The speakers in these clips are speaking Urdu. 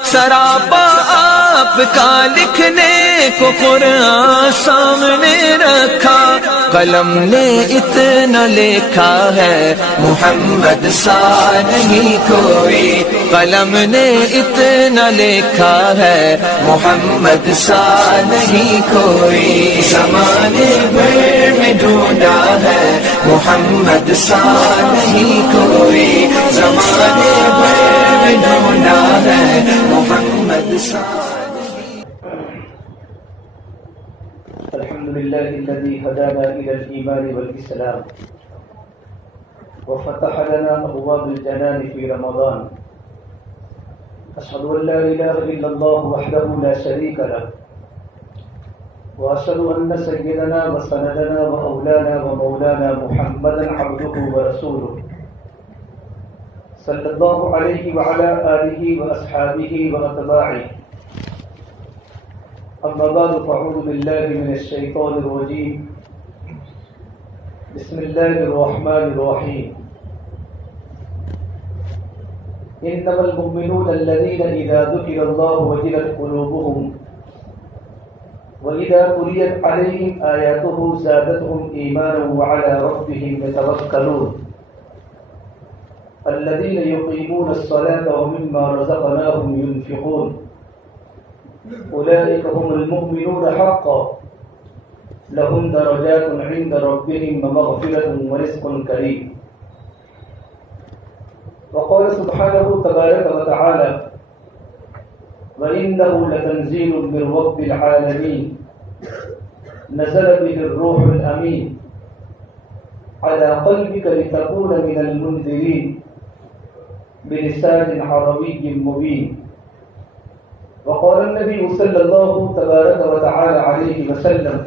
سراپا آپ کا لکھنے کو قرآن سامنے رکھا، قلم نے اتنا لکھا ہے محمد سا نہیں کوئی، قلم نے اتنا لکھا ہے محمد سا نہیں کوئی، زمانے بھر میں ڈھونڈا ہے محمد سا نہیں کوئی، زمانے بھر میں ڈھونڈا ہے محمد سا۔ الحمد لله الذي هدانا إلى الإيمان والإسلام وفتح لنا أبواب الجنان في رمضان. أشهد أن لا إله إلا الله وحده لا شريك له، وأشهد أن سيدنا وسندنا وأولانا ومولانا محمدا عبده ورسوله صلى الله عليه وعلى آله وأصحابه وأتباعه. أما بعد فأعوذ بالله من الشيطان الرجيم. بسم الله الرحمن الرحيم. إنما المؤمنون الذين إذا ذكر الله وجلت قلوبهم وإذا تليت عليهم آياته زادتهم إيمانا وعلى ربهم يتوكلون الذين يقيمون الصلاة ومما رزقناهم ينفقون أولئك هم المؤمنون حقا لهم درجات عند ربهم ومغفرة ورزق كريم. وقال سبحانه تبارك وتعالى: وإنه لتنزيل من رب العالمين نزل به الروح الأمين على قلبك لتكون من المنذرين بلسان عربي مبين. وقال النبي صلى الله تبارك وتعالى عليه وسلم: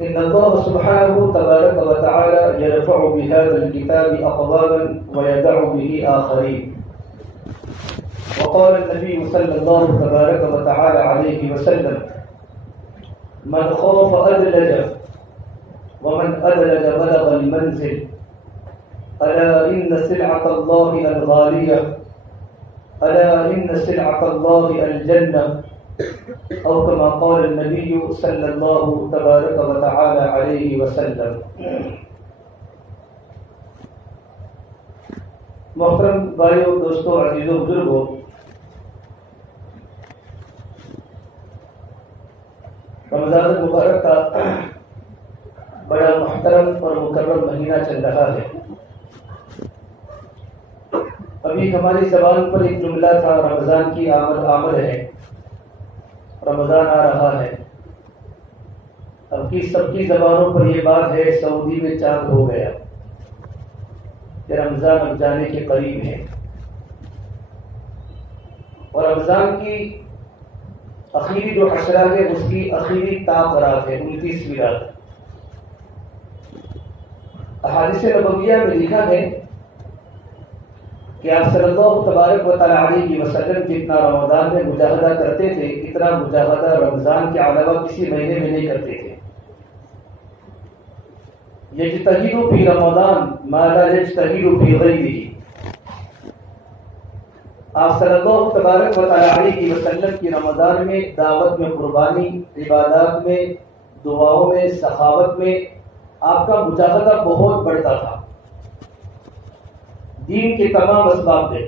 إن الله سبحانه تبارك وتعالى يرفع بهذا الكتاب أقواما ويدع به آخرين. وقال النبي صلى الله تبارك وتعالى عليه وسلم: من خاف أدلج ومن أدلج بلغ المنزل. ألا إن سلعة الله الغالية، ألا إن سلعة الله الجنة، أو كما قال النبي صلى الله تبارك وتعالى عليه وسلم. محترم بھائیو، دوستو، عزیزو، بزرگو، رمضان المبارک کا بڑا محترم اور مکرم مہینہ چل رہا ہے. ابھی ہماری زبان پر ایک جملہ تھا: رمضان کی آمد ہے، رمضان آ رہا ہے. اب کی سب کی زبانوں پر یہ بات ہے: سعودی میں چاند ہو گیا، کہ رمضان اب جانے کے قریب ہے. اور رمضان کی آخری جو عشرہ ہے اس کی آخری طاق رات ہے، 29ویں رات. احادیث نبویہ میں لکھا ہے کہ آپ صلی اللہ تبارک و تعالیٰ علیہ وسلم جتنا رمضان میں مجاہدہ کرتے تھے اتنا مجاہدہ رمضان کے علاوہ کسی مہینے میں نہیں کرتے تھے. یجتہد فی رمضان ما لا یجتہد فی غیرہ. آپ صلی اللہ تبارک و تعالیٰ علیہ وسلم کی رمضان میں دعوت میں، قربانی، عبادات میں، دعاؤں میں، سخاوت میں آپ کا مجاہدہ بہت بڑھتا تھا، دین کے تمام اسباب پہ.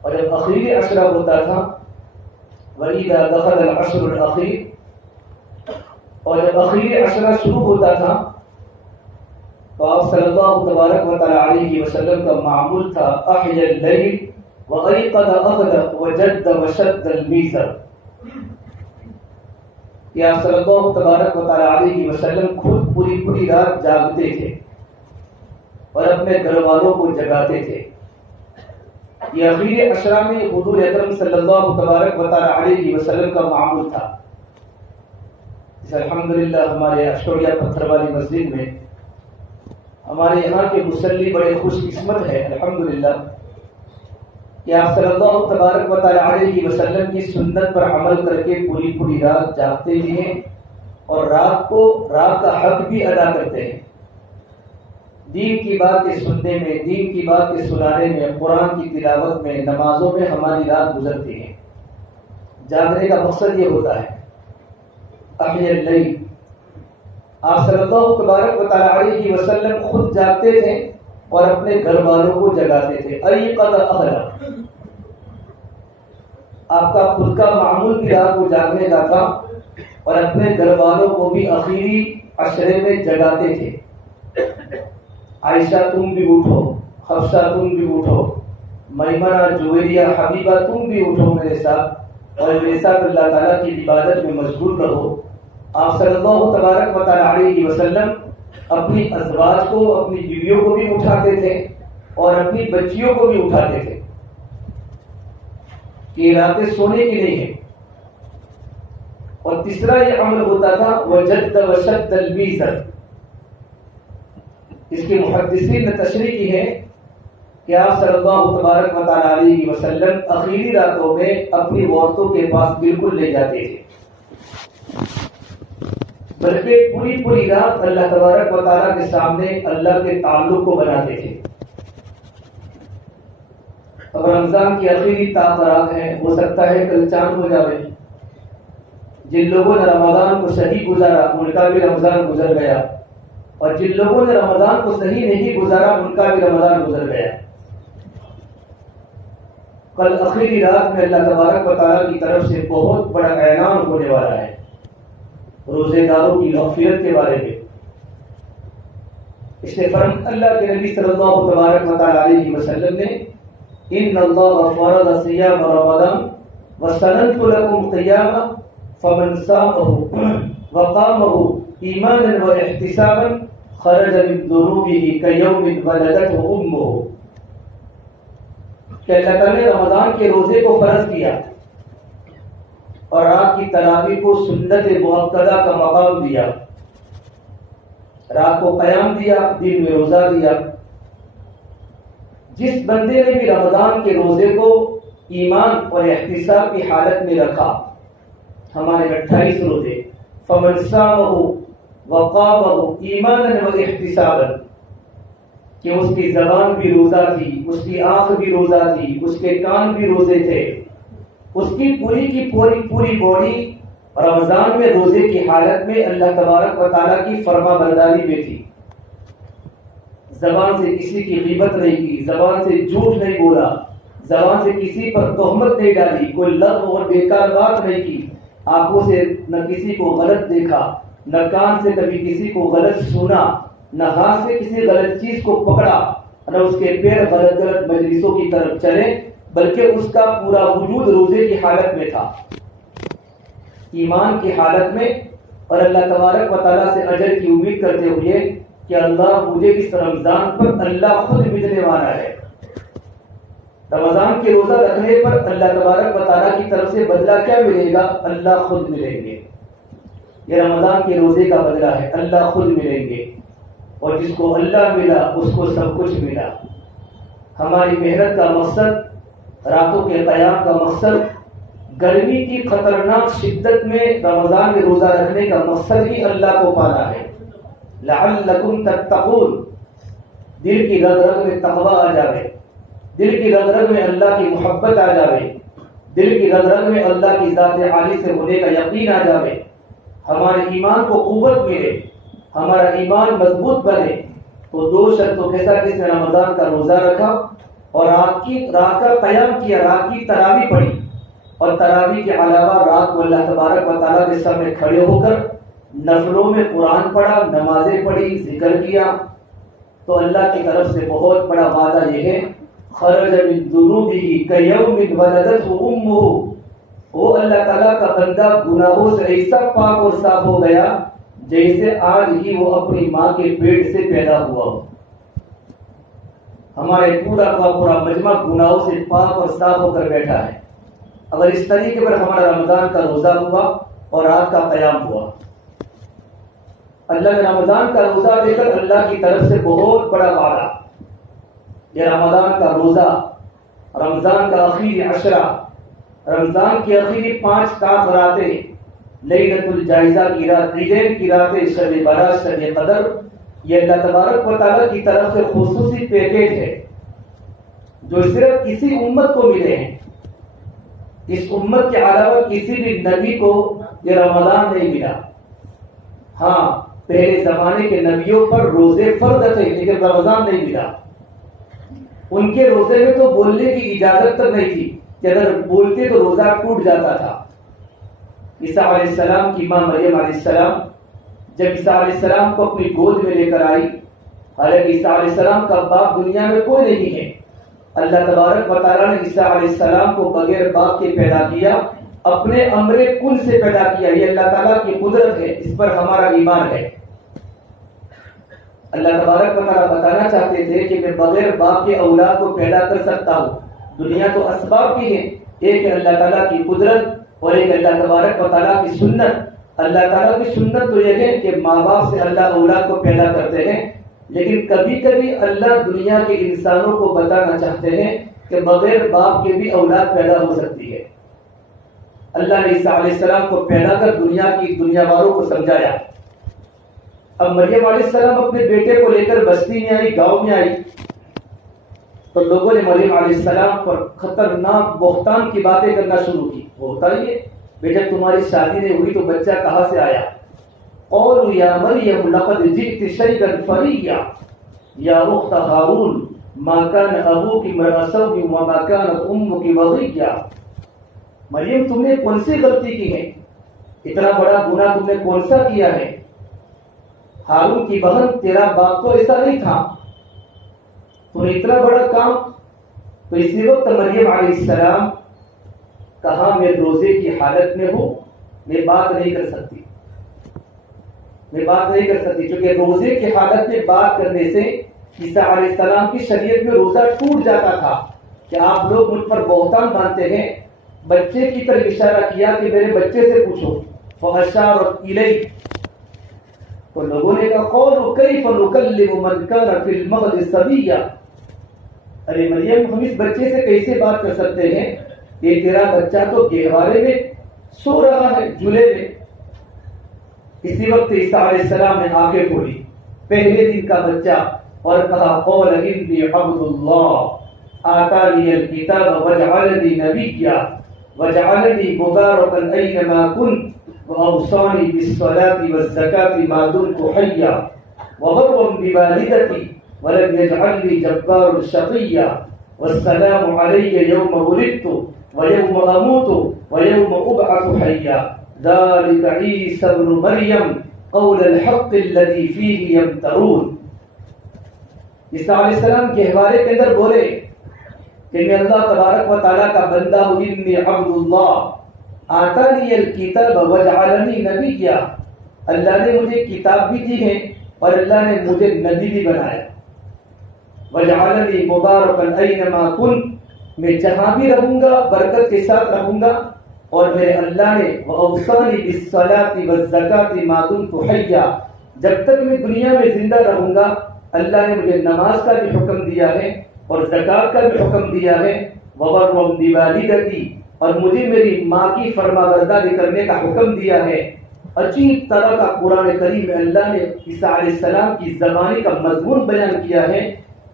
اور جب آخری عشرہ ہوتا تھا، وَإِذَا دَخَلَ الْعَشْرُ الْأَخِيرُ، اور جب آخری عشرہ شروع ہوتا تھا تو آپ صلی اللہ تبارک و تعالیٰ علیہ وسلم کا معمول تھا: أَحْيَا اللَّيْلَ وَأَيْقَظَ أَهْلَهُ وَجَدَّ وَشَدَّ الْمِيزَرَ. کہ آپ صلی اللہ تبارک و تعالیٰ علیہ وسلم خود پوری رات جاگتے تھے اور اپنے گھر والوں کو جگاتے تھے. یہ آخری عشرہ میں حضور اکرم صلی اللہ تبارک و تعالیٰ علیہ وسلم کا معمول تھا. الحمدللہ ہمارے اشٹوڑیا پتھر والی مسجد میں ہمارے یہاں کے مصلی بڑے خوش قسمت ہے الحمدللہ کہ آپ صلی اللہ تبارک و تعالیٰ علیہ وسلم کی سنت پر عمل کر کے پوری رات جاگتے بھی ہیں اور رات کا حق بھی ادا کرتے ہیں. دین کی باتیں سننے میں، دین کی باتیں سنانے میں، قرآن کی تلاوت میں، نمازوں میں ہماری رات گزرتی ہے۔ جاگنے کا مقصد یہ ہوتا ہے احیی اللیل۔ آپ صلی اللہ تبارک و تعالی علیہ وسلم خود جاگتے تھے اور اپنے گھر والوں کو جگاتے تھے۔ ایقظ اہلہ، آپ کا خود کا معمول بھی رات کو جاگنے کا تھا اور اپنے گھر والوں کو بھی آخری عشرے میں جگاتے تھے۔ عائشہ تم بھی اٹھو، حفصہ تم بھی اٹھو، میمنہ، جویریہ، حبیبہ تم بھی اٹھو میرے ساتھ اور میرے ساتھ اللہ تعالیٰ کی عبادت میں مشغول رہو۔ آپ صلی اللہ تبارک و تعالی علیہ وسلم اپنی ازواج کو، اپنی بیویوں کو بھی اٹھاتے تھے اور اپنی بچیوں کو بھی اٹھاتے تھے کہ راتیں سونے کی نہیں ہے۔ اور تیسرا یہ عمل ہوتا تھا وجد وشد المیزر۔ اس کے محدثین نے تشریح کی ہے کہ آپ صلی اللہ تبارک و تعالی علیہ وسلم آخری راتوں میں اپنی عورتوں کے پاس بالکل لے جاتے تھے، بلکہ پوری رات اللہ تبارک و تعالیٰ کے سامنے اللہ کے تعلق کو بناتے تھے۔ اب رمضان کی آخری رات ہے، ہو سکتا ہے کل چاند ہو جائے۔ جن لوگوں نے رمضان کو صحیح گزارا ان کا بھی رمضان گزر گیا، اور جن لوگوں نے رمضان کو صحیح نہیں گزارا ان کا بھی رمضان گزر گیا۔ کل آخری رات میں اللہ تبارک و تعالیٰ کی طرف سے بہت بڑا اعلان ہونے والا ہے روزے داروں کی مغفرت کے بارے میں۔ اس نے اللہ کے نبی صلی اللہ تبارک و تعالی علیہ وسلم نے ان اللہ فرض صیام رمضان وسننت لكم قیاما فمن صامه وقامه ایمانا واحتسابا خرج من ذنوبه كيوم ولدته امه، کہ اللہ تعالی نے رمضان کے روزے کو فرض کیا اور رات کی تراویح کو سنت مؤکدہ کا مقام دیا، رات کو قیام دیا، دن میں روزہ دیا۔ جس بندے نے بھی رمضان کے روزے کو ایمان اور احتساب کی حالت میں رکھا، ہمارے 28 روزے، فمن صامہ وقامہ ایمانا واحتسابا، کہ اس کی زبان بھی روزہ تھی، اس کی آنکھ بھی روزہ تھی، اس کے کان بھی روزے تھے، اس کی پوری باڈی رمضان میں روزے کی حالت میں اللہ تبارک و تعالیٰ کی فرما برداری میں تھی۔ زبان سے کسی کی غیبت نہیں کی، زبان سے جھوٹ نہیں بولا، زبان سے کسی پر تہمت نہیں ڈالی، کوئی لغو اور بیکار بات نہیں کی، آنکھوں سے نہ کسی کو غلط دیکھا، نہ کان سے کبھی کسی کو غلط سنا، نہ ہاتھ سے کسی غلط چیز کو پکڑا، نہ اس کے پیر غلط مجلسوں کی طرف چلے، بلکہ اس کا پورا وجود روزے کی حالت میں تھا، ایمان کی حالت میں، اور اللہ تبارک و تعالیٰ سے اجر کی امید کرتے ہوئے کہ اللہ مجھے اس رمضان پر اللہ خود ملنے والا ہے۔ رمضان کے روزہ رکھنے پر اللہ تبارک و تعالیٰ کی طرف سے بدلہ کیا ملے گا؟ اللہ خود ملیں گے۔ یہ رمضان کے روزے کا بدلہ ہے، اللہ خود ملیں گے، اور جس کو اللہ ملا اس کو سب کچھ ملا۔ ہماری محنت کا مقصد، راتوں کے قیام کا مقصد، گرمی کی خطرناک شدت میں رمضان میں روزہ رکھنے کا مقصد ہی اللہ کو پانا ہے۔ لعلکم تتقون، دل کی رگ رگ میں تقوی آ جائے، دل کی رگ رگ میں اللہ کی محبت آ جائے، دل کی رگ رگ میں اللہ کی ذات عالی سے ہونے کا یقین آ جائے، ہمارے ایمان کو قوت ملے، ہمارا ایمان مضبوط بنے، تو دو شرطوں کے ساتھ جس نے رمضان کا روزہ رکھا اور رات کا قیام کیا، رات کی تراویح پڑھی، اور تراویح کے علاوہ رات کو اللہ تبارک و تعالیٰ کے سامنے کھڑے ہو کر نفلوں میں قرآن پڑھا، نمازیں پڑھی، ذکر کیا، تو اللہ کی طرف سے بہت بڑا وعدہ یہ ہے، خرج من ذنوبہ کیوم ولدتہ امہ، وہ اللہ تعالیٰ کا بندہ گناہوں سے ایسا پاک اور صاف ہو گیا جیسے آج ہی وہ اپنی ماں کے پیٹ سے پیدا ہوا ہو۔ ہمارے پورا کا پورا مجمع گناہوں سے پاک اور صاف ہو کر بیٹھا ہے۔ اگر اس طریقے پر ہمارا رمضان کا روزہ ہوا اور رات کا قیام ہوا، اللہ نے رمضان کا روزہ دے کر اللہ کی طرف سے بہت بڑا وعدہ، یہ رمضان کا روزہ، رمضان کا آخری عشرہ، رمضان کی آخری 5 طاق راتیں، لیلۃ الجائزہ کی رات، عیدین کی راتیں، شب برات، شب قدر، یہ اللہ تبارک و تعالیٰ کی طرف سے خصوصی پیکیج ہے جو صرف کسی امت کو ملے ہیں. اس امت کے علاوہ کسی بھی نبی کو یہ رمضان نہیں ملا. ہاں پہلے زمانے کے نبیوں پر روزے فرض تھے لیکن رمضان نہیں ملا. ان کے روزے میں تو بولنے کی اجازت تک نہیں تھی کہ اگر بولتے تو روزہ ٹوٹ جاتا تھا. عیسیٰ علیہ السلام کی ماں مریم علیہ السلام جب عیسیٰ علیہ السلام کو اپنی گود میں لے کر آئی، حالانکہ عیسیٰ علیہ السلام کا باپ دنیا میں کوئی نہیں ہے، اللہ تبارک و تعالیٰ نے عیسیٰ علیہ السلام کو بغیر باپ کے پیدا کیا، اپنے امر کن سے پیدا کیا. یہ اللہ تعالیٰ کی قدرت ہے، اس پر ہمارا ایمان ہے. اللہ تبارک و تعالیٰ بتانا چاہتے تھے کہ میں بغیر باپ کے اولاد کو پیدا کر سکتا ہوں. دنیا تو اسباب کی ہے، ایک ہے اللہ تعالیٰ کی قدرت اور ایک اللہ تبارک و تعالیٰ کی سنت. اللہ تعالیٰ کی سنت تو یہ ہے کہ ماں باپ سے اللہ اولاد کو پیدا کرتے ہیں، لیکن کبھی کبھی اللہ دنیا کے انسانوں کو بتانا چاہتے ہیں کہ بغیر باپ کے بھی اولاد پیدا ہو سکتی ہے. اللہ نے عیسیٰ علیہ السلام کو پیدا کر دنیا والوں کو سمجھایا. اب مریم علیہ السلام اپنے بیٹے کو لے کر بستی میں آئی، گاؤں میں آئی، تو لوگوں نے مریم علیہ السلام پر خطرناک بہتان کی باتیں کرنا شروع کی. ہوتا ہی بیٹا تمہاری شادی نہیں ہوئی تو بچہ کہاں سے آیا؟ قولوا یا مریم لقد جئت شیئا فریا یا اخت ہارون ما کان ابوک امرأ سوء وما کانت امک بغیا. مریم تم نے کون سی غلطی کی ہے؟ اتنا بڑا گناہ تم نے کون سا کیا ہے؟ ہارون کی بہن تیرا باپ تو ایسا نہیں تھا، تو اتنا بڑا کام. تو اسی وقت مریم علیہ السلام کہا میں روزے کی حالت میں ہوں، میں بات نہیں کر سکتی، کیونکہ روزے کی حالت میں بات کرنے سے عیسیٰ علیہ السلام کی شریعت میں روزہ ٹوٹ جاتا تھا کہ آپ لوگ مجھ پر بہتان باندھتے ہیں. بچے کی طرف اشارہ کیا کہ میرے بچے سے پوچھو. فَأَشَارَتْ إِلَيْهِ، تو لوگوں نے کہا قَالُوا كَيْفَ نُكَلِّمُ مَنْ كَانَ فِي الْمَهْدِ صَبِيًّا. ارے مریم ہم اس بچے سے کیسے بات کر سکتے ہیں؟ یہ تیرا بچہ تو گہوارے میں سو رہا ہے، جھولے میں. اسی وقت عیسیٰ علیہ السلام نے آنکھیں کھولی، پہلے دن کا بچہ، اور کہا قَالَ إِنِّي عَبْدُ اللَّهِ آتَانِيَ الْكِتَابَ وَجَعَلَنِي نَبِيًّا وَجَعَلَنِي مُبَارَكًا أَيْنَمَا كُنتُ وَأَوْصَانِي بِالصَّلَاةِ وَالزَّكَاةِ مَا دُمْتُ حَيًّا وَبَرًّا بِوَالِدَتِي وَلَمْ يَجْعَلْنِي جَبَّارًا شَقِيًّا وَالسَّلَامُ عَلَيَّ يَوْمَ وُلِدتُّ وَيَوْمَ أَمُوتُ وَيَوْمَ أُبْعَثُ حَيًّا ذَلِكَ عِيسَى ابْنُ مَرْيَمَ قَوْلَ الْحَقِّ الَّذِي فِيهِ يَمْتَرُونَ. عیسیٰ علیہ السلام گہوارے کے اندر بولے کہ میں اللہ تبارک و تعالیٰ کا بندہ ہوں. انی عبد اللہ آتانی الکتاب وجعلنی نبیا. اللہ نے مجھے کتاب بھی دی ہے اور اللہ نے مجھے نبی بھی بنایا. وجعلنی مبارکا اینما کنت، میں جہاں بھی رہوں گا برکت کے ساتھ رہوں گا. اور میرے اللہ نے وأوصانی بالصلاة والزکاة ما دمت حیا، جب تک میں دنیا میں زندہ رہوں گا اللہ نے مجھے نماز کا بھی حکم دیا ہے اور زکات کا بھی حکم دیا ہے. وبرا بوالدتی، اور مجھے میری ماں کی فرما برداری کرنے کا حکم دیا ہے. عجیب طرح کا قرآن کریم میں اللہ نے عیسیٰ علیہ السلام کی زبانی کا مضمون بیان کیا ہے.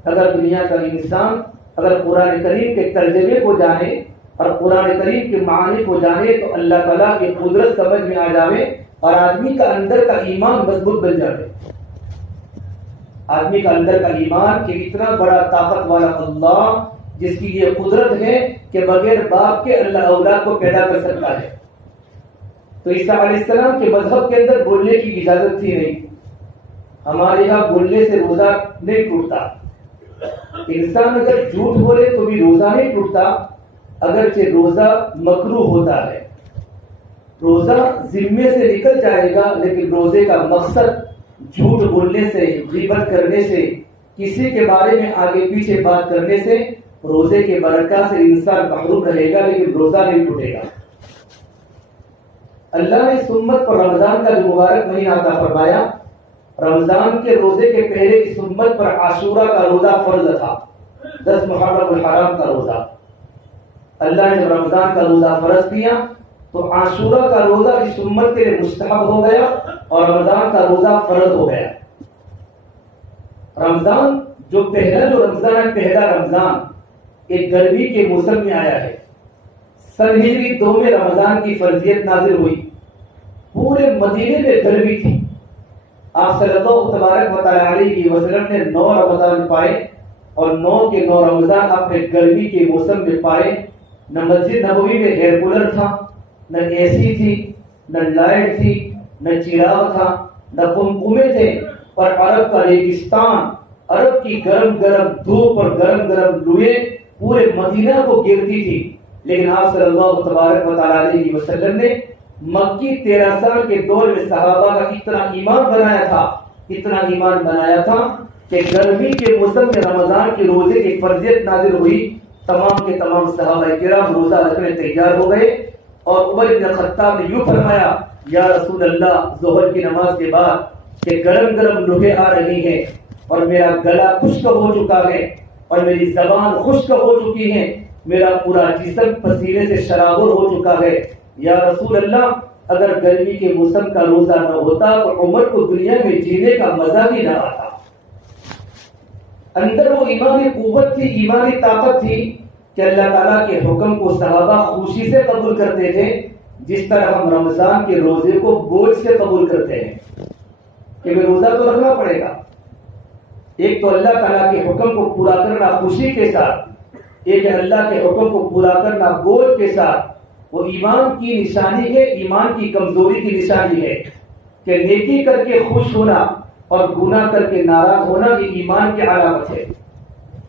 اگر دنیا کا انسان اگر قرآن کریم کے ترجمے کو جانے اور قرآن کریم کے معنی کو جانے تو اللہ تعالیٰ کی قدرت سمجھ میں آ جاوے اور آدمی کا اندر کا ایمان مضبوط بن جائے. آدمی کا اندر کا ایمان کہ اتنا بڑا طاقت والا اللہ جس کی یہ قدرت ہے کہ بغیر باپ کے اللہ اولاد کو پیدا کر سکتا ہے. تو عیسیٰ علیہ السلام کے مذہب کے اندر بولنے کی اجازت تھی نہیں. ہمارے یہاں بولنے سے روزہ نہیں ٹوٹتا. انسان اگر جھوٹ بولے تو بھی روزہ نہیں ٹوٹتا، اگرچہ روزہ مکروہ ہوتا ہے. روزہ ذمے سے نکل جائے گا، لیکن روزے کا مقصد جھوٹ بولنے سے، غیبت کرنے سے، کسی کے بارے میں آگے پیچھے بات کرنے سے روزے کے برکات سے انسان محروم رہے گا، لیکن روزہ نہیں ٹوٹے گا. اللہ نے اس امت پر رمضان کا جو مبارک مہینہ عطا فرمایا، رمضان کے روزے کے پہلے اس امت پر عاشورہ کا روزہ فرض تھا، 10 محرم الحرام کا روزہ. اللہ نے جب رمضان کا روزہ فرض کیا تو عاشورہ کا روزہ اس امت کے لیے مستحب ہو گیا اور رمضان کا روزہ فرض ہو گیا. رمضان جو رمضان ہے، پہلا رمضان ایک گرمی کے موسم میں آیا ہے۔ سن ہجری 2 میں رمضان کی فرضیت نازل ہوئی، پورے مدینے میں گرمی تھی۔ آپ صلی اللہ تبارک و تعالی علیہ وسلم نے 9 رمضان پائے، اور 9 کے 9 رمضان اپنے گرمی کے موسم میں پائے۔ نہ مسجد نبوی میں ایئر کولر تھا، نہ اے سی تھی، نہ لائٹ تھی، نہ چراغ تھا، نہ قمقمے تھے، اور عرب کا ریگستان، عرب کی گرم گرم دھوپ اور گرم گرم لوئیں پورے مدینہ کو گرتی تھی۔ لیکن آپ صلی اللہ تبارک و تعالی علیہ وسلم نے مکی 13 سال کے دور میں صحابہ کا اتنا ایمان بنایا تھا، اتنا ایمان بنایا تھا کہ گرمی کے موسم میں رمضان کے روزے کی فرضیت نازل ہوئی، تمام کے تمام صحابہ کرام روزہ رکھنے تیار ہو گئے۔ اور عمر بن خطاب نے یوں فرمایا، یا رسول اللہ، ظہر کی نماز کے بعد کہ گرم گرم لوہے آ رہی ہیں اور میرا گلا خشک ہو چکا ہے اور میری زبان خشک ہو چکی ہے، میرا پورا جسم پسینے سے شرابور ہو چکا ہے، یا رسول اللہ، اگر گرمی کے موسم کا روزہ نہ ہوتا تو عمر کو دنیا میں جینے کا مزہ بھی نہ آتا۔ اندر وہ ایمانی قوت تھی، ایمانی طاقت تھی کہ اللہ تعالیٰ کے حکم کو صحابہ خوشی سے قبول کرتے تھے، جس طرح ہم رمضان کے روزے کو بوجھ سے قبول کرتے ہیں کہ روزہ تو رکھنا پڑے گا۔ ایک تو اللہ تعالیٰ کے حکم کو پورا کرنا خوشی کے ساتھ، ایک اللہ کے حکم کو پورا کرنا بوجھ کے ساتھ۔ وہ ایمان کی نشانی ہے، ایمان کی کمزوری کی نشانی ہے کہ نیکی کر کے خوش ہونا اور گناہ کر کے ناراض ہونا یہ ایمان کی علامت ہے۔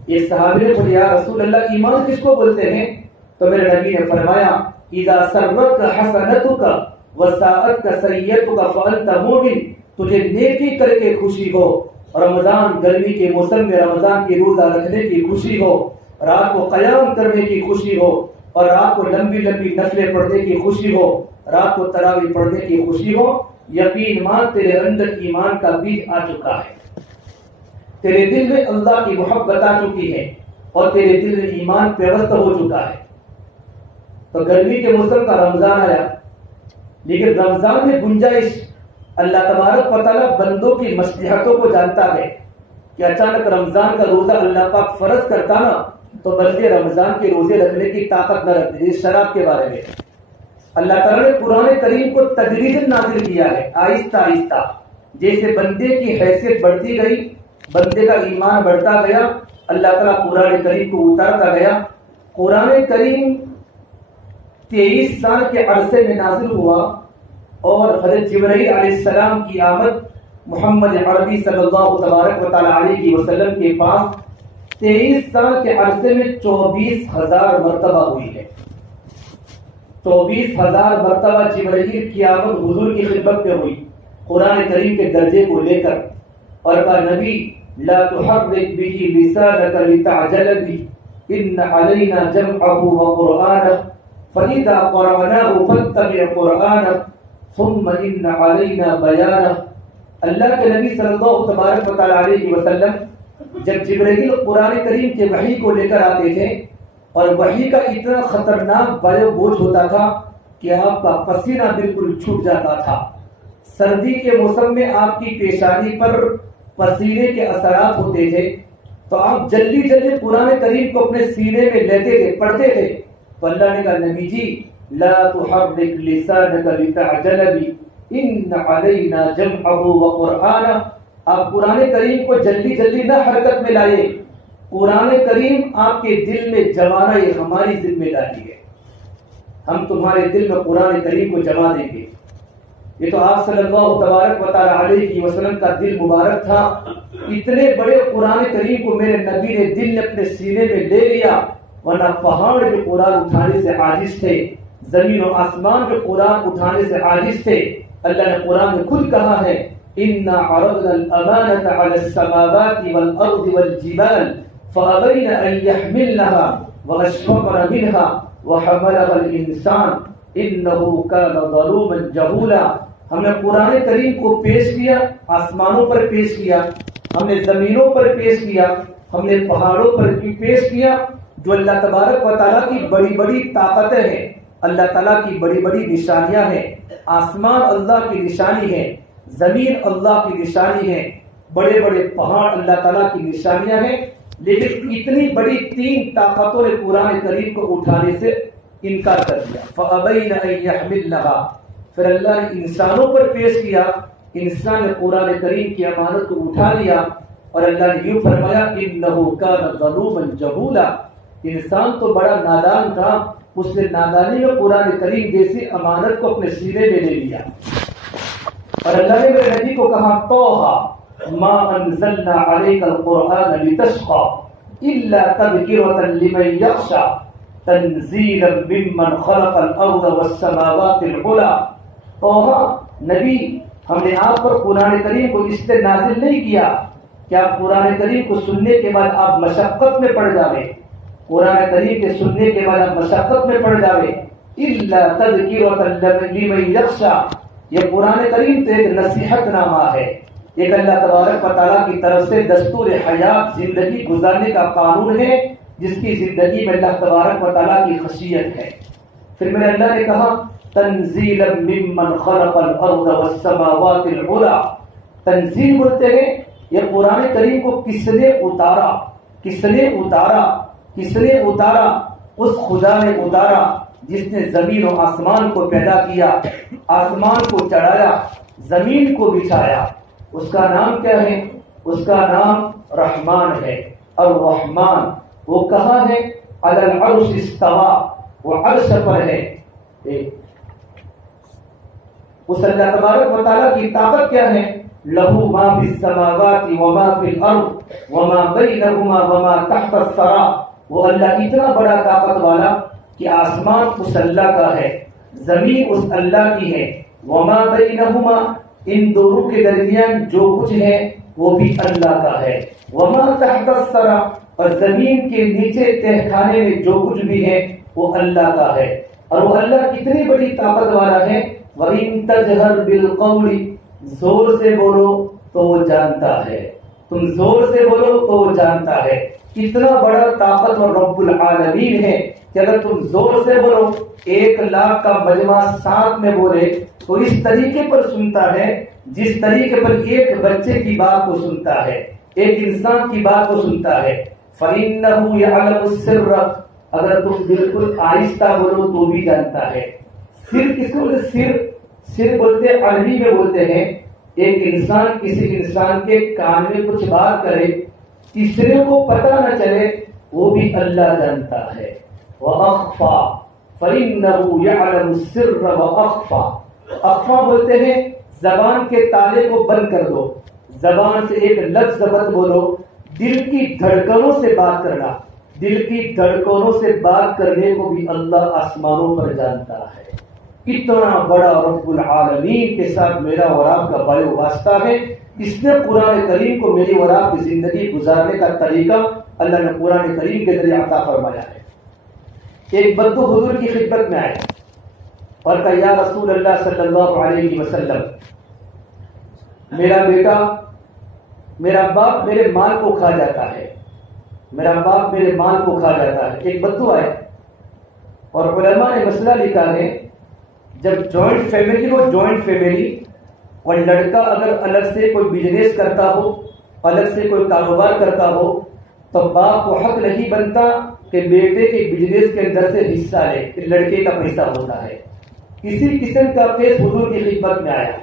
یہ صحابی نے بولا، یا رسول اللہ، ایمان کس کو بولتے ہیں؟ تو میرے نبی نے فرمایا، اذا سرت حسنتک وساءتک سیئتک فانت مؤمن، تجھے نیکی کر کے خوشی ہو، رمضان گرمی کے موسم میں رمضان کی روزہ رکھنے کی خوشی ہو، رات کو قیام کرنے کی خوشی ہو، اور رات کو لمبی لمبی نفلیں پڑھنے کی خوشی ہو، رات کو تراویح پڑھنے کی خوشی ہو، یقین مان تیرے اندر ایمان کا بیج آ چکا ہے، تیرے دل میں اللہ کی محبت آ چکی ہے، اور تیرے دل میں ایمان پیوست ہو چکا ہے۔ تو گرمی کے موسم کا رمضان آیا، لیکن رمضان میں گنجائش، اللہ تبارک و تعالیٰ بندوں کی مصلحتوں کو جانتا ہے کہ اچانک رمضان کا روزہ اللہ پاک فرض کرتا نا تو بندے رمضان کے روزے رکھنے کی طاقت نہ رکھتے۔ اس شراب کے بارے میں اللہ تعالیٰ نے قرآن کریم کو تدریجاً نازل کیا ہے، آہستہ آہستہ، جیسے بندے کی حیثیت بڑھتی گئی، بندے کا ایمان بڑھتا گیا، اللہ تعالیٰ قرآن کریم کو اتارتا گیا۔ قرآن کریم 23 سال کے عرصے میں نازل ہوا، اور حضرت جبرائیل علیہ السلام کی آمد محمد عربی صلی اللہ تبارک و تعالی علیہ وسلم کے پاس 23 سال کے عرصے میں 24,000 مرتبہ ہوئی ہے۔ 24,000 مرتبہ جبرائیل کی آمد حضور کی خدمت میں ہوئی قرآن کریم کے درجے کو لے کر، اور کہا، نبی لا تحرک به لسانک لتعجل به ان علینا جمعه وقرآنه فإذا قرأناه فاتبع قرآنه ثم ان علینا بیانہ۔ اللہ کے نبی صلی اللہ تبارک و تعالی علیہ وسلم جب جبرائیل قرآن کریم کے وحی کو لے کر آتے تھے، اور وحی کا اتنا خطرناک بایو بوجھ ہوتا تھا کہ آپ کا پسینہ بالکل چھوٹ جاتا تھا۔ سردی کے موسم میں آپ کی پیشانی پر پسینے کے اثرات ہوتے تھے، تو آپ جلدی جلدی قرآن کریم کو اپنے سینے میں لیتے تھے، پڑھتے تھے۔ تو اللہ نے کہا، نبی جی لا تحرک لسانک لتعجل به ان علینا جمعه وقرآنہ، آپ قرآن کریم کو جلدی جلدی نہ حرکت میں لائے، قرآن کریم آپ کے دل میں جمانا یہ ہماری ذمہ داری ہے، ہم تمہارے دل میں قرآن کریم کو جما دیں گے۔ یہ تو آپ صلی اللہ تبارک و تعالی علیہ وسلم کا دل مبارک تھا، اتنے بڑے قرآن کریم کو میرے نبی نے دل نے اپنے سینے میں لے لیا، ورنہ پہاڑ جو قرآن اٹھانے سے عاجز تھے، زمین و آسمان جو قرآن اٹھانے سے عاجز تھے۔ اللہ نے قرآن میں خود کہا ہے، اِنَّا عَرَضْنَا الْأَمَانَةَ عَلَى السَّمَاوَاتِ وَالْأَرْضِ وَالْجِبَالِ فَأَبَيْنَ أَن يَحْمِلْنَهَا وَأَشْفَقْنَ مِنْهَا وَحَمَلَهَا الْإِنسَانُ إِنَّهُ كَانَ ظَلُومًا جَهُولًا۔ ہم نے قرآن کریم کو پیش کیا، آسمانوں پر پیش کیا، ہم نے زمینوں پر پیش کیا، ہم نے پہاڑوں پر پیش کیا، جو اللہ تبارک و تعالیٰ کی بڑی بڑی طاقتیں ہیں، اللہ تعالیٰ کی بڑی بڑی نشانیاں ہیں۔ آسمان اللہ کی نشانی ہے، زمین اللہ کی نشانی ہے، بڑے بڑے پہاڑ اللہ تعالیٰ کی نشانیاں ہیں، لیکن اتنی بڑی 3 طاقتوں نے قرآن کریم کو اٹھانے سے انکار کر دیا. فَأَبَيْنَ أَن يَحْمِلْنَهَا، پھر اللہ نے انسانوں پر پیش کیا، انسان نے قرآن کریم کی امانت کو اٹھا لیا، اور اللہ نے یوں فرمایا إِنَّهُ كَانَ ظَلُومًا جَهُولًا، انسان تو بڑا نادان تھا، اس نے نادانی میں قرآن کریم جیسی امانت کو اپنے سینے میں لے لیا. اور اللہ نے میرے نبی کو کہا طه ما انزلنا عليك القرآن لتشقى الا تذكرة لمن يخشى تنزيلا ممن خلق الارض والسماوات العلى. طه نبی، ہم نے آپ پر قرآن کریم کو اس لیے نازل نہیں کیا کہ آپ قرآن کریم کو سننے کے بعد آپ مشقت میں پڑ جاوے، قرآن کریم کے سننے کے بعد آپ مشقت میں پڑ جاوے. الا تذکرۃ لمن یخشی، یہ قرآن کریم تو ایک نصیحت نامہ ہے، ایک اللہ تبارک و تعالیٰ کی طرف سے دستور حیات زندگی گزارنے کا قانون ہے، جس کی زندگی میں اللہ تبارک و تعالیٰ کی خشیت ہے. پھر میرے اللہ نے کہا تنزیلا ممن خلق الارض والسماوات العلی. تنزیل بولتے ہیں یہ قرآن کریم کو کس نے اتارا، کس نے اتارا، کس نے اتارا؟ اس خدا نے اتارا جس نے زمین و آسمان کو پیدا کیا، آسمان کو چڑھایا، زمین کو بچھایا. اس کا نام کیا ہے؟ اس کا نام رحمان ہے. الرحمن وہ کہاں ہے؟ علی العرش استوى، وہ عرش پر ہے. اس اللہ تبارک و تعالیٰ کی طاقت کیا ہے؟ لہو ما فی السماوات وما فی الارض وما بینہما وما تحت الثری. وہ اللہ اتنا بڑا طاقت والا کہ آسمان اس اللہ کا ہے، زمین اس اللہ کی ہے، وما بینہما ان دونوں کے درمیان جو کچھ ہے وہ بھی اللہ کا ہے، وما تحت الثری اور زمین کے نیچے تہ خانے میں جو کچھ بھی ہے وہ اللہ کا ہے. اور وہ اللہ کتنی بڑی طاقت والا ہے. وَإِن تَجْهَرْ بِالْقَوْلِ، زور سے بولو تو وہ جانتا ہے، تم زور سے بولو تو وہ جانتا ہے. اتنا بڑا طاقت اور رب العالمین ہے کہ اگر تم زور سے بولو، 1,00,000 کا مجمع ساتھ میں بولے تو اس طریقے پر سنتا ہے جس طریقے پر ایک بچے کی بات کو سنتا ہے، ایک انسان کی بات کو سنتا ہے. فَإِنَّهُ يَعْلَمُ السِّرَّ، اگر تم بالکل آہستہ بولو تو بھی جانتا ہے. سر کس کو بولتے؟ سر بولتے عربی میں بولتے ہیں ایک انسان کسی انسان کے کان میں کچھ بات کرے، تیسرے کو پتہ نہ چلے، وہ بھی اللہ جانتا ہے. وَأَخْفَى فَإِنَّهُ يَعْلَمُ السِّرَّ وَأَخْفَى. اخفا بولتے ہیں زبان کے تالے کو بند کر دو، زبان سے ایک لفظ مت بولو. دل کی دھڑکنوں سے بات کرنا، دل کی دھڑکنوں سے بات کرنے کو بھی اللہ آسمانوں پر جانتا ہے. اتنا بڑا رب العالمین کے ساتھ میرا اور آپ کا بھائی واسطہ ہے. اس نے قرآن کریم کو میری اور آپ کی زندگی گزارنے کا طریقہ اللہ نے قرآن کریم کے ذریعے عطا فرمایا ہے. ایک بدو حضور کی خدمت میں آئے اور کہا یا رسول اللہ صلی اللہ علیہ وسلم، میرا بیٹا، میرا باپ میرے مال کو کھا جاتا ہے، میرا باپ میرے مال کو کھا جاتا ہے. ایک بدو آئے اور علماء نے مسئلہ لکھا ہے جب جوائنٹ فیملی ہو، جوائنٹ فیملی اور لڑکا اگر الگ سے کوئی بزنس کرتا ہو، الگ سے کوئی کاروبار کرتا ہو، تو باپ کو حق نہیں بنتا کہ بیٹے کے بزنس کے اندر سے حصہ لے، کہ لڑکے کا پیسہ ہوتا ہے. کسی قسم کا کیس حضور کی خدمت میں آیا.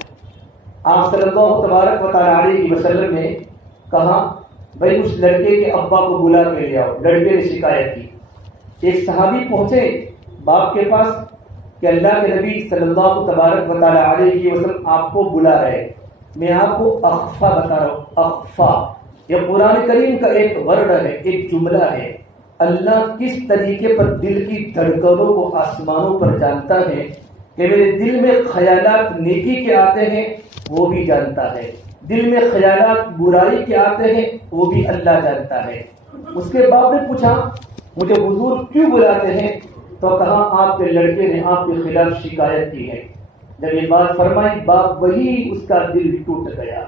آپ صلی اللہ تبارک و تعالیٰ علیہ وسلم نے کہا بھائی اس لڑکے کے ابا کو بلا کے لے آؤ. لڑکے نے شکایت کی. ایک صحابی پہنچے باپ کے پاس کہ اللہ کے نبی صلی اللہ تبارک و تعالیٰ علیہ وسلم آپ کو بلا رہے. میں آپ کو اخفا بتا رہا ہوں. اخفا یہ قرآن کریم کا ایک ورڈ ہے، ایک جملہ ہے. اللہ کس طریقے پر دل کی دھڑکنوں کو آسمانوں پر جانتا ہے کہ میرے دل میں خیالات نیکی کے آتے ہیں وہ بھی جانتا ہے، دل میں خیالات برائی کے آتے ہیں وہ بھی اللہ جانتا ہے. اس کے باپ نے پوچھا مجھے حضور کیوں بلاتے ہیں؟ تو کہا آپ کے لڑکے نے آپ کے خلاف شکایت کی ہے. جب یہ بات فرمائی باپ وہی اس کا دل ٹوٹ گیا،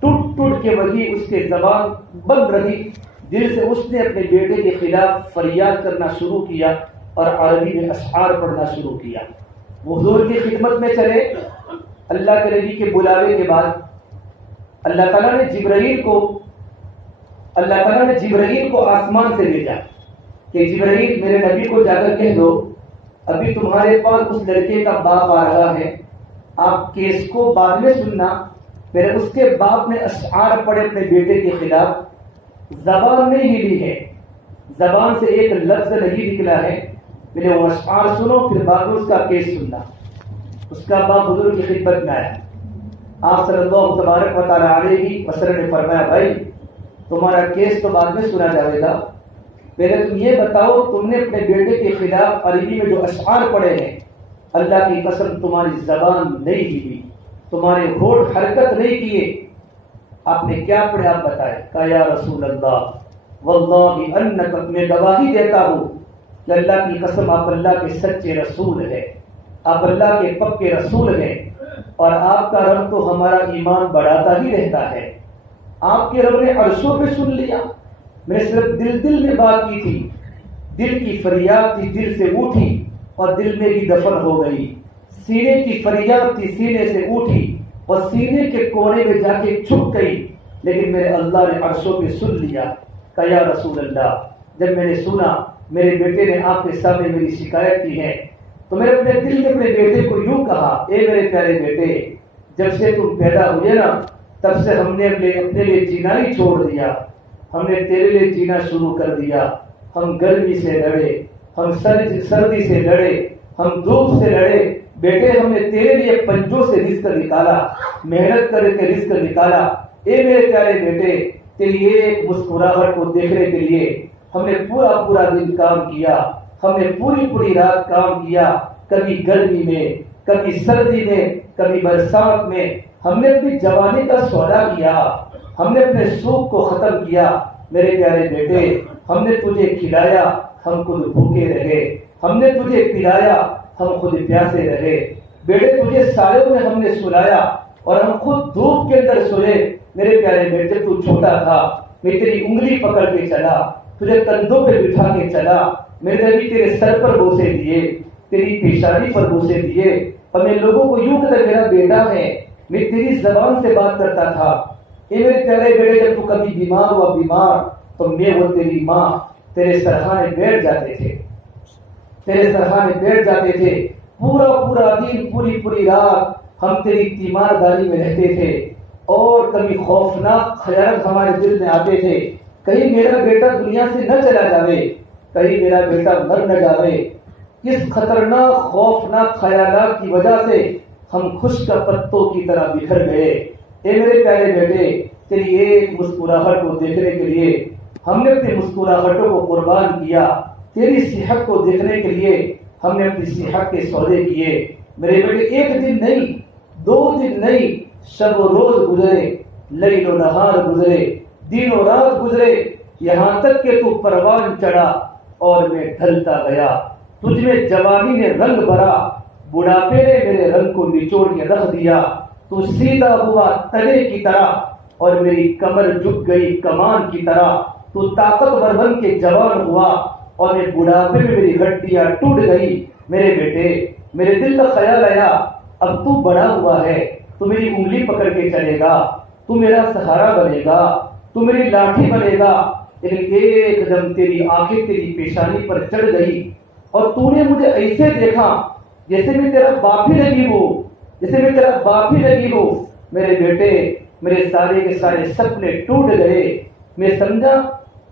ٹوٹ کے وہی اس کے زبان بند رہی. دل سے اس نے اپنے بیٹے کے خلاف فریاد کرنا شروع کیا اور عربی میں اشعار پڑھنا شروع کیا. وہ حضور کی خدمت میں چلے. اللہ کے نبی کے بلاوے کے بعد اللہ تعالیٰ نے جبرائیل کو آسمان سے بھیجا کہ جبرائیل میرے نبی کو جا کر کہہ دو ابھی تمہارے پاس اس لڑکے کا باپ آ رہا ہے، آپ کیس کو بعد میں سننا، میرے اس کے باپ نے اشعار پڑھے اپنے بیٹے کے خلاف، زبان نہیں ہلی ہے، زبان سے ایک لفظ نہیں نکلا ہے، میرے وہ اشعار سنو پھر بعد میں اس کا کیس سننا۔ اس کا باپ حضور کی خدمت میں آیا، آپ صلی اللہ تبارک و تعالیٰ علیہ وسلم نے فرمایا بھائی تمہارا کیس تو بعد میں سنا جائے گا، پہلے تم یہ بتاؤ تم نے اپنے بیٹے کے خلاف عربی میں جو اشعار پڑھے ہیں، اللہ کی قسم تمہاری زبان نہیں ہلی، تمہارے ہونٹ حرکت نہیں کیے، آپ نے کیا پڑھے آپ بتائیں؟ کہا یا رسول اللہ واللہ انک، میں گواہی دیتا ہوں کہ اللہ کی قسم آپ اللہ کے سچے رسول ہیں، آپ اللہ کے پکے رسول ہیں، اور آپ کا رب تو ہمارا ایمان بڑھاتا ہی رہتا ہے۔ آپ کے رب نے عرشوں پہ سن لیا، میں صرف دل میں بات کی تھی، دل کی فریاد تھی دل سے اٹھی اور دل میں ہی دفن ہو گئی، سینے کی فریاد تھی سینے سے اٹھی اور سینے کے کونے میں جا کے چھپ گئی، لیکن میرے اللہ نے عرشوں پہ سن لیا۔ کہا یا رسول اللہ جب میں نے سنا میرے بیٹے نے آپ کے سامنے میری شکایت کی ہے تو میں اپنے دل میں اپنے بیٹے کو یوں کہا، اے میرے پیارے بیٹے جب سے تم پیدا ہوئے نا تب سے ہم نے اپنے لیے جینا ہی چھوڑ دیا، ہم نے تیرے لیے جینا شروع کر دیا، ہم گرمی سے لڑے، ہم سردی سے لڑے، ہم دھوپ سے لڑے، بیٹے ہم نے تیرے لیے پنجوں سے رزق نکالا، محنت کر کے رزق نکالا، اے میرے پیارے بیٹے تیری ایک مسکراہٹ کو دیکھنے کے لیے ہم نے پورا دن کام کیا، ہم نے پوری رات کام کیا، کبھی گرمی میں کبھی سردی میں کبھی برسات میں، ہم نے اپنی جوانی کا سودا کیا، ہم نے اپنے سوکھ کو ختم کیا، میرے پیارے بیٹے ہم نے تجھے کھلایا ہم خود بھوکے رہے، ہم نے تجھے پلایا ہم خود پیاسے رہے، بیٹے تجھے سایوں میں ہم نے سلایا اور ہم خود دھوپ کے اندر سوئے، میرے پیارے بیٹے تو چھوٹا تھا میں تیری انگلی پکڑ کے چلا، تجھے کندھوں پہ بٹھا کے چلا، میرے نبی تیرے سر پر بوسے دیے، تیری پیشانی پر بوسے دیے، اور میں لوگوں کو یوں کہتا میرا بیٹا ہے، میں تیری زبان سے بات کرتا تھا، اے میرے پیارے بیٹے جب تو کبھی بیمار ہوا تو میں وہ تیری ماں تیرے سرہانے بیٹھ جاتے تھے، تیرے سرہانے بیٹھ جاتے تھے، پورا دن پوری رات ہم تیری تیمارداری میں رہتے تھے، اور کبھی خوفناک خیالات ہمارے دل میں آتے تھے، کہیں میرا بیٹا دنیا سے نہ چلا جاوے، کہیں میرا بیٹا مر نہ جاوے، کس خطرناک خوفناک خیالات کی وجہ سے ہم خشک پتوں کی طرح بکھر گئے۔ اے میرے پیارے بیٹے تیری ایک مسکراہٹ کو دیکھنے کے لیے ہم نے اپنی مسکراہٹوں کو قربان کیا، تیری صحت کو دیکھنے کے لیے ہم نے اپنی صحت کے سودے کیے، میرے بیٹے ایک دن نہیں 2 دن نہیں، شب و روز گزرے، لیل و نہار گزرے، دن و رات گزرے، یہاں تک کہ تو پروان چڑھا اور میں ڈھلتا گیا، تجھ میں جوانی نے رنگ بھرا، بڑھاپے نے میرے رنگ کو نچوڑ کے رکھ دیا، تو سیدھا ہوا تنے کی طرح اور میری کمر جھک گئی کمان کی طرح، تو طاقتور بن کے جوان ہوا اور میں بڑھاپے میں میری ہڈیاں ٹوٹ گئی۔ میرے بیٹے میرے دل کا خیال آیا اب تو بڑا ہوا ہے، تو میری انگلی پکڑ کے چلے گا، تو میرا سہارا بنے گا، تو میری لاٹھی بنے گا، لیکن ایک دم تیری آنکھیں تیری پیشانی پر چڑھ گئی اور تو نے مجھے ایسے دیکھا جیسے میں تیرا باپ ہی نہیں ہوں، جیسے میں تیرا باپ ہی نہیں ہوں۔ میرے بیٹے میرے سارے کے سارے سپنے ٹوٹ گئے، میں سمجھا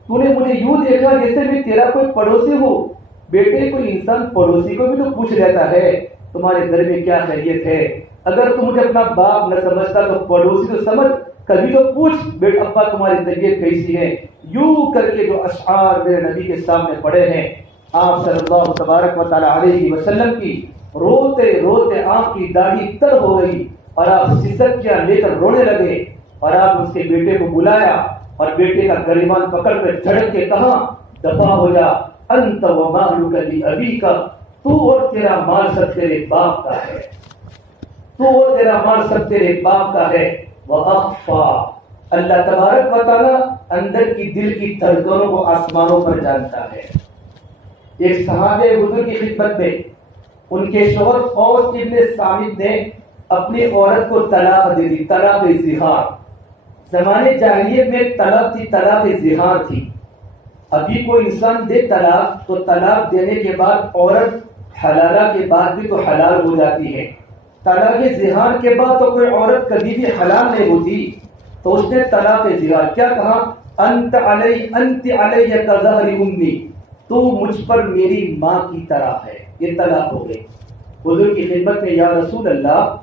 تو نے مجھے یوں دیکھا جیسے میں تیرا کوئی پڑوسی ہوں۔ بیٹے کوئی انسان پڑوسی کو بھی تو پوچھ لیتا ہے تمہارے گھر میں کیا خیریت ہے، اگر تم مجھے اپنا باپ نہ سمجھتا تو پڑوسی تو سمجھ، کبھی تو پوچھ بیٹا ابا تمہاری طبیعت کیسی ہے۔ یوں کر کے جو اشعار میرے نبی کے سامنے پڑے ہیں، آپ صلی اللہ تبارک و تعالی علیہ وسلم کی روتے روتے آپ کی داڑھی تر ہو گئی اور آپ سسکیاں لے کر رونے لگے، اور آپ اس کے بیٹے کو بلایا اور بیٹے کا گریبان پکڑ کر جھڑک کے کہا دفع ہو جا، انت و مالک لابیک، تو اور تیرا مال سب تیرے باپ کا ہے، تو اور تیرا مال سب تیرے باپ کا ہے۔ وَأَخْفَى، اللہ تبارک و تعالی اندر کی دل کی دھڑکنوں کو آسمانوں پر جانتا ہے۔ ایک صحابی حضور کی خدمت میں ان کے شوہر اوس ابن ثابت نے اپنی عورت کو طلاق دے دی، طلاق اظہار، زمانے جاہلیت میں طلاق تھی، طلاق زہار تھی. ابھی کوئی انسان دے طلاق تو طلاق دینے کے بعد عورت حلالہ کے بعد بھی تو حلال ہو جاتی ہے. طلاق زہار کے بعد تو کوئی عورت کبھی بھی حلال نہیں ہوتی. تو اس نے طلاق زہار کیا کہا؟ انت علی کظہر امی، تو مجھ پر میری ماں کی طرح ہے. یہ طلاق ہو گئی. حضور کی خدمت میں یا رسول اللہ،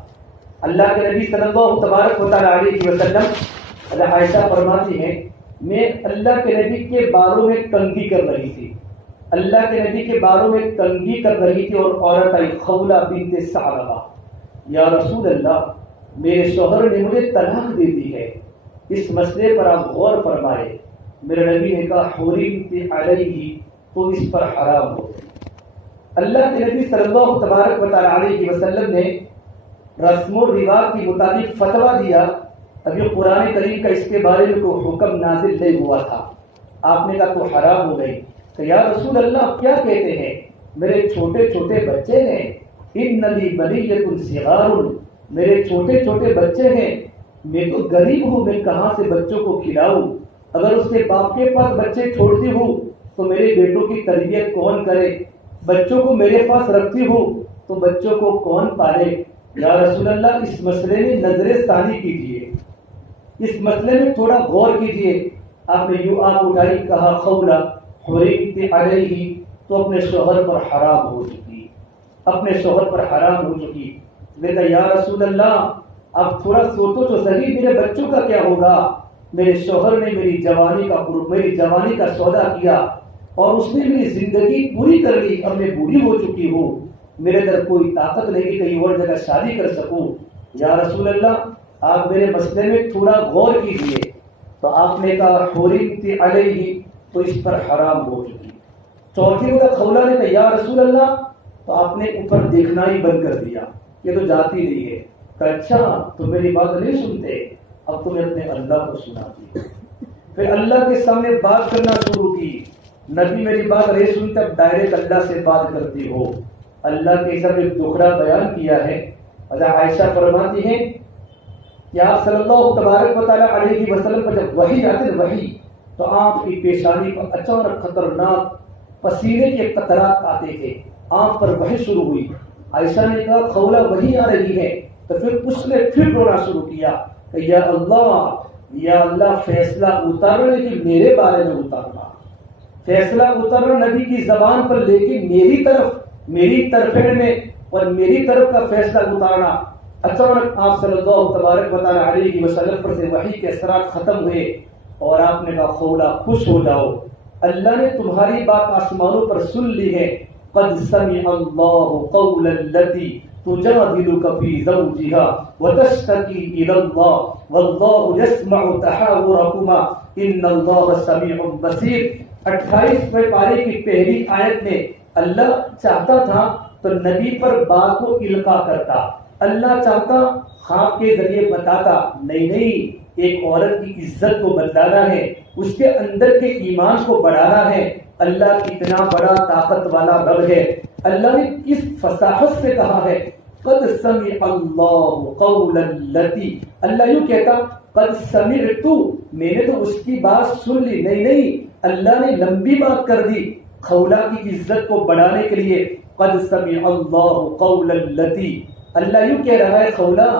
اللہ کے نبی صلی اللہ تبارک و تعالیٰ علیہ وسلم، اللہ عائشہ فرماتی ہیں میں اللہ کے نبی کے باروں میں تنگی کر رہی تھی، اللہ کے نبی کے باروں میں تنگی کر رہی تھی، اور عورت آئی خولہ بنت ثعلبہ، یا رسول اللہ میرے شوہر نے مجھے طلاق دے دی ہے، اس مسئلے پر آپ غور فرمائے. میرے نبی نے کہا حرمت علیہ، تو اس پر حرام ہو گئی. اللہ کے نبی صلی اللہ تبارک و تعالیٰ علیہ وسلم نے رسم و رواج کے مطابق فتویٰ دیا. ابھی قرآن کریم کا اس کے بارے میں کوئی حکم نازل نہیں ہوا تھا. آپ نے کہا تو حرام ہو گئی. کہ یا رسول اللہ آپ کیا کہتے ہیں؟ میرے چھوٹے چھوٹے بچے ہیں، ان لی بلیۃ صغار، میرے چھوٹے چھوٹے بچے ہیں، میں تو غریب ہوں، میں کہاں سے بچوں کو کھلاؤں؟ اگر اس کے باپ کے پاس بچے چھوڑتی ہوں تو میرے بیٹوں کی تربیت کون کرے؟ بچوں کو میرے پاس رکھتی ہوں تو بچوں کو کون پالے؟ یا رسول اللہ اس مسئلے میں نظر ثانی کیجیے، اس مسئلے میں تھوڑا غور کیجیے. آپ نے یوں آپ اٹھائی، کہا خولہ حرمت علیہ، تو اپنے شوہر پر حرام ہو چکی، اپنے شوہر پر حرام ہو چکی. میں کہا یا رسول اللہ آپ تھوڑا سوچو تو صحیح، میرے بچوں کا کیا ہوگا؟ میرے شوہر نے میری جوانی کا سودا کیا اور اس نے میری زندگی پوری کر لی. اب میں بوڑھی ہو چکی ہوں، میرے اندر کوئی طاقت نہیں کہ کہیں اور جگہ شادی کر سکوں. یا رسول اللہ آپ میرے مسئلے میں تھوڑا غور کیجیے. تو آپ نے کہا حرمت علیہ، تو اس پر حرام ہو چکی. چوتھی وقت خولہ نے کہا یا رسول اللہ، تو آپ نے اوپر دیکھنا ہی بند کر دیا، یہ تو جاتی نہیں ہے. کہ اچھا تم میری بات نہیں سنتے، اب تمہیں اپنے اللہ کو سناتی. پھر اللہ کے سامنے بات کرنا شروع کی. نبی میری بات نہیں سنتے، اب ڈائریکٹ اللہ سے بات کرتی ہو. اللہ کے سب ایک دکھڑا بیان کیا ہے. حضرت عائشہ فرماتی ہیں کہ آپ صلی اللہ تبارک و تعالیٰ علیہ وسلم پر جب وحی آتی وحی، تو آپ کی پیشانی پر اچانک خطرناک پسینے کے قطرات آتے تھے. آپ پر وحی شروع ہوئی. عائشہ نے کہا خولہ وحی آ رہی ہے. تو پھر اس نے پھر رونا شروع کیا کہ یا اللہ فیصلہ اتارو، لیکن میرے بارے میں اتارنا، فیصلہ اتارو نبی کی زبان پر، لیکن میری طرف، میری طرفین میں اور میری طرف کا فیصلہ اتارنا. اچانک آپ صلی اللہ تبارک و تعالیٰ علیہ وسلم پر سے وحی کے اثرات ختم ہوئے اور آپ نے کہا خولہ خوش ہو جاؤ، اللہ نے تمہاری بات آسمانوں پر سن لی ہے. قد سمع اللہ قول التی تجادلک فی زوجہا وتشتکی الی اللہ واللہ یسمع تحاورکما ان اللہ سمیع بصیر. 28ویں پارے کی پہلی آیت میں اللہ چاہتا تھا تو نبی پر بات کو القاء کرتا. اللہ چاہتا خواب کے ذریعے بتاتا. نہیں، ایک عورت کی عزت کو بدلانا ہے، اس کے اندر کے ایمان کو بڑھانا ہے. اللہ کتنا بڑا طاقت والا رب ہے. اللہ نے کس فصاحت سے کہا ہے قد سمع اللہ قول التی. اللہ یوں کہتا قد سمعت، میں نے تو اس کی بات سن لی. نہیں، اللہ نے لمبی بات کر دی خولہ کی عزت کو بڑھانے کے لیے. قد سمع اللہ قول التی. اللہ یوں کہہ رہا ہے خولہ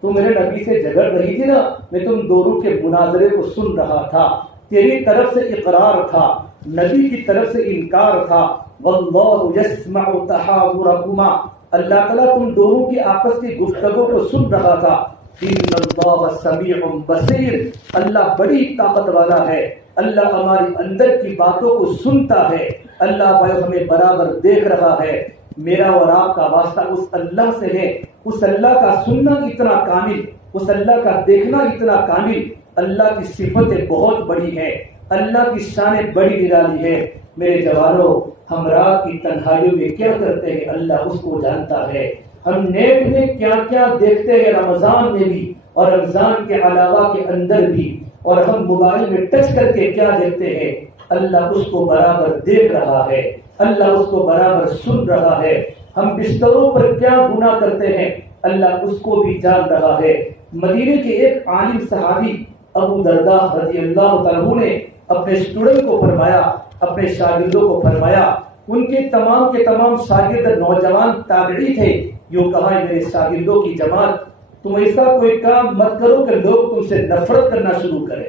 تو میرے نبی سے جھگڑ رہی تھی نا، میں تم دونوں کے مناظرے کو سن رہا تھا. تیری طرف سے اقرار تھا، نبی کی طرف سے انکار تھا. واللہ یسمع تحاورکما، اللہ تعالیٰ تم دونوں کی آپس کی گفتگو کو سن رہا تھا. ان اللہ سمیع بصیر، اللہ بڑی طاقت والا ہے. اللہ ہماری اندر کی باتوں کو سنتا ہے. اللہ ہمیں برابر دیکھ رہا ہے. میرا اور آپ کا واسطہ اس اللہ سے ہے. اس اللہ کا سننا اتنا کامل، اس اللہ کا دیکھنا اتنا کامل. اللہ کی صفتیں بہت بڑی ہیں، اللہ کی شانیں بڑی نرالی ہے. میرے جوانوں، ہم رات کی تنہائیوں میں کیا کرتے ہیں اللہ اس کو جانتا ہے. ہم نیٹ میں کیا کیا دیکھتے ہیں رمضان میں بھی اور رمضان کے علاوہ کے اندر بھی، اور ہم موبائل میں ٹچ کر کے کیا دیکھتے ہیں اللہ اس کو برابر دیکھ رہا ہے. اللہ اس کو برابر سن رہا ہے. ہم بستروں پر کیا گناہ کرتے ہیں اللہ اس کو بھی جان رہا ہے. مدینے کے ایک عالم صحابی ابو درداء رضی اللہ تعالیٰ عنہ نے اپنے اسٹوڈنٹ کو فرمایا، اپنے شاگردوں کو فرمایا، ان کے تمام شاگرد نوجوان تابعی تھے، یوں کہا میرے شاگردوں کی جماعت تم ایسا کوئی کام مت کرو کہ لوگ تم سے نفرت کرنا شروع کریں۔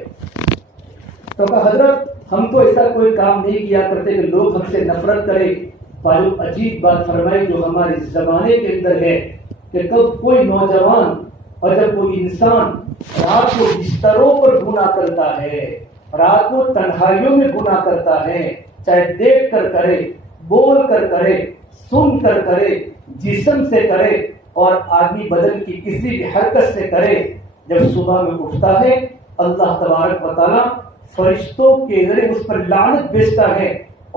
تو کہا حضرت ہم تو ایسا کوئی کام نہیں کیا کرتے کہ لوگ ہم سے نفرت کریں۔ بڑی عجیب بات فرمائی جو ہمارے زمانے کے اندر ہے کہ کب کوئی نوجوان اور جب کوئی انسان رات کو بستروں پر گناہ کرتا ہے، رات کو تنہائیوں میں گناہ کرتا ہے، چاہے دیکھ کر کرے، بول کر کرے، سن کر کرے، جسم سے کرے اور آدمی بدن کی کسی بھی حرکت سے کرے، جب صبح میں اٹھتا ہے اللہ تبارک و تعالیٰ فرشتوں کے ذریعے اس پر لعنت بھیجتا ہے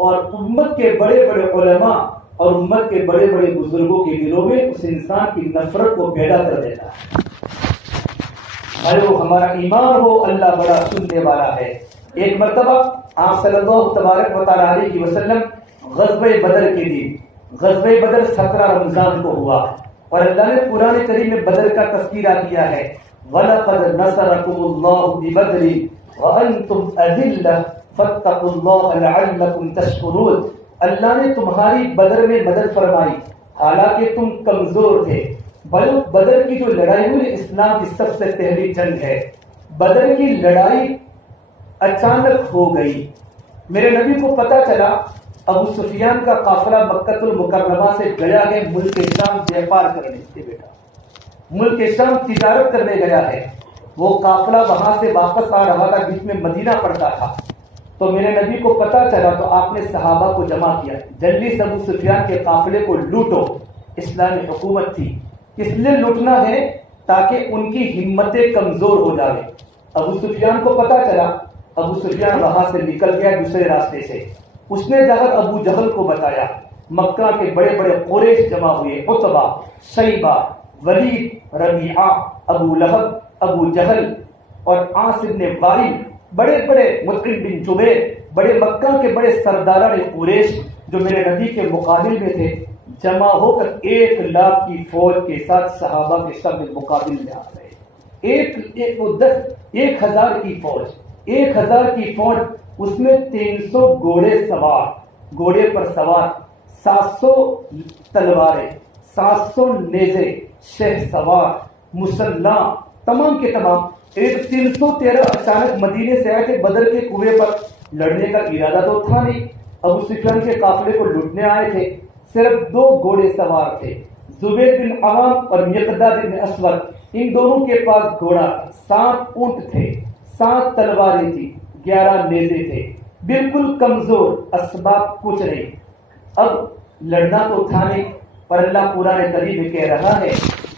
اور امت کے بڑے بڑے علماء اور امت کے بڑے بڑے بزرگوں کے دلوں میں اس انسان کی نفرت کو پیدا کر دیتا ہے۔ ارے وہ ہمارا ایمان ہو، اللہ بڑا سننے والا ہے۔ ایک مرتبہ آپ صلی اللہ تبارک و تعالیٰ علیہ وسلم غزوہ بدر کے دن، غزوہ بدر 17 رمضان کو ہوا اور اللہ نے قرآن کریم میں بدر کا تذکرہ کیا ہے، وَلَقَدْ نَصَرَكُمُ اللَّهُ بِبَدْرٍ وَأَنْتُمْ أَذِلَّةٌ فَاتَّقُوا اللَّهَ لَعَلَّكُمْ تَشْكُرُونَ۔ اللہ نے تمہاری بدر میں مدد فرمائی حالانکہ تم کمزور تھے۔ بدر کی جو لڑائی ہوئی اسلام کی سب سے پہلی جنگ ہے۔ بدر کی لڑائی اچانک ہو گئی، میرے نبی کو پتا چلا ابو سفیان کا قافلہ مکہ المکرمہ سے گیا ہے ملک شام ویپار کرنے سے، بیٹا ملک شام تجارت کرنے گیا ہے۔ وہ قافلہ وہاں سے واپس آ رہا تھا، بیچ میں مدینہ پڑتا تھا۔ تو میرے نبی کو پتا چلا تو آپ نے صحابہ کو جمع کیا، جلدی سے ابو سفیان کے قافلے کو لوٹو۔ اسلامی حکومت تھی، اس لیے لوٹنا ہے تاکہ ان کی ہمتیں کمزور ہو جائے۔ ابو سفیان کو پتا چلا، ابو سفیان وہاں سے نکل گیا دوسرے راستے سے۔ اس نے جا کر ابو جہل کو بتایا، مکہ کے بڑے بڑے قریش جمع ہوئے، عتبہ، شیبہ، ولید، ربیعہ، ابو لہب، ابو جہل اور عاص بن وائل، بڑے بڑے مطعم بن جبیر، بڑے مکہ کے بڑے سرداران قریش جو میرے نبی کے مقابل میں تھے، جمع ہو کر 1,00,000 کی فوج کے ساتھ صحابہ کے سب مقابل میں آ گئے۔ 1,000 کی فوج، 1,000 کی فوج، اس میں 300 گھوڑے سوار، گھوڑے پر سوار، 700 تلواریں، 700 نیزے، شہ سوار، مسلح، تمام کے تمام۔ 313 اچانک مدینے سے آئے تھے، بدر کے کنویں پر لڑنے کا ارادہ تو تھا نہیں، ابو سفیان کے قافلے کو لوٹنے آئے تھے۔ صرف 2 گھوڑے سوار تھے، زبیر بن عوام اور مقداد بن اسود، ان دونوں کے پاس گھوڑا، 7 اونٹ تھے، 7 تلواریں تھی، 11 نیزے تھے، بالکل کمزور، اسباب کچھ نہیں۔ اب لڑنا تو تھا نہیں، پر اللہ قرآن کریم میں کہہ رہا ہے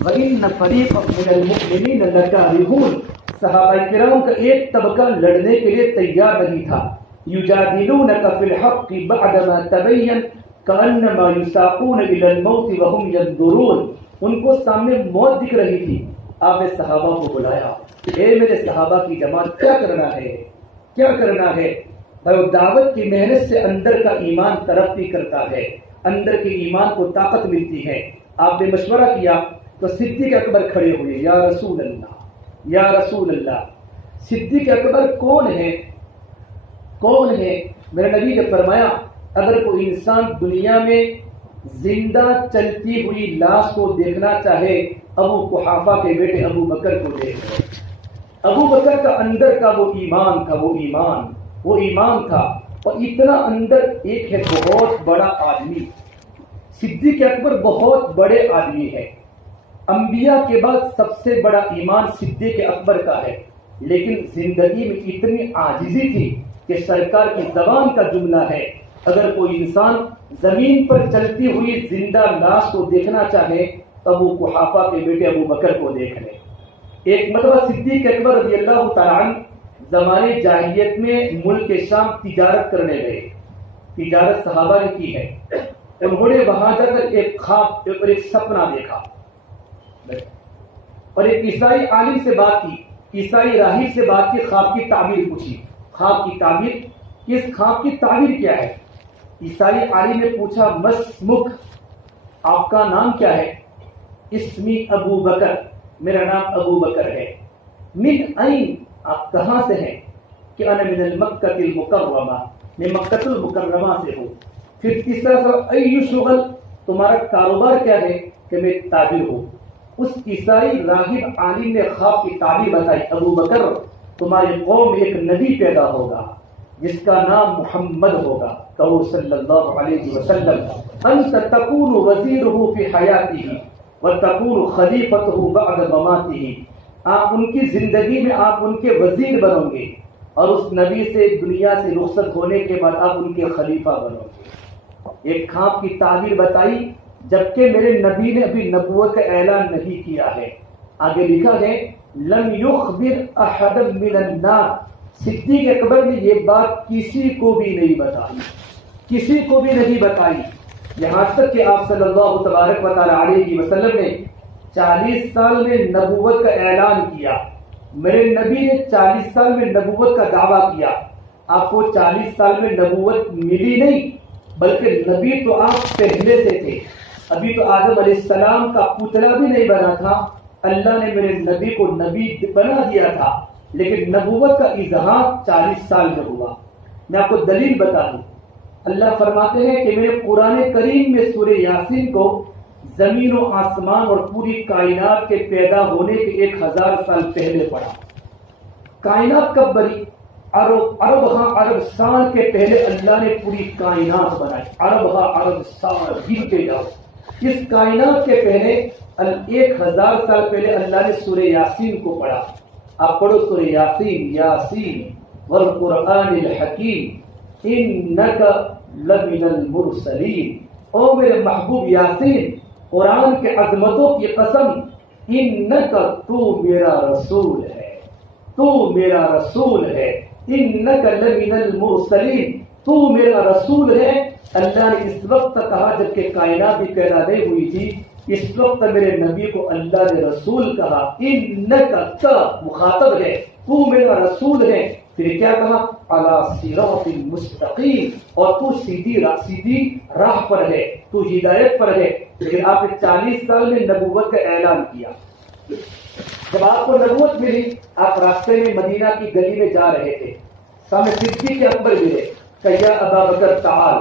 وَإِنَّ فَرِيقًا مِنَ الْمُؤْمِنِينَ لَكَارِهُونَ، صحابہ کرام کا ایک طبقہ لڑنے کے لیے تیار نہیں تھا۔ يُجَادِلُونَكَ فِي الْحَقِّ بَعْدَمَا تَبَيَّنَ كَأَنَّمَا يُسَاقُونَ إِلَى الْمَوْتِ وَهُمْ يَنظُرُونَ، ان کو سامنے موت دکھ رہی تھی۔ آپ نے صحابہ کو بلایا، اے میرے صحابہ کی جماعت، کیا کرنا ہے، کیا کرنا ہے؟ بھائی دعوت کی محنت سے اندر کا ایمان ترقی کرتا ہے، اندر کے ایمان کو طاقت ملتی ہے۔ آپ نے مشورہ کیا تو صدیق اکبر کھڑے ہوئے، یا رسول اللہ، یا رسول اللہ۔ صدیق اکبر کون ہے؟ کون ہے؟ میرے نبی نے فرمایا اگر کوئی انسان دنیا میں زندہ چلتی ہوئی لاش کو دیکھنا چاہے، ابو قحافہ کے بیٹے ابو بکر کو دیکھ لے۔ ابو بکر کا اندر کا وہ ایمان تھا، وہ ایمان تھا، اور اتنا اندر ایک ہے بہت بڑا آدمی، صدیق اکبر بہت بڑے آدمی ہے، انبیاء کے بعد سب سے بڑا ایمان صدیق اکبر کا ہے، لیکن زندگی میں اتنی عاجزی تھی کہ سرکار کی زبان کا جملہ ہے اگر کوئی انسان زمین پر چلتی ہوئی زندہ لاش کو دیکھنا چاہے تو ابو قحافہ کے بیٹے ابو بکر کو دیکھ لے۔ ایک مرتبہ صدیق اکبر رضی اللہ تعالیٰ عنہ زمانے جاہلیت میں ملک شام تجارت کرنے گئے، تجارت صحابہ نے کی ہے، انہوں نے وہاں جا کر ایک خواب اور ایک سپنا دیکھا اور ایک عیسائی عالم سے بات کی، عیسائی راہب سے بات کی، خواب کی تعبیر پوچھی، خواب کی تعبیر، اس خواب کی تعبیر کیا ہے؟ عیسائی عالم نے پوچھا مسمک، آپ کا نام کیا ہے؟ اسمی ابو بکر، میرا نام ابو بکر ہے۔ من این، آپ کہاں سے ہیں؟ کہ انا من المکہ المکرمہ، میں مکہ المکرمہ سے ہوں۔ پھر تیسرا سوال ای شغل، تمہارا کاروبار کیا ہے؟ کہ میں تاجر ہوں۔ اس عیسائی راہب عالم نے خواب کی تعبیر بتائی، ابو بکر تمہاری قوم میں ایک نبی پیدا ہوگا جس کا نام محمد ہوگا، کہو صلی اللہ علیہ وسلم، انت تکون وزیرہ فی حیاتہ وتکون خلیفتہ بعد مماتہ، آپ ان کی زندگی میں آپ ان کے وزیر بنو گے اور اس نبی سے دنیا سے رخصت ہونے کے بعد آپ ان کے خلیفہ بنو گے۔ ایک خواب کی تعبیر بتائی جبکہ میرے نبی نے ابھی نبوت کا اعلان نہیں کیا ہے۔ آگے لکھا ہے لم یخبر احد من الناس، صدیق اکبر نے یہ بات کسی کو بھی نہیں بتائی، کسی کو بھی نہیں بتائی، یہاں تک کہ آپ صلی اللہ تبارک و تعالی علیہ وسلم نے 40 سال میں نبوت کا اعلان کیا۔ میرے نبی نے 40 سال میں نبوت کا دعویٰ کیا، آپ کو 40 سال میں نبوت ملی نہیں، بلکہ نبی تو آپ پہلے سے تھے، ابھی تو آدم علیہ السلام کا پتلا بھی نہیں بنا تھا، اللہ نے میرے نبی کو نبی بنا دیا تھا، لیکن نبوت کا اظہار 40 سال میں ہوا۔ میں آپ کو دلیل بتا دوں، اللہ فرماتے ہیں کہ میرے قرآن کریم میں سورہ یاسین کو زمین و آسمان اور پوری کائنات کے پیدا ہونے کے 1000 سال پہلے پڑھا۔ کائنات کب بنی؟ عرب سال کے پہلے اللہ نے پوری کائنات بنائی، عرب سال گنتے جاؤ، اس کائنات کے پہلے 1000 سال پہلے اللہ نے سورہ یاسین کو پڑھا۔ آپ پڑھو سورہ یاسین، یاسین والقرآن الحکیم انک لمن المرسلین، او میرے محبوب یاسین قرآن کے عظمتوں کی قسم، انک تو میرا رسول ہے، تو میرا رسول ہے، انک لمن المرسلین، تو میرا رسول ہے۔ اللہ نے اس وقت کہا جبکہ کائنات بھی پیدا نہیں ہوئی تھی، اس وقت میرے نبی کو اللہ نے رسول کہا، انک کا مخاطب ہے، تو میرا رسول ہے۔ پھر کیا کہا؟ علی صراط مستقیم، اور تو سیدھی راہ پر ہے، تو ہدایت پر ہے۔ لیکن آپ نے 40 سال میں نبوت کا اعلان کیا۔ جب آپ کو نبوت ملی، آپ راستے میں مدینہ کی گلی میں جا رہے تھے، سامنے صدیق اکبر ملے، کہ یا ابا بکر تعال،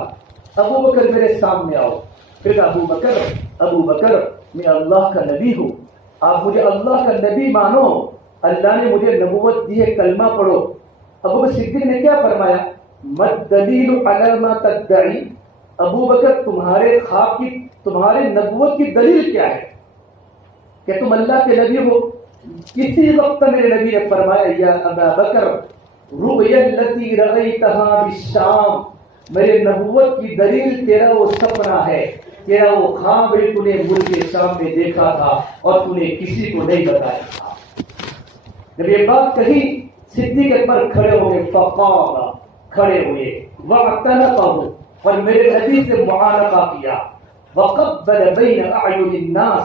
ابو بکر میرے سامنے آؤ۔ پھر ابو بکر میں اللہ کا نبی ہوں، آپ مجھے اللہ کا نبی مانو، اللہ نے مجھے نبوت دی ہے، کلمہ پڑھو۔ ابو بکر صدیق نے کیا فرمایا؟ مد دلیل علی ما تدعی، ابو بکر تمہارے خواب کی، تمہارے نبوت کی دلیل کیا ہے کہ تم اللہ کے نبی ہو؟ کسی وقت میرے نبی نے فرمایا یا ابا بکر رؤیا التی رأیتہا بالشام، میرے نبوت کی دلیل تیرا وہ سپنا ہے، تیرا وہ خواب ہے، تو نے ملک شام میں دیکھا تھا اور تو نے کسی کو نہیں بتایا تھا۔ جب یہ بات کہی، صدیق اکبر کھڑے ہوئے، فقام کھڑے ہوئے، واعتنقہ، اور میرے نبی سے معانقہ کیا، وقبل بین اعین الناس،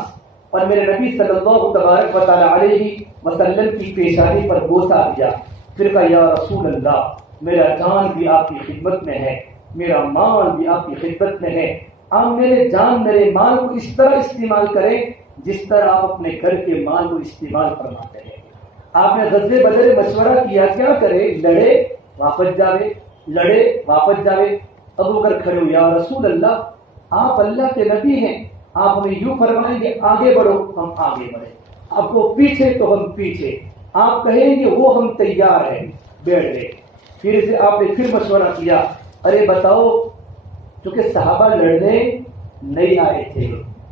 اور میرے نبی صلی اللہ تبارک و تعالی علیہ وسلم کی پیشانی پر بوسہ دیا۔ پھر کہا یا رسول اللہ، میرا جان بھی آپ کی خدمت میں ہے، میرا مال بھی آپ کی خدمت میں ہے، آپ میرے جان میرے مال کو اس طرح استعمال کریں جس طرح آپ اپنے گھر کے مال کو استعمال فرماتے ہیں۔ آپ نے غزوہ بدر میں مشورہ کیا کیا کرے؟ لڑے واپس جاوے، لڑے واپس جاوے۔ ابو بکر کھڑے ہوئے، یا رسول اللہ، آپ اللہ کے نبی ہیں، آپ ہمیں یوں فرمائیں گے آگے بڑھو، ہم آگے بڑھیں، آپ کو پیچھے تو ہم پیچھے، آپ کہیں گے وہ ہم تیار ہیں، بیٹھ گئے۔ پھر سے آپ نے پھر مشورہ کیا، ارے بتاؤ، چونکہ صحابہ لڑنے نہیں آئے تھے،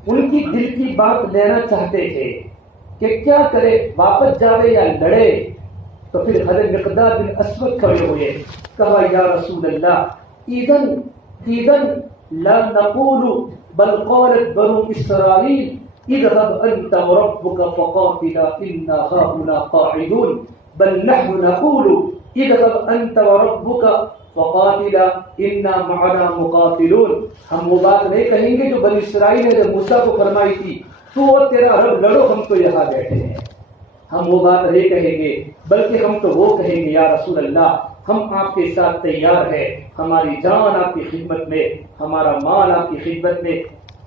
ان کی دل کی بات لینا چاہتے تھے کہ کیا کرے، واپس جاوے یا لڑے؟ تو پھر حضرت مقداد بن اسود کھڑے ہوئے، کہا یا رسول اللہ اذن لا نقول بل قالت بنو اسرائیل اذهب انت وربك فقاتلا انا هاهنا قاعدون بل نحن نقول اذهب انت وربك فقاتلا انا معنا مقاتلون۔ ہم وہ بات نہیں کہیں گے جو بنی اسرائیل نے موسیٰ کو فرمائی تھی، تو اور تیرا رب لڑو، ہم تو یہاں بیٹھے ہیں، ہم وہ بات نہیں کہیں گے، بلکہ ہم تو وہ کہیں گے یا رسول اللہ، ہم آپ کے ساتھ تیار ہیں، ہماری جان آپ کی خدمت میں، ہمارا مال آپ کی خدمت میں۔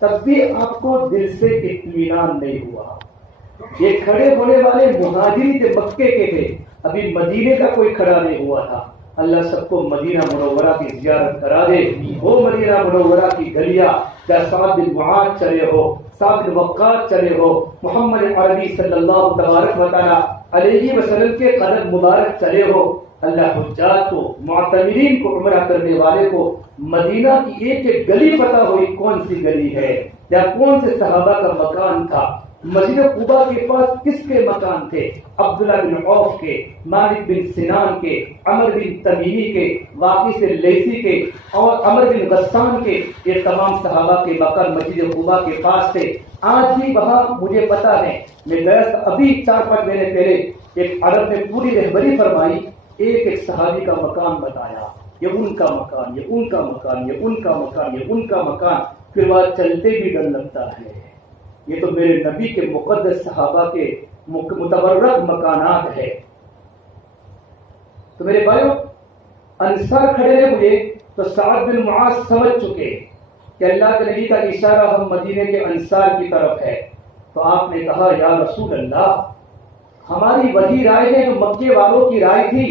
تب بھی آپ کو دل سے اطمینان نہیں ہوا۔ یہ کھڑے ہونے والے مہاجری تھے، مکے کے تھے، ابھی مدینے کا کوئی کھڑا نہیں ہوا تھا. اللہ سب کو مدینہ منورہ کی زیارت کرا دے. وہ مدینہ منورہ کی گلیاں کیا سعد بن معاذ چلے ہو, سعد بن وقاص چلے ہو, محمد عربی صلی اللہ تبارک و تعالی علیہ وسلم کے قدم مبارک چلے ہو. اللہ حجاج کو, معتمرین کو, عمرہ کرنے والے کو مدینہ کی ایک ایک گلی پتہ ہوئی کون سی گلی ہے یا کون سے صحابہ کا مکان تھا. مسجد قباء کے پاس کس کے مکان تھے؟ عبداللہ بن عوف کے, مالک بن سنان کے, عمر بن تمیمی کے, واقع سے لیثی کے اور عمر بن غسان کے. یہ تمام صحابہ کے مکان مسجد قباء کے پاس تھے. آج بھی وہاں مجھے پتا ہے, میں گیا ابھی 4-5 مہینے پہلے, ایک عرب نے پوری رہبری فرمائی, ایک ایک صحابی کا مکان بتایا, یہ ان کا مکان, یہ ان کا مکان, یہ ان کا مکان, یہ ان کا مکان. پھر وہاں چلتے بھی ڈر لگتا ہے. یہ تو میرے نبی کے مقدس صحابہ کے متبرک مکانات ہے. تو میرے بھائیو, انصار کھڑے ہوئے تو سعد بن معاذ سمجھ چکے کہ اللہ کے نبی کا اشارہ ہم مدینے کے انصار کی طرف ہے. تو آپ نے کہا یا رسول اللہ, ہماری وہی رائے ہے جو مکے والوں کی رائے تھی,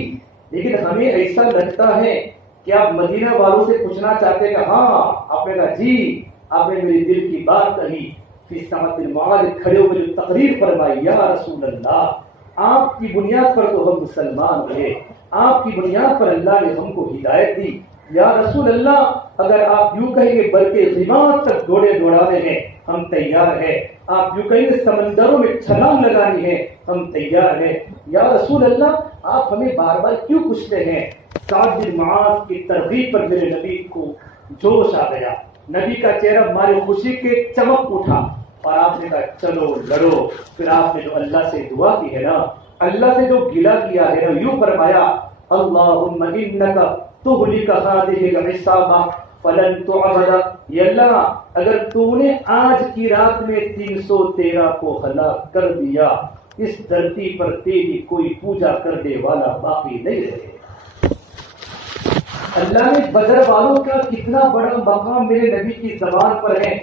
لیکن ہمیں ایسا لگتا ہے کہ آپ مدینہ والوں سے پوچھنا چاہتے کہ ہاں. آپ نے کہا جی, آپ نے میری دل کی بات کہی. پھر سعد بن معاذ کھڑے ہوئے جو تقریر فرمائی, یا رسول اللہ, آپ کی بنیاد پر تو ہم مسلمان ہوئے, آپ کی بنیاد پر اللہ نے ہم کو ہدایت دی. یا رسول اللہ, اگر آپ یوں کہیں گے بلکہ غمات تک گھوڑے دوڑانے ہیں, ہم تیار ہیں. آپ یوں کہیں گے سمندروں میں چھلانگ لگانی ہے, ہم تیار ہیں. یا رسول اللہ, آپ ہمیں بار بار کیوں پوچھتے ہیں؟ سعد بن معاذ کی ترغیب پر میرے نبی کو جوش آ گیا. نبی کا چہرہ مارے خوشی کے چمک اٹھا اور آپ نے کہا چلو لڑو. پھر آپ نے جو اللہ سے دعا کی ہے نا, اللہ سے جو گلہ کیا ہے نا, یوں فرمایا اللہم انکا تہلک ہذہ العصابہ فلن تعبد. یا اللہ, اگر تو نے آج کی رات میں 313 کو ہلاک کر دیا, اس دھرتی پر تیری کوئی پوجا کرنے والا باقی نہیں رہے. اللہ نے بدر والوں کا کتنا بڑا مقام میرے نبی کی زبان پر ہے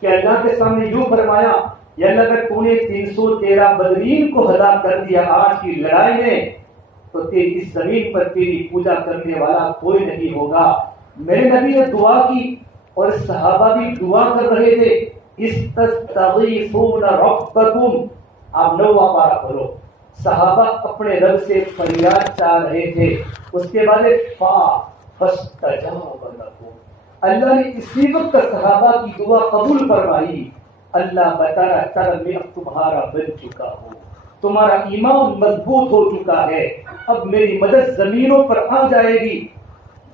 کہ اللہ کے سامنے یوں فرمایا, یا اللہ اگر تو نے 313 بدرین کو ہلاک کر دیا آج کی لڑائی میں, تو تیری اس زمین پر تیری پوجا کرنے والا کوئی نہیں ہوگا. میرے نبی نے دعا کی اور صحابہ بھی دعا کر رہے تھے. استغیثون ربکم, آپ 9واں پارہ پڑھو. صحابہ اپنے رب سے فریاد چاہ رہے تھے. اس کے بعد فاستجاب لکم, اللہ نے اسی وقت صحابہ کی دعا قبول فرمائی. اللہ بتانا چاہتا میں اب تمہارا بن چکا ہوں, تمہارا ایمان مضبوط ہو چکا ہے, اب میری مدد زمینوں پر آ جائے گی.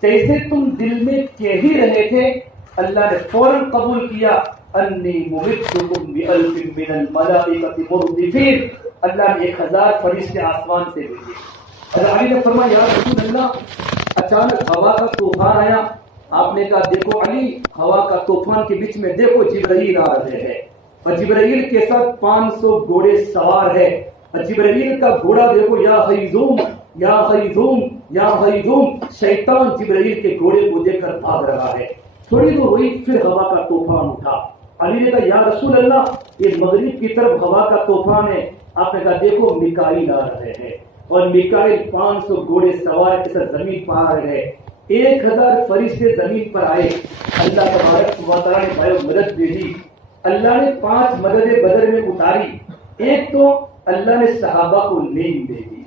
جیسے تم دل میں کہہ ہی رہے تھے, اللہ نے فوراً قبول کیا. انی ممدکم بألف من الملائکۃ مردفین, اللہ نے 1000 فرشتے آسمان سے بھیجے. حضرت علی نے فرمایا یا رسول اللہ, اچانک ہوا کا طوفان آیا. آپ نے کہا دیکھو علی, ہوا کا طوفان کے بیچ میں دیکھو جبرائیل آ رہے ہیں, اور جبرائیل کے ساتھ 500 گھوڑے سوار ہے. اور جبرائیل کا گھوڑا دیکھو, یا خیزوم یا خیزوم یا خیزوم, شیطان جبرائیل کے گھوڑے کو دیکھ کر بھاگ رہا ہے. تھوڑی دور ہوئی, پھر ہوا کا طوفان اٹھا. علی نے کہا یا رسول اللہ, یہ مغرب کی طرف ہوا کا طوفان ہے. آپ نے کہا دیکھو میکائیل آ رہے ہیں, اور میکائیل 500 گھوڑے سوار کے ساتھ زمین پر آ رہے ہیں. 1000 فرشتے زمین پر آئے. اللہ تبارک و تعالی نے بھائی مدد بھیجی. اللہ نے 5 مدد بدر میں اتاری. ایک تو اللہ نے صحابہ کو نیند دے دی.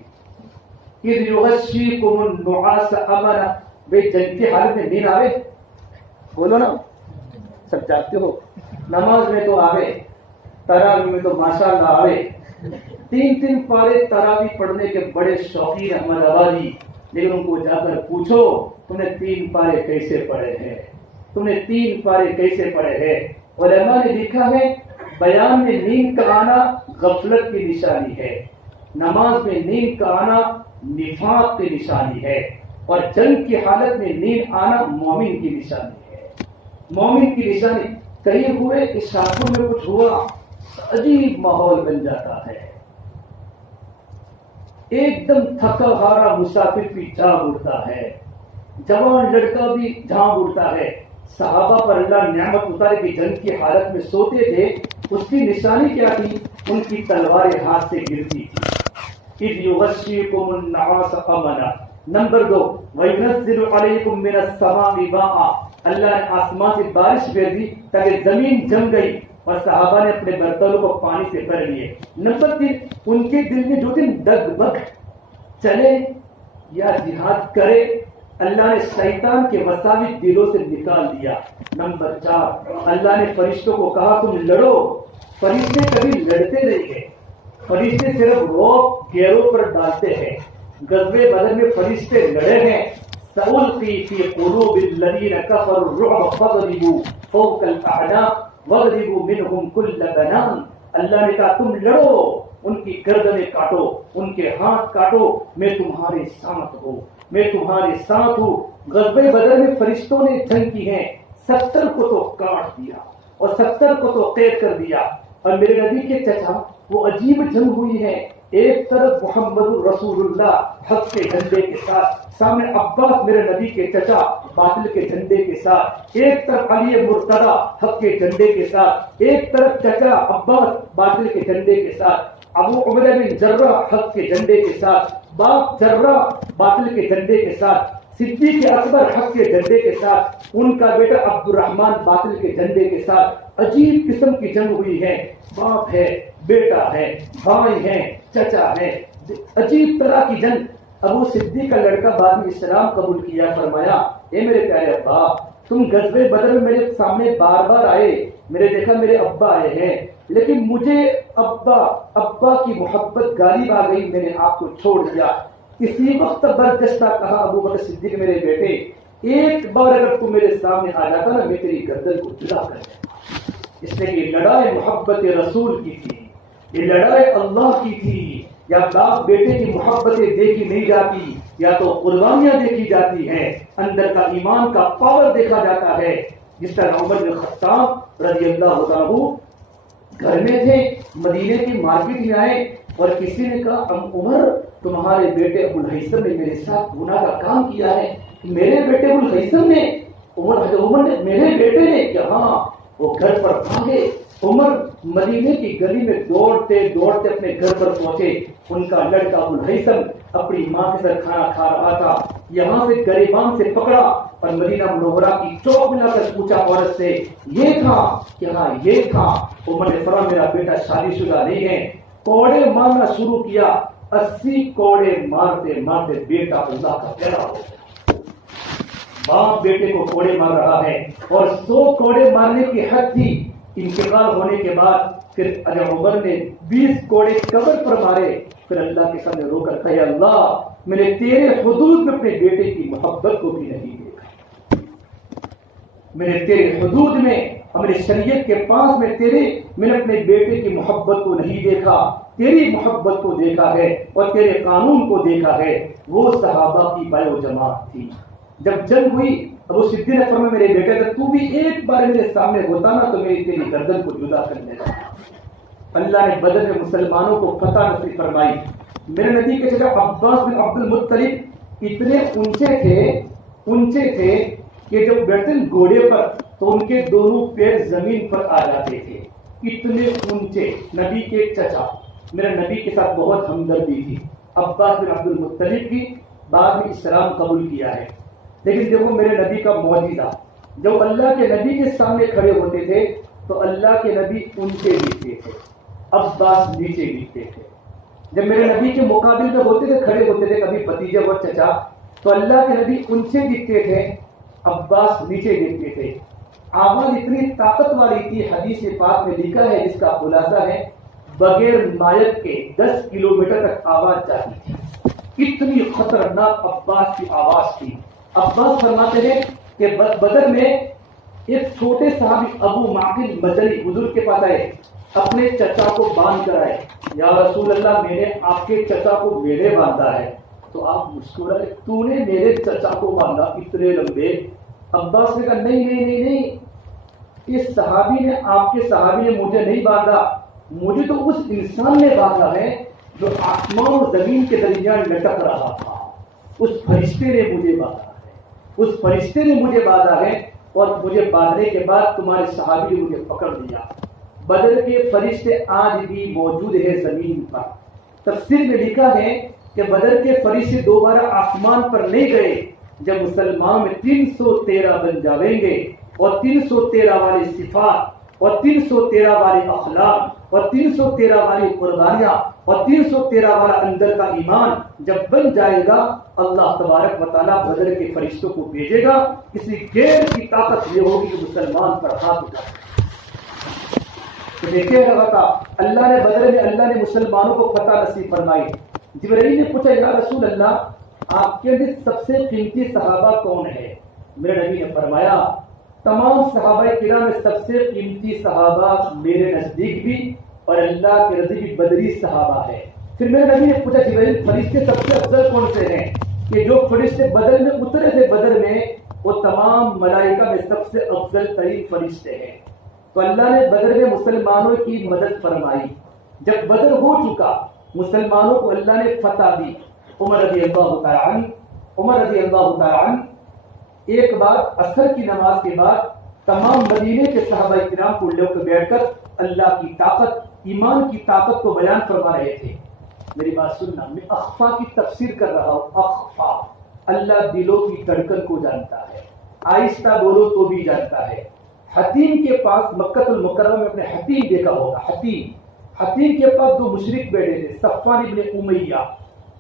اذ یغشیکم النعاس امنا, بے جنگ کی حالت میں نیند آوے, بولو نا, سب جاگتے ہو. نماز میں تو آوے, تراویح میں تو ماشاءاللہ آوے. 3 پارے تراویح پڑھنے کے بڑے شوقین احمد آبادی, لیکن ان کو جا کر پوچھو تم نے 3 پارے کیسے پڑھے ہیں, تم نے 3 پارے کیسے پڑھے ہیں. علماء نے لکھا ہے بیان میں نیند کا آنا غفلت کی نشانی ہے, نماز میں نیند کا آنا نفاق کی نشانی ہے, اور جنگ کی حالت میں نیند آنا مومن کی نشانی ہے. مومن کی نشانی کہیں ہوئے کہ شاخوں میں کچھ ہوا, عجیب ماحول بن جاتا ہے. ایک دم تھکا ہارا مسافر بھی جھانپ اٹھتا ہے, جوان لڑکا بھی جھانپ اٹھتا ہے. صحابہ پر اللہ نعمت اتارے کہ جنگ کی حالت میں سوتے تھے. اس کی نشانی کیا تھی؟ ان کی تلواریں ہاتھ سے گرتی تھی. اذ یغشیکم النعاس امنا. نمبر 2 وَيُنَزِّلُ عَلَيْكُم مِّنَ السَّمَاءِ مَاءً. اللہ نے آسمان سے بارش بھیج دی تاکہ زمین جم گئی اور صحابہ نے اپنے برتنوں کو پانی سے بھر لیے. نمبر 3 ان کے دل میں جو دن دگ بگ چلے یا جہاد کرے اللہ نے شیطان کے وساوس دلوں سے نکال دیا. نمبر 4 اللہ نے فرشتوں کو کہا تم لڑو. فرشتے کبھی لڑتے نہیں ہیں, فرشتے صرف روب گیروں پر ڈالتے ہیں. غزوہ بدر میں فرشتے لڑے ہیں. سألقي في قلوب الذين كفروا الرعب فاضربوا فوق الأعناق واضربوا منهم كل بنان. اللہ نے کہا تم لڑو, ان کی گردنیں کاٹو, ان کے ہاتھ کاٹو, میں تمہارے ساتھ ہوں, میں تمہارے ساتھ ہوں. غزوہ بدر میں فرشتوں نے جنگ کی ہے, 70 کو تو کاٹ دیا اور 70 کو تو قید کر دیا. اور میرے نبی کے چچا وہ عجیب جنگ ہوئی ہے. ایک طرف محمد رسول اللہ حق کے جھنڈے کے ساتھ, سامنے عباس میرے نبی کے چچا باطل کے جھنڈے کے ساتھ, ایک طرف علی مرتضی حق کے جھنڈے کے ساتھ, ایک طرف چچا عباس باطل کے جھنڈے کے ساتھ, ابو عبیدہ بن جرح حق کے جھنڈے کے ساتھ, باپ جرح باطل کے جھنڈے کے ساتھ, صدیق اکبر حق کے جھنڈے کے ساتھ, ان کا بیٹا عبد الرحمن باطل کے جھنڈے کے ساتھ. عجیب قسم کی جنگ ہوئی ہے. باپ ہے, بیٹا ہے, بھائی ہے, چچا ہے, عجیب طرح کی جنگ. ابو صدیق کا لڑکا بعد میں اسلام قبول کیا. فرمایا اے میرے پیارے ابا, تم غزوہ بدر میں میرے سامنے بار بار آئے, میں نے دیکھا میرے ابا آئے ہیں, لیکن مجھے ابا کی محبت غالب آ گئی, میں نے آپ کو چھوڑ دیا. اسی وقت برجستہ کہا ابو بکر صدیق میرے بیٹے, ایک بار اگر تم میرے سامنے آ جاتا نا میں تیری گردن کو جدا کر دیتا. اس لیے یہ لڑائی محبت رسول کی تھی, یہ لڑائی اللہ کی تھی. یا باپ بیٹے کی محبتیں دیکھی نہیں جاتی, یا تو قربانیاں دیکھی جاتی ہیں, اندر کا ایمان کا پاور دیکھا جاتا ہے. جس طرح عمر بن خطاب رضی اللہ عنہ گھر میں تھے, مدینے کی مارکیٹ میں آئے اور کسی نے کہا عمر تمہارے بیٹے ابو الہیثم نے میرے ساتھ گناہ کا کام کیا ہے. میرے بیٹے ابو الہیثم نے, عمر نے, میرے بیٹے نے کہ ہاں. وہ گھر پر بھاگے. عمر مدینے کی گلی میں دوڑتے دوڑتے اپنے گھر پر پہنچے. ان کا لڑکا ابو الہیثم اپنی ماں کے ساتھ کھانا کھا رہا تھا. یہاں سے گریبان سے پکڑا اور مدینہ منورہ کی چوک میں لا کر پوچھا عورت سے یہ تھا کہ ہاں یہ تھا. عمر نے فرمایا میرا بیٹا شادی شدہ نہیں ہے. کوڑے مارنا شروع کیا. 80 کوڑے مارتے مارتے بیٹا اللہ کا پیارا ہو گیا. باپ بیٹے کو کوڑے مار رہا ہے اور 100 کوڑے مارنے کی حد تھی. انتقال ہونے کے بعد پھر اگر عمر نے 20 کوڑے قبر پر مارے, پھر اللہ کے سامنے رو کر کہا اللہ میں نے تیرے حدود میں اپنے بیٹے کی محبت کو بھی نہیں دیکھا, میں نے تیرے حدود میں ہمارے شریعت کے پاس میں میں نے اپنے بیٹے کی محبت کو نہیں دیکھا, تیری محبت کو دیکھا ہے اور تیرے قانون کو دیکھا ہے. وہ صحابہ کی بائیو جماعت تھی. جب جنگ ہوئی ابو صدیق نے فرمایا میرے بیٹے اگر تو بھی ایک بار میرے سامنے ہوتا نا تو میری تیری گردن کو جدا کر دیتا. اللہ نے بدر میں مسلمانوں کو فتح نصیب فرمائی. میرے نبی کے چچا عباس بن عبد المطلب اتنے اونچے تھے کہ جب بیٹھتے گھوڑے پر تو ان کے دونوں پیر زمین پر آ جاتے تھے. اتنے اونچے نبی کے چچا. میرے نبی کے ساتھ بہت ہمدردی تھی. عباس بن عبد المطلب کی بعد میں اسلام قبول کیا ہے. لیکن دیکھو میرے نبی کا معجزہ, جب اللہ کے نبی کے سامنے کھڑے ہوتے تھے تو اللہ کے نبی اونچے دکھتے تھے, عباس نیچے دکھتے تھے. جب میرے نبی کے مقابل میں ہوتے تھے کھڑے ہوتے تھے کبھی بھتیجے اور چچا تو اللہ کے نبی اونچے دکھتے تھے, عباس نیچے دکھتے تھے. آواز اتنی طاقت والی تھی, حدیث پاک میں لکھا ہے جس کا خلاصہ ہے بغیر مائک کے 10 کلومیٹر تک آواز جاتی تھی. اتنی خطرناک عباس کی آواز تھی. عباس فرماتے ہیں کہ بدر میں ایک چھوٹے صحابی ابو معقل مزنی حضور کے پاس آئے, اپنے چچا کو باندھ کر آئے. یا رسول اللہ میں نے آپ کے چچا کو میرے باندھا ہے. تو آپ مسکرائے, تو نے میرے چچا کو باندھا اتنے لمبے. عباس نے کہا نہیں, اس صحابی نے آپ کے صحابی نے مجھے نہیں باندھا, مجھے تو اس انسان نے باندھا ہے جو آسمان اور زمین کے درمیان لٹک رہا تھا. اس فرشتے نے مجھے باندھا ہے, اس فرشتے نے مجھے باندھا ہے اور مجھے باندھنے کے بعد تمہارے صحابی نے مجھے پکڑ لیا. بدر کے فرشتے آج بھی موجود ہیں زمین پر. تفسیر میں لکھا ہے کہ بدر کے فرشتے دوبارہ آسمان پر نہیں گئے جب مسلمانوں میں 313 بن جاویں گے اور 313 والی صفات اور 313 والے اخلاق اور 313 والی قربانیاں اور 313 والا اندر کا ایمان جب بن جائے گا، اللہ تبارک و تعالیٰ بدر کے فرشتوں کو بھیجے گا. کسی غیر کی طاقت یہ ہوگی کہ مسلمان پر ہاتھ اٹھائے. تو دیکھیے اللہ نے بدر میں اللہ نے مسلمانوں کو فتح نصیب فرمائی. جبرائیل نے پوچھا یا رسول اللہ آپ کے لیے سب سے قیمتی صحابہ کون ہے؟ میرے نبی نے فرمایا تمام صحابہ کرام میں سب سے قیمتی صحابہ میرے نزدیک بھی اور اللہ کے رضی بھی بدری صحابہ ہے. پھر میرے نبی نے پوچھا جبرائیل فرشتے سب سے افضل کون سے ہیں؟ کہ جو فرشتے بدر میں اترے تھے بدر میں وہ تمام ملائکہ میں سب سے افضل ترین فرشتے ہیں. تو اللہ نے بدر میں مسلمانوں کی مدد فرمائی. جب بدر ہو چکا مسلمانوں کو اللہ نے فتح دی. عمر رضی اللہ تعالی عنہ ایک بار عصر کی نماز کے بعد تمام مدینے کے صحابہ کرام کو لے کر بیٹھ کر اللہ کی طاقت ایمان کی طاقت کو بیان فرما رہے تھے. میری بات سننا، میں اخفا کی تفسیر کر رہا ہوں. اخفا، اللہ دلوں کی دھڑکن کو جانتا ہے، آہستہ بولو تو بھی جانتا ہے. حتیم کے پاس مکہ المکرمہ میں اپنے حتیم دیکھا ہوگا. حتیم کے پاس دو مشرک بیٹھے تھے، صفوان ابن امیہ،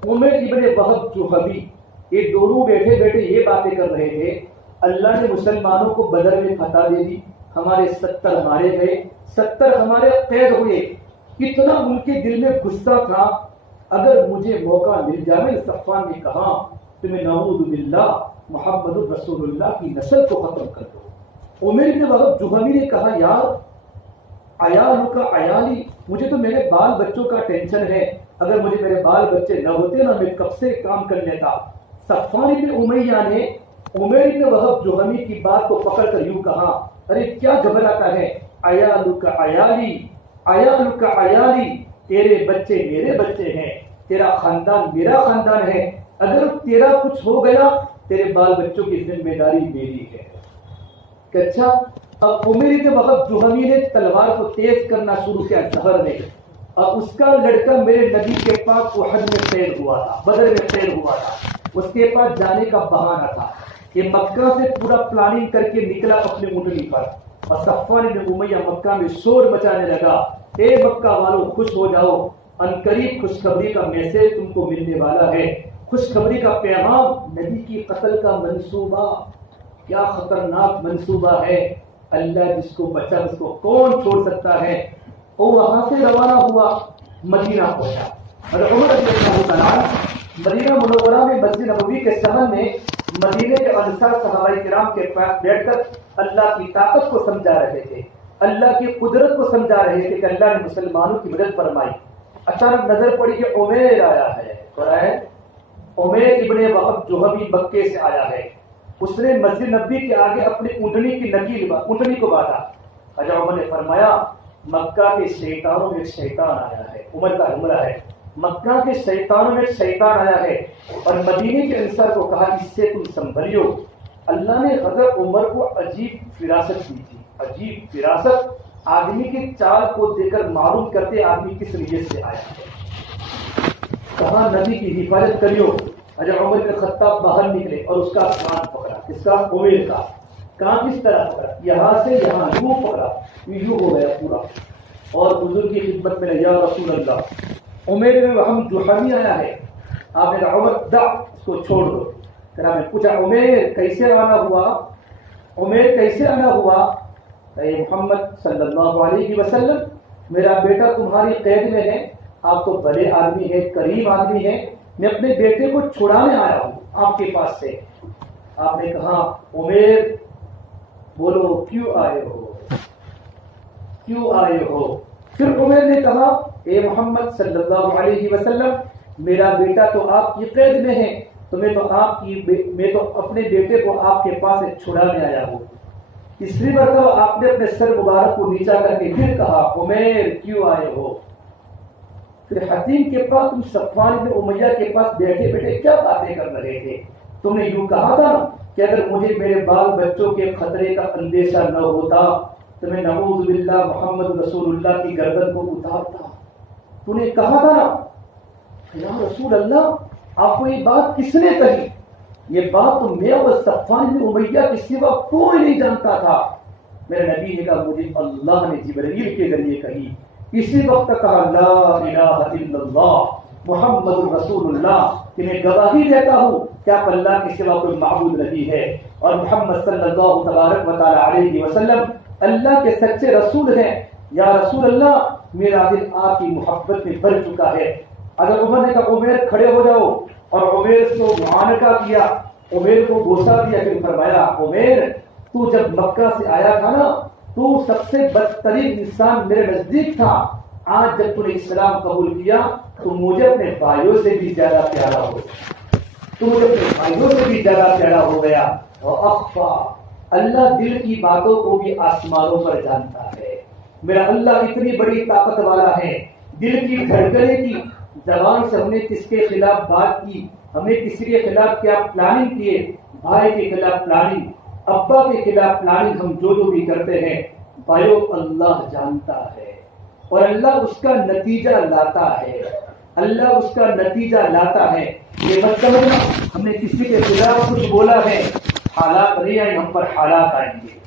عمر ابن وہب جوہبی. یہ دونوں بیٹھے بیٹھے یہ باتیں کر رہے تھے اللہ نے مسلمانوں کو بدر میں فتح دے دی، ہمارے 70 مارے گئے، 70 ہمارے قید ہوئے. کتنا ان کے دل میں غصہ تھا. اگر مجھے موقع مل جائے، صفوان نے کہا تمہیں نعوذ باللہ محمد رسول اللہ کی نسل کو ختم کر دو. عمر ابن وہب جوہبی نے کہا یار عیالوں کا عیالی، مجھے تو میرے بال بچوں کا ٹینشن ہے، اگر مجھے میرے بال بچے نہ ہوتے نا میں کب سے کام کر لیتا. صفوان ابن امیہ نے عمر ابن وہب جوہبی کی بات کو پکڑ کر یوں کہا ارے کیا گھبراتا ہے، عیالوں کا عیالی، عیالوں کا عیالی، تیرے بچے میرے بچے ہیں، تیرا خاندان میرا خاندان ہے، اگر تیرا کچھ ہو گیا تیرے بال بچوں کی ذمہ داری میری ہے. کہ اچھا. اب عمر ابن وہب جوہبی نے تلوار کو تیز کرنا شروع کیا ظہر میں. اب اس کا لڑکا میرے نبی کے پاس احد میں فیل ہوا تھا، بدر میں فیل ہوا تھا، اس کے پاس جانے کا بہانہ تھا. یہ مکہ سے پورا پلاننگ کر کے نکلا اپنے اونٹنی پر، اور صفوان بن امیہ مکہ میں شور مچانے لگا اے مکہ والوں خوش ہو جاؤ، عنقریب خوشخبری کا میسج تم کو ملنے والا ہے، خوشخبری کا پیغام. نبی کی قتل کا منصوبہ کیا خطرناک منصوبہ ہے. اللہ جس کو بچا اس کو کون چھوڑ سکتا ہے. وہ وہاں سے روانہ ہوا، مدینہ پہنچا. اور عمر رضی اللہ تعالیٰ مدینہ منورہ میں مسجد نبوی کے صحن میں مدینے کے انصار صحابہ کرام کے پاس بیٹھ کر اللہ کی طاقت کو سمجھا رہے تھے، اللہ کی قدرت کو سمجھا رہے تھے کہ اللہ نے مسلمانوں کی مدد فرمائی. اچانک نظر پڑی کہ عمیر آیا ہے. عمیر ابن وہب جوہبی مکے سے آیا ہے. اس نے مسجد نبی کے آگے اپنی اونٹنی کی نکیل اونٹنی کو باندھا. حضرت عمر نے فرمایا مکہ کے شیطانوں میں ایک شیطان آیا ہے. عمر کا جملہ ہے مکہ کے شیطانوں میں ایک شیطان آیا ہے. اور مدینے کے انصار کو کہا اس سے تم سنبھلیو. اللہ نے حضرت عمر کو عجیب فراست دی تھی، عجیب فراست. آدمی کی چال کو دیکھ کر معلوم کرتے آدمی کس نیت سے آیا ہے. کہا نبی کی حفاظت کریو. حضرت عمر کے خطاب باہر نکلے اور اس کا کان پکڑا. اس کا عمر کا کان کس طرح پکڑا؟ یہاں سے یہاں یوں پکڑا، یوں ہو گیا پورا. اور حضور کی خدمت میں یا رسول اللہ عمر میں ہم جوہبی آیا ہے، آپ نے عمر دا اس کو چھوڑ دو. پھر آپ نے پوچھا عمر کیسے آنا ہوا؟ عمر کیسے آنا ہوا؟ اے محمد صلی اللہ علیہ وسلم میرا بیٹا تمہاری قید میں ہے، آپ تو بڑے آدمی ہے، کریم آدمی ہے، میں اپنے بیٹے کو چھڑانے آیا ہوں آپ کے پاس سے. آپ نے کہا عمر بولو کیوں آئے ہو، کیوں آئے ہو؟ پھر عمر نے کہا اے محمد صلی اللہ علیہ وسلم میرا بیٹا تو آپ کی قید میں ہے، تو میں تو اپنے بیٹے کو آپ کے پاس چھڑانے آیا ہوں. تیسری مرتبہ آپ نے اپنے سر مبارک کو نیچا کر کے پھر کہا عمر کیوں آئے ہو؟ پھر حتیم کے پاس تم صفوان بن امیہ کے پاس بیٹھے بیٹھے کیا باتیں کر رہے تھے؟ تم نے یوں کہا تھا نا کہ اگر مجھے میرے بال بچوں کے خطرے کا اندیشہ نہ ہوتا تو میں نعوذ باللہ محمد رسول اللہ کی گردن کو اتارتا. تو نے کہا تھا نا یا رسول اللہ آپ کو یہ بات کس نے کہی؟ یہ بات تو میں اور صفوان بن امیہ کے سوا کوئی نہیں جانتا تھا۔ میرے نبی نے کہا مجھے اللہ نے جبرائیل کے ذریعے کہی۔ اسی وقت کہا لا الہ الا اللہ محمد رسول اللہ، کہ میں گواہی دیتا ہوں کہ آپ اللہ کے سوا کوئی معبود نہیں ہے، اور محمد صلی اللہ تبارک و تعالی علیہ وسلم اللہ کے سچے رسول ہیں۔ یا رسول اللہ میرا دل آپ کی محبت میں بھر چکا ہے۔ اگر عمر نے کہا عمیر کھڑے ہو جاؤ، اور عمیر کو معانقہ کیا، عمیر کو بوسہ دیا، کہ فرمایا عمیر تو جب مکہ سے آیا تھا نا تو سب سے بدترین انسان میرے نزدیک تھا، آج جب تو نے اسلام قبول کیا تو مجھے اپنے بھائیوں سے بھی زیادہ پیارا ہو گیا، تو مجھے اپنے بھائیوں سے بھی زیادہ پیارا ہو گیا۔ اور اخفا، اللہ دل کی باتوں کو بھی آسمانوں پر جانتا ہے۔ میرا اللہ اتنی بڑی طاقت والا ہے، دل کی دھڑکنیں کی، زبان سے ہم نے کس کے خلاف بات کی، ہم نے کسی کے خلاف کیا پلاننگ کیے، بھائی کے خلاف پلاننگ، ابا کے خلاف پلاننگ، ہم جو بھی کرتے ہیں بھائیو اللہ جانتا ہے، اور اللہ اس کا نتیجہ لاتا ہے، اللہ اس کا نتیجہ لاتا ہے۔ یہ مت سمجھنا ہم نے کسی کے خلاف کچھ بولا ہے حالات نہیں آئیں، ہم پر حالات آئیں گے۔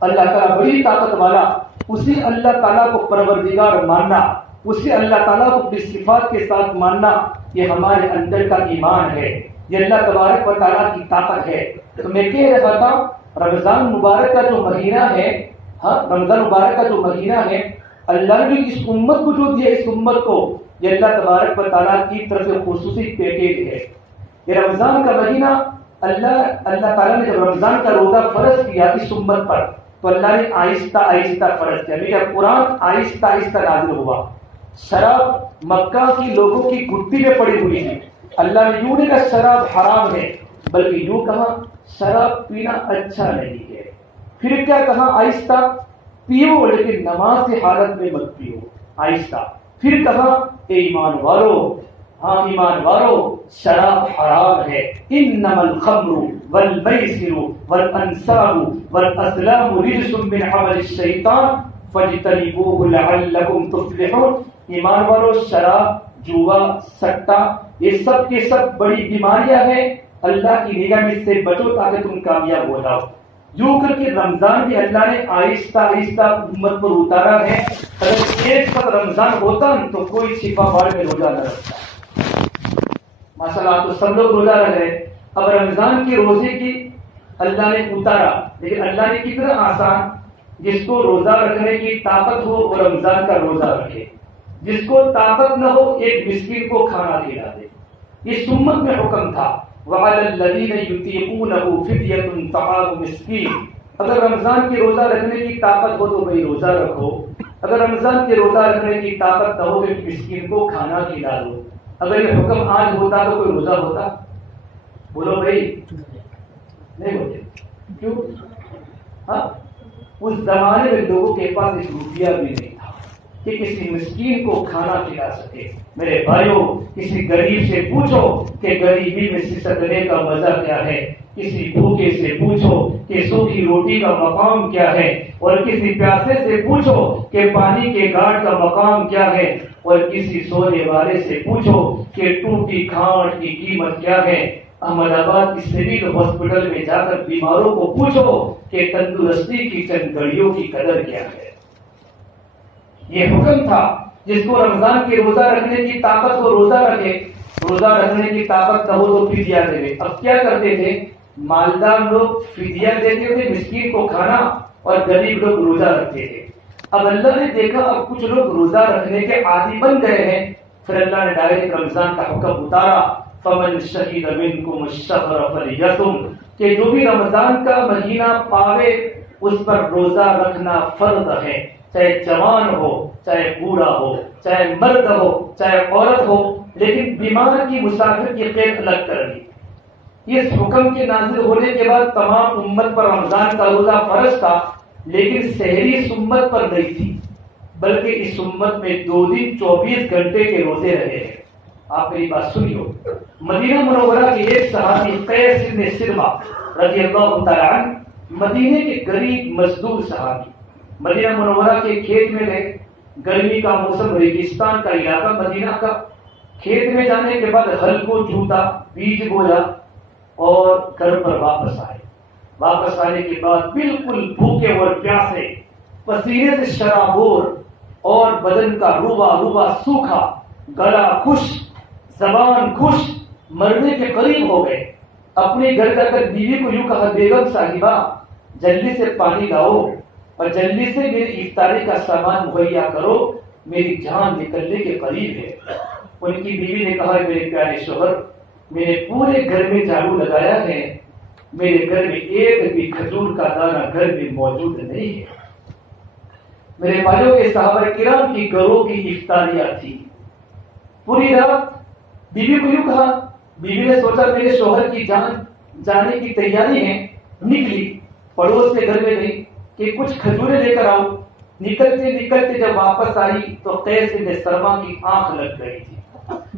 اللہ تعالیٰ بڑی طاقت والا، اسی اللہ تعالیٰ کو پروردگار ماننا، اسی اللہ تعالیٰ کو اپنی صفات کے ساتھ ماننا، یہ ہمارے اندر کا ایمان ہے، یہ اللہ تبارک و تعالیٰ کی طاقت ہے۔ تو میں کہہ رہا تھا رمضان مبارک کا جو مہینہ ہے، رمضان مبارک کا جو مہینہ ہے، اللہ نے اس امت کو جو دیا، اس امت کو یہ اللہ تبارک و تعالیٰ کی طرف سے خصوصی پیکیج ہے۔ یہ رمضان کا مہینہ اللہ تعالیٰ نے جب رمضان کا روزہ فرض کیا اس امت پر، تو اللہ نے آہستہ آہستہ فرض کیا، لیکن قرآن آہستہ آہستہ نازل ہوا۔ شراب مکہ کی لوگوں کی گھٹی میں پڑی ہوئی ہے، اللہ نے یوں نہیں کہا شراب حرام ہے، بلکہ یوں کہا شراب پینا اچھا نہیں ہے۔ پھر کیا کہا آہستہ پیو لیکن نماز کی حالت میں مت پیو، آہستہ۔ پھر کہا اے ایمان والو، ہاں ایمان والو شراب حرام ہے، انما الخمر والمیسر والانصاب والازلام رجس من عمل الشیطان فاجتنبوه لعلکم تفلحون۔ ایمان والو شراب، جوا، سٹا، یہ سب کے سب بڑی بیماریاں ہیں، اللہ کی نگاہ میں سے بچو تاکہ تم کامیاب ہو جاؤ۔ یوں کر کے رمضان بھی اللہ نے آہستہ آہستہ امت پر اتارا ہے۔ اگر ایک وقت رمضان ہوتا تو کوئی چھپا باڑ میں روزہ نہ رکھتا۔ ماشاءاللہ تو سب لوگ روزہ رکھ رہے، اب رمضان کے روزے کی اللہ نے اتارا، لیکن اللہ نے کتنا آسان، جس کو روزہ رکھنے کی طاقت ہو وہ رمضان کا روزہ رکھے، جس کو طاقت نہ ہو ایک مسکین کو کھانا کھلا دے۔ اس امت میں حکم تھا وَعَلَى الَّذِينَ يُطِيقُونَهُ فِدْيَةٌ طَعَامُ مِسْكِينٍ۔ اگر رمضان کے روزہ رکھنے کی طاقت ہو تو بھائی روزہ رکھو، اگر رمضان کے روزہ رکھنے کی طاقت نہ ہو تو مسکین کو کھانا کھلا دو۔ اگر یہ حکم آج ہوتا تو کوئی روزہ ہوتا؟ بولو بھائی، نہیں ہوتے۔ کیوں؟ ہاں اس زمانے میں لوگوں کے پاس ایک روپیہ بھی نہیں تھا کہ کسی مسکین کو کھانا کھلا سکے۔ میرے بھائیوں، کسی غریب سے پوچھو کہ غریبی میں سسکنے کا مزہ کیا ہے، کسی بھوکے سے پوچھو کہ سوکھی روٹی کا مقام کیا ہے، اور کسی پیاسے سے پوچھو کہ پانی کے گھاٹ کا مقام کیا ہے، اور کسی سونے والے سے پوچھو کہ ٹوٹی کھانٹ کی قیمت کیا ہے۔ احمد آباد کی سول ہاسپٹل میں جا کر بیماروں کو پوچھو کہ تندرستی کی چند گھڑیوں کی قدر کیا ہے۔ یہ حکم تھا جس کو رمضان کے روزہ رکھنے کی طاقت ہو روزہ رکھے، روزہ رکھنے کی طاقت نہ ہو تو فدیہ دے۔ اب کیا کرتے تھے؟ مالدار لوگ فدیہ دیتے تھے مسکین کو کھانا، اور غریب لوگ روزہ رکھتے تھے۔ اب اللہ نے دیکھا اب کچھ لوگ روزہ رکھنے کے عادی بن گئے ہیں، پھر اللہ نے ڈائریکٹ رمضان کا حکم اتارا فمن شہید منکم الشہر فلیصم، کہ جو بھی رمضان کا مہینہ پاوے اس پر روزہ رکھنا فرض ہے، چاہے جوان ہو، چاہے بوڑھا ہو، چاہے مرد ہو، چاہے عورت ہو، لیکن بیمار کی مسافر کی قید الگ کر دی۔ اس حکم کے نازل ہونے کے بعد تمام امت پر رمضان کا روزہ فرض تھا، لیکن سحری اس امت پر نہیں تھی، بلکہ اس امت میں 2 دن 24 گھنٹے کے روزے رہے ہیں۔ آپ میری بات سنیو، مدینہ منورہ کے ایک صحابی قیس بن سرمہ رضی اللہ تعالی عنہ، مدینے کے غریب مزدور صحابی، مدینہ منورہ کے کھیت میں گئے، گرمی کا موسم، ریگستان کا علاقہ مدینہ کا، کھیت میں جانے کے بعد ہل کو جوتا، بیج بویا اور گھر پر واپس آئے. واپس آنے کے بعد بالکل بھوکے اور پیاسے، پسینے سے شرابور اور بدن کا روبا سوکھا، گلا خشک، زبان خشک، مرنے کے قریب ہو گئے. اپنے گھر جا کر بیوی کو یوں کہا، بیگم صاحبہ جلدی سے پانی لاؤ اور جلدی سے میری افطاری کا سامان مہیا کرو، میری جان نکلنے کے قریب ہے. ان کی بیوی نے کہا، میرے پیارے شوہر میں نے پورے گھر میں جھاڑو لگایا ہے، میرے گھر میں ایک بھی کھجور کا دانہ گھر میں موجود نہیں ہے. میرے بھائیوں کے صحابہ کرام کی گھروں کی افطاریاں تھی. پوری رات بیوی کو یوں کہا، بیوی نے سوچا میرے شوہر کی جان جانے کی تیاری ہے، نکلی پڑوس کے گھر میں گئی کہ کچھ کھجورے لے کر آؤ. نکلتے جب واپس آئی تو قیس بن سرما کی آنکھ لگ گئی تھی،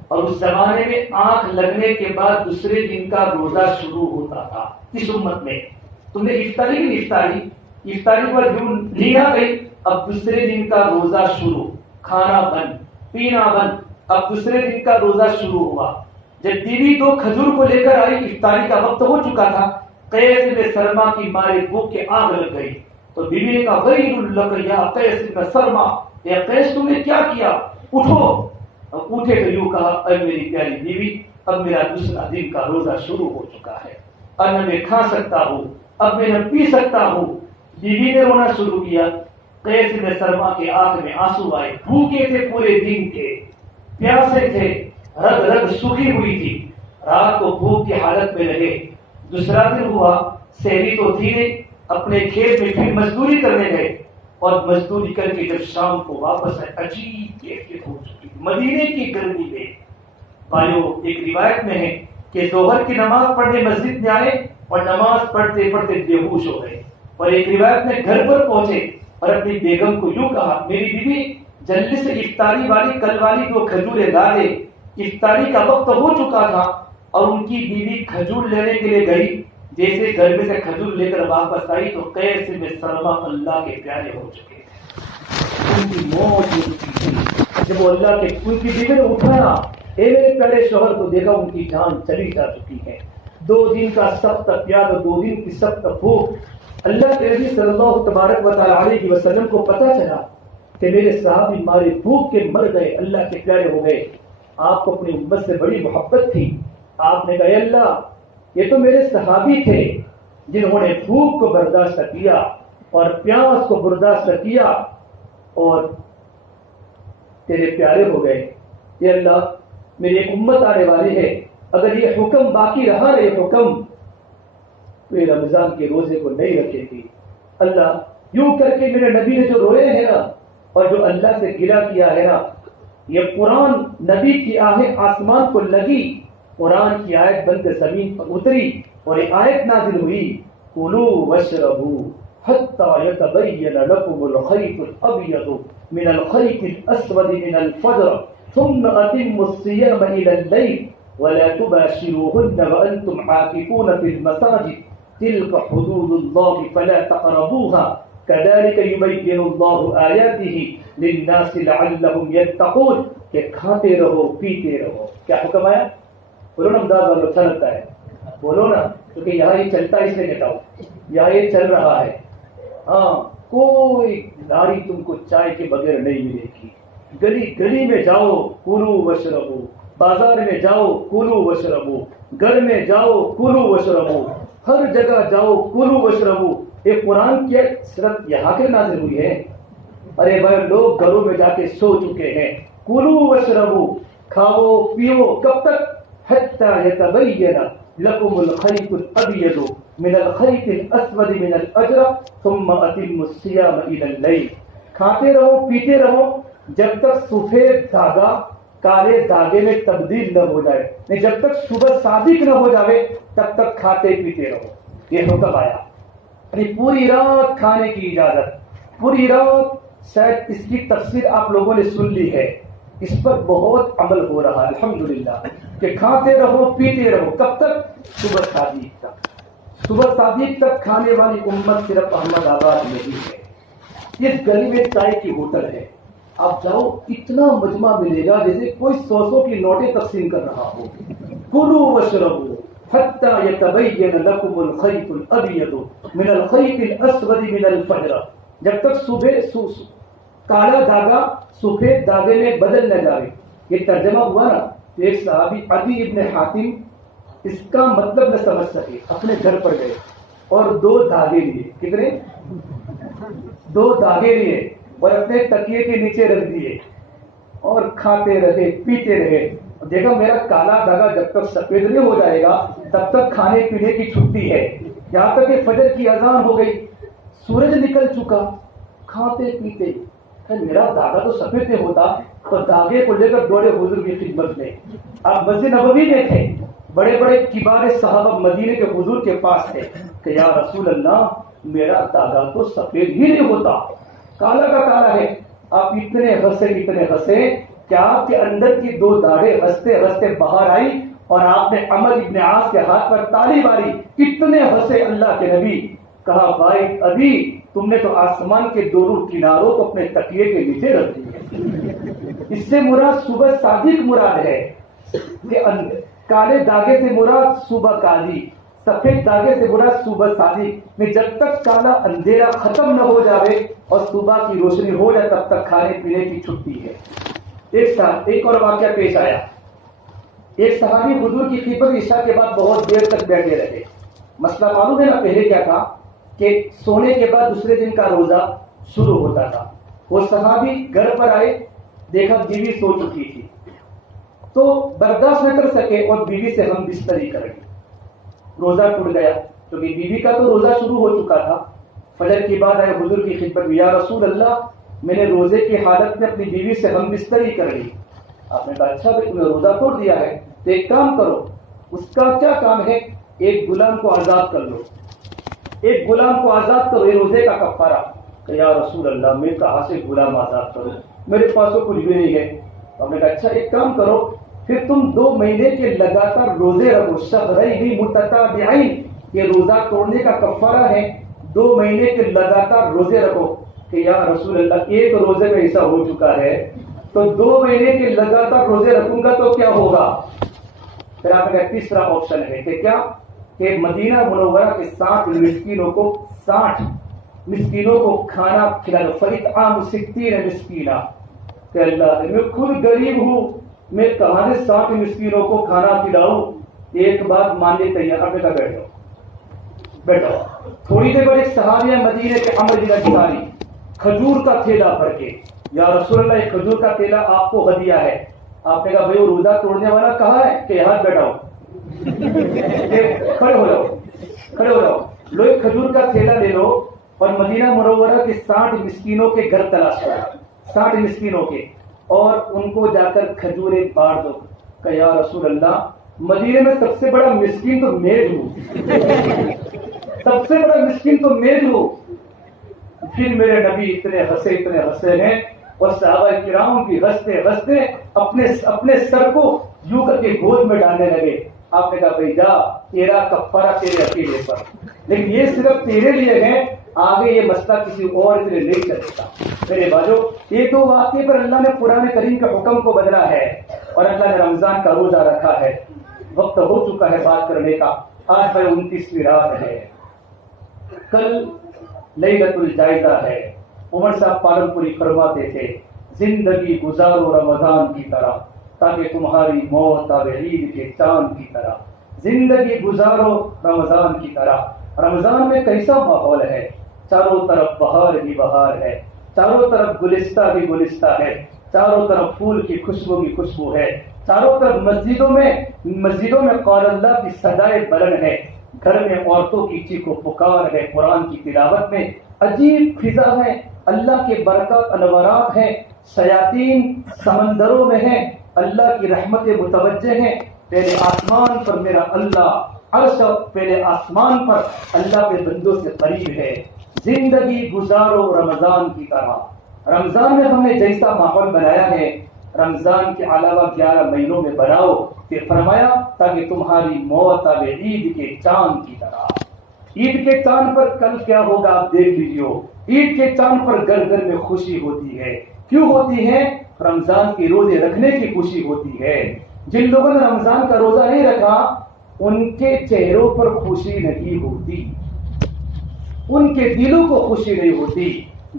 اور اس زمانے میں آنکھ لگنے کے بعد دوسرے دن کا روزہ شروع ہوتا تھا. اس امت میں تم نے افطاری کی افطاری پر جو لیا گئی، اب دوسرے دن کا روزہ شروع، کھانا بند، پینا بند، اب دوسرے دن کا روزہ شروع ہوا. جب بیوی 2 کھجور کو لے کر آئی، افطاری کا وقت ہو چکا تھا. قیس بن سرما کی مارے بھوک کے آگ لگ گئی تو بیوی نے کہا، ویل لک یا قیس بن سرما، یا قیس تم نے کیا کیا، اٹھو. اب اٹھے تو یوں کہا، اے میری پیاری بیوی، اب میرا دوسرا دن کا روزہ شروع ہو چکا ہے، اب نہ میں کھا سکتا ہوں، اب میں نہ پی سکتا ہوں. بیوی نے رونا شروع کیا. قیس بن سرما کے آنکھ میں آنسو آئے. بھوکے تھے پورے دن کے، پیاسے تھے، رگ رگ سوکھی ہوئی تھی، رات کو بھوک کی حالت میں رہے. دوسرا دن ہوا، سحری تو تھی نہیں، اپنے کھیت میں پھر مزدوری کرنے گئے، اور مزدوری کر کے جب شام کو واپس آئے، عجیب کیفیت ہو چکی مدینے کی گرمی میں. بھائیو، ایک روایت میں ہے کہ ظہر کی نماز پڑھنے مسجد میں آئے اور نماز پڑھتے پڑھتے بے ہوش ہو گئے. اور ایک روایت میں گھر پر پہنچے اور اپنی بیگم کو یوں کہا، میری بیوی جلدی سے افطاری والی کل والی 2 کھجوریں لا دے. افطاری کا وقت ہو چکا تھا اور ان کی بیوی کھجور لینے کے لیے گئی. جیسے گھر میں سے کھجور لے کر واپس آئی تو قیس بن سرما اللہ کے پیارے ہو چکے. ان کی موت ہو چکی تھی. جب وہ اللہ کے ان کی بیوی نے اٹھایا، اے میرے پیارے شوہر، کو دیکھا ان کی جان چلی جا چکی ہے. 2 دن کا سخت پیاس اور 2 دن کی سخت بھوک. اللہ کے نبی صلی اللہ تبارک و تعالی علیہ وسلم کو پتا چلا کہ میرے صحابی مارے بھوک کے مر گئے، اللہ کے پیارے ہو گئے. آپ کو اپنی امت سے بڑی محبت تھی. آپ نے کہا، اے اللہ، یہ تو میرے صحابی تھے جنہوں نے بھوک کو برداشت کیا اور پیاس کو برداشت کیا اور تیرے پیارے ہو گئے. اے اللہ، میری ایک امت آنے والی ہے، اگر یہ حکم باقی رہا یہ حکم تو یہ رمضان کے روزے کو نہیں رکھے گی. اللہ، یوں کر کے میرے نبی نے جو روئے ہیں نا اور جو اللہ سے گلہ کیا ہے نا، یہ قرآن نبی کی آہیں آسمان کو لگی، قرآن کی آیت بن کے زمین پر اتری اور ایک آیت نازل ہوئی، کلوا واشربوا حتى يتبين لكم الخيط الأبيض من الخيط الأسود من الفجر ثم أتموا الصيام إلى الليل ولا تباشروهن وأنتم عاكفون في المساجد تلك حدود الله فلا تقربوها كذلك يبين الله آياته للناس لعلهم يتقون. کہ کھاتے رہو پیتے رہو. کیا حکم آیا؟ بولو نا امداد والو، اچھا لگتا ہے بولو نا، کیونکہ یہاں یہ چلتا ہے اس لیے کہتا ہوں، یہاں یہ چل رہا ہے. ہاں، کوئی گاڑی تم کو چائے کے بغیر نہیں ملے گی. گلی گلی میں جاؤ کلوا واشربوا، بازار میں جاؤ کلوا واشربوا، گھر میں جاؤ کلوا واشربوا، ہر جگہ جاؤ کلوا واشربوا. یہ قرآن کی صرف یہاں کے نازل ہوئی ہے. ارے بھائی، لوگ گھروں میں جا کے سو چکے ہیں. کلوا واشربوا، کھاؤ پیو، کب تک؟ حتی یتبین لکم الخیط الابیض من الخیط الاسود من الفجر ثم اتموا الصیام الی اللیل. کھاتے رہو پیتے رہو جب تک سفید دھاگا کالے دھاگے میں تبدیل نہ ہو جائے، نہیں جب تک صبح صادق نہ ہو جائے تب تک کھاتے پیتے رہو. یہ حکم آیا. پوری رات کھانے کی اجازت، پوری رات. شاید اس کی تفسیر آپ لوگوں نے سن لی ہے، اس پر بہت عمل ہو رہا ہے الحمدللہ، کہ کھاتے رہو پیتے رہو. کب تک؟ صبح صادق تک. صبح صادق تک کھانے والی امت صرف احمد آباد میں ہی ہے. اس گلی میں چائے کی ہوٹل ہے، آپ جاؤ اتنا مجمع ملے گا جیسے کوئی 100 کی نوٹیں تقسیم کر رہا ہو. کلوا واشربوا حتى يتبين لكم الخيط الابيض من الخيط الاسود من الفجر. جب تک صبح کالا دھاگا سفید دھاگے میں بدل نہ جائے. یہ ترجمہ ہوا نا. ایک صحابی عدی ابن حاتم اس کا مطلب نہ سمجھ سکے, اپنے گھر پر گئے اور 2 دھاگے لیے. کتنے؟ 2 دھاگے لیے اور اپنے تکیے کے نیچے رکھ دیے اور کھاتے رہے پیتے رہے. دیکھا میرا کالا دھاگا جب تک سفید نہیں ہو جائے گا تب تک کھانے پینے کی چھٹی ہے. یہاں تک کہ فجر کی اذان ہو گئی, سورج نکل چکا, کھاتے پیتے. میرا دھاگا تو سفید نہیں ہوتا تو دھاگے کو لے کر دوڑے حضور کی خدمت میں. آپ مسجد نبوی میں تھے, بڑے بڑے کبار صحابہ مدینے کے حضور کے پاس تھے کہ یا رسول اللہ میرا دھاگا تو سفید ہی نہیں ہوتا, کالا کا کالا ہے. آپ اتنے ہنسے کہ آپ کے اندر کی 2 داڑھیں ہنستے ہنستے باہر آئی اور آپ نے عمر ابن عاص کے ہاتھ پر تالی ماری. اتنے ہنسے اللہ کے نبی. کہا بھائی ابھی تم نے تو آسمان کے دونوں کناروں کو اپنے تکیے کے نیچے رکھ دیا. اس سے مراد صبح صادق مراد ہے کہ کالے دھاگے سے مراد صبح کالی, سفید دھاگے سے مراد صبح صادق میں. جب تک کالا اندھیرا ختم نہ ہو جائے اور صبح کی روشنی ہو جائے تب تک کھانے پینے کی چھٹی ہے. ایک اور واقعہ پیش آیا. ایک صحابی حضور کی خدمت عشاء کے بعد بہت دیر تک بیٹھے رہے. مسئلہ معلوم ہے نا پہلے کیا تھا کہ سونے کے بعد دوسرے دن کا روزہ شروع ہوتا تھا. وہ صحابی گھر پر آئے, دیکھا بیوی سو چکی تھی تو برداشت نہ کر سکے اور بیوی سے ہم بستری کر گئے. روزہ ٹوٹ گیا کیونکہ بیوی کا تو روزہ شروع ہو چکا تھا. فجر کے بعد آئے حضور کی خدمت میں, یا رسول اللہ میں نے روزے کی حالت میں اپنی بیوی سے ہم بستری کر لی. آپ نے کہا اچھا بھائی تم نے روزہ توڑ دیا ہے تو ایک کام کرو. اس کا کیا کام ہے؟ ایک غلام کو آزاد کر لو. ایک غلام کو آزاد کرو, یہ روزے کا کفارہ. کہ یا رسول اللہ میں کہاں سے غلام آزاد کروں, میرے پاس تو کچھ بھی نہیں ہے. آپ نے کہا اچھا ایک کام کرو پھر تم 2 مہینے کے لگاتار روزے رکھو. شہرین متتابعین, یہ روزہ توڑنے کا کفارہ ہے. 2 مہینے کے لگاتار روزے رکھو. کہ یا رسول اللہ ایک روزے میں ایسا ہو چکا ہے تو 2 مہینے کے لگاتار روزے رکھوں گا تو کیا ہوگا؟ پھر آپ کا تیسرا آپشن ہے کہ کیا کہ مدینہ منورہ کے 60 مسکینوں کو کھانا کھلانا. فَإِطْعَامُ 60 مسکینہ. کہ اللہ میں خود غریب ہوں, میں کہاں سے 60 مسکینوں کو کھانا کھلاؤں؟ ایک بات ماننے تیار. آپ نے کہا بیٹھو. تھوڑی دیر بعد ایک صحابی مدینے کے عمرو بن انصاری کھجور کا تھیلا بھر کے, یا رسول اللہ ایک کھجور کا تھیلا آپ کو ہدیہ ہے. آپ نے کہا بھائی وہ روزہ توڑنے والا کہاں ہے کہ یہاں بیٹھا ہو, کھڑے ہو جاؤ, لو ایک کھجور کا تھیلا لے لو اور مدینہ منورہ کے 60 مسکینوں کے گھر تلاش کرو, 60 مسکینوں کے, اور ان کو جا کر کھجوریں بانٹ دو. کہ یا رسول اللہ مدینے میں سب سے بڑا مسکین تو میں ہوں, سب سے بڑا مسکین تو میں ہوں. پھر میرے نبی اتنے ہنسے ہیں اور صحابہ کرام بھی ہنستے اپنے سر کو یوں کر کے گود میں ڈالنے لگے. آپ نے کہا بھائی جا, تیرا کفارہ تیرے اکیلے پر, لیکن یہ صرف تیرے لیے ہے, آگے یہ مسئلہ کسی اور کے لیے نہیں چلتا. میرے بھائیو یہ 2 واقعے پر اللہ نے قرآن کریم کے حکم کو بدلا ہے اور اللہ نے رمضان کا روزہ رکھا ہے. وقت ہو چکا ہے بات کرنے کا. آج بھائی 29ویں رات ہے, کل لیلۃ الجائزہ ہے. عمر صاحب پالن پوری فرماتے تھے زندگی گزارو رمضان کی طرح تاکہ تمہاری موت آوے عید کے چاند کی طرح. زندگی گزارو رمضان کی طرح. رمضان میں کیسا ماحول ہے, چاروں طرف بہار ہی بہار ہے, چاروں طرف گلستہ ہی گلستہ ہے, چاروں طرف پھول کی خوشبو ہے, چاروں طرف مسجدوں میں قول اللہ کی صدائے بلند ہے, گھر میں عورتوں کی چیخ و پکار ہے, قرآن کی تلاوت میں عجیب فضا ہے, اللہ کے برکات انوارات ہیں, شیاطین سمندروں میں ہیں, اللہ کی رحمتیں متوجہ ہیں. پہلے آسمان پر میرا اللہ, عرش پہلے آسمان پر اللہ کے بندوں سے قریب ہے. زندگی گزارو رمضان کی طرح. رمضان میں ہم نے جیسا ماحول بنایا ہے رمضان کے علاوہ 11 مہینوں میں بناؤ. پھر فرمایا تاکہ تمہاری موت آوے عید کے چاند کی طرح. عید کے چاند پر کل کیا ہوگا آپ دیکھ لیجیے. عید کے چاند پر گھر گھر میں خوشی ہوتی ہے. کیوں ہوتی ہے؟ رمضان کے روزے رکھنے کی خوشی ہوتی ہے. جن لوگوں نے رمضان کا روزہ نہیں رکھا ان کے چہروں پر خوشی نہیں ہوتی, ان کے دلوں کو خوشی نہیں ہوتی.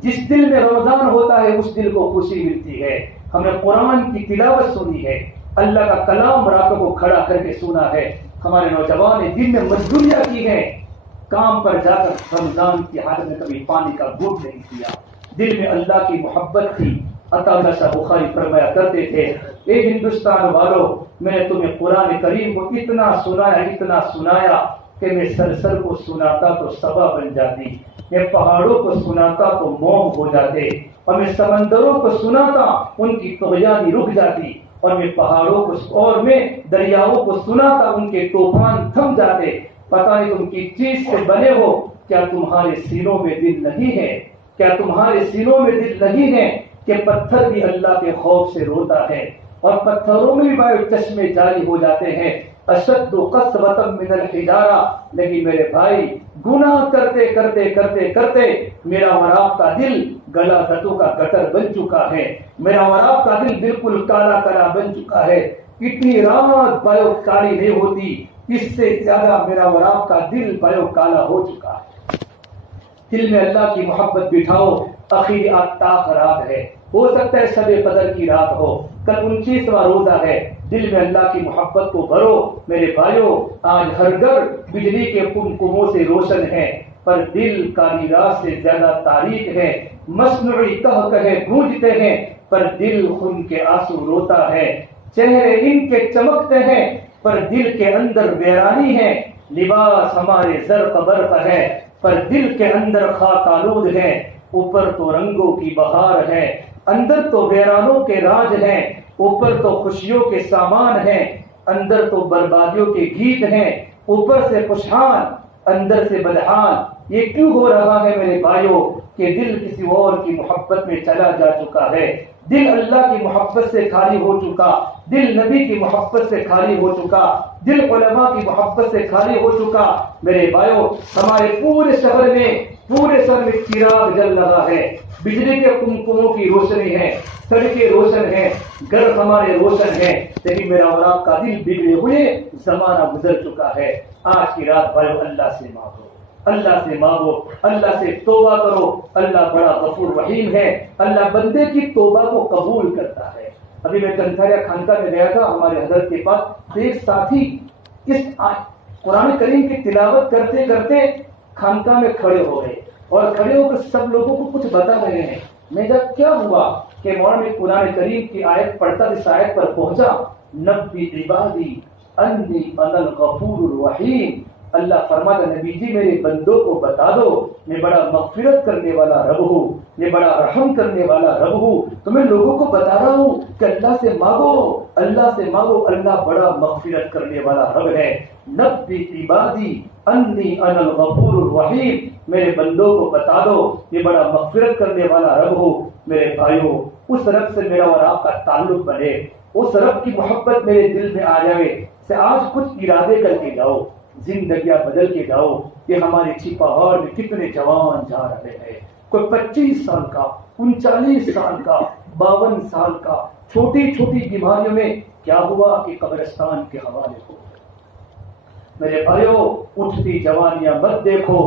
جس دل میں رمضان ہوتا ہے اس دل کو خوشی ملتی ہے. ہمیں قرآن کی تلاوت سنی ہے, اللہ کا کلام راتوں کو کھڑا کر کے سنا ہے. ہمارے نوجوان نے دن میں مزدوریاں کی ہیں, کام پر جا کر رمضان کی حالت میں کبھی پانی کا گھونٹ نہیں پیا. دل میں اللہ کی محبت تھی. عطا شاہ بخاری فرمایا کرتے تھے, اے ہندوستان والوں, میں نے تمہیں قرآن کریم کو اتنا سنایا کہ میں سر کو سناتا تو صبا بن جاتی, میں پہاڑوں کو سناتا تو موم ہو جاتے, اور میں سمندروں کو سناتا ان کی طغیانی رک جاتی, اور میں پہاڑوں کو اور میں دریاؤں کو سناتا ان کے طوفان تھم جاتے. پتہ نہیں تم کس چیز سے بنے ہو, کیا تمہارے سینوں میں دل نہیں ہے؟ کیا تمہارے سینوں میں دل نہیں ہے کہ پتھر بھی اللہ کے خوف سے روتا ہے, اور پتھروں میں بھی چشمے جاری ہو جاتے ہیں. اشد قسوة من الحجارہ. لیکن میرے بھائی, گناہ کرتے کرتے کرتے کرتے میرا اور آپ کا دل گلا زتوں کا گٹر بن چکا ہے. میرا اور آپ کا دل بالکل کالا کالا بن چکا ہے. اتنی رات بایو کالی نہیں ہوتی, اس سے زیادہ میرا اور آپ کا دل بایو کالا ہو چکا ہے. دل میں اللہ کی محبت بٹھاؤ. آخری آفتاب رات ہے, ہو سکتا ہے شب قدر کی رات ہو, کل 29واں روزہ ہے. دل میں اللہ کی محبت کو بھرو. میرے بھائیوں, آج ہر گھر بجلی کے کمکموں سے روشن ہے, پر دل کالی رات سے زیادہ تاریک ہے. مصنوعی کہے گونجتے ہیں, پر دل خون کے آنسو روتا ہے. چہرے ان کے چمکتے ہیں, پر دل کے اندر ویرانی ہے. لباس ہمارے زرق برق ہے, پر دل کے اندر خاک آلود ہے. اوپر تو رنگوں کی بہار ہے, اندر تو ویرانوں کے راج ہیں. اوپر تو خوشیوں کے سامان ہیں, اندر تو بربادیوں کے گیت ہیں. اوپر سے خوشحال, اندر سے بدحال. یہ کیوں ہو رہا ہے میرے بھائیوں کہ دل کسی اور کی محبت میں چلا جا چکا ہے. دل اللہ کی محبت سے خالی ہو چکا, دل نبی کی محبت سے خالی ہو چکا, دل علماء کی محبت سے خالی ہو چکا. میرے بھائیوں, ہمارے پورے شہر میں چراغ جل رہا ہے, بجلی کے کمکموں کی روشنی ہے, سڑکیں روشن ہیں, گھر ہمارے روشن ہیں, لیکن میرا اور آپ کا دل بگڑے ہوئے زمانہ گزر چکا ہے. آج کی رات بھائیوں اللہ سے مانگو, اللہ سے مانگو, اللہ سے توبہ کرو. اللہ بڑا غفور رحیم ہے, اللہ بندے کی توبہ کو قبول کرتا ہے. ابھی میں کنتھاریا خانقاہ میں گیا تھا ہمارے حضرت کے پاس, ایک ساتھی اس قرآن کریم کی تلاوت کرتے کرتے خانقاہ میں کھڑے ہو گئے, اور کھڑے ہو کر سب لوگوں کو کچھ بتا رہے ہیں. میں جب کیا ہوا کہ مولانا قرآن کریم کی آیت پڑھتا اس آیت پر پہنچا, نبی عبادی انی انا الغفور الرحیم. اللہ فرماتا نبی جی میرے بندوں کو بتا دو میں بڑا مغفرت کرنے والا رب ہوں, میں بڑا رحم کرنے والا رب ہوں. تو میں لوگوں کو بتا رہا ہوں کہ اللہ سے مانگو, اللہ سے مانگو, اللہ بڑا مغفرت کرنے والا رب ہے. نبی عبادی انی انا الغفور الرحیم, میرے بندوں کو بتا دو یہ بڑا مغفرت کرنے والا رب ہوں. میرے بھائیوں, اس رب سے میرا اور آپ کا تعلق بنے, اس رب کی محبت میرے دل میں آ جائے. سے آج کچھ ارادے کر کے جاؤ, زندگیاں بدل کے جاؤ. یہ ہمارے چھپاہار میں کتنے جوان جا رہے ہیں, کوئی 25 سال کا, 39 سال کا, 52 سال کا, چھوٹی چھوٹی بیماریوں میں کیا ہوا کہ قبرستان کے حوالے ہو. میرے بھائیوں, اٹھتی جوانیاں مت دیکھو,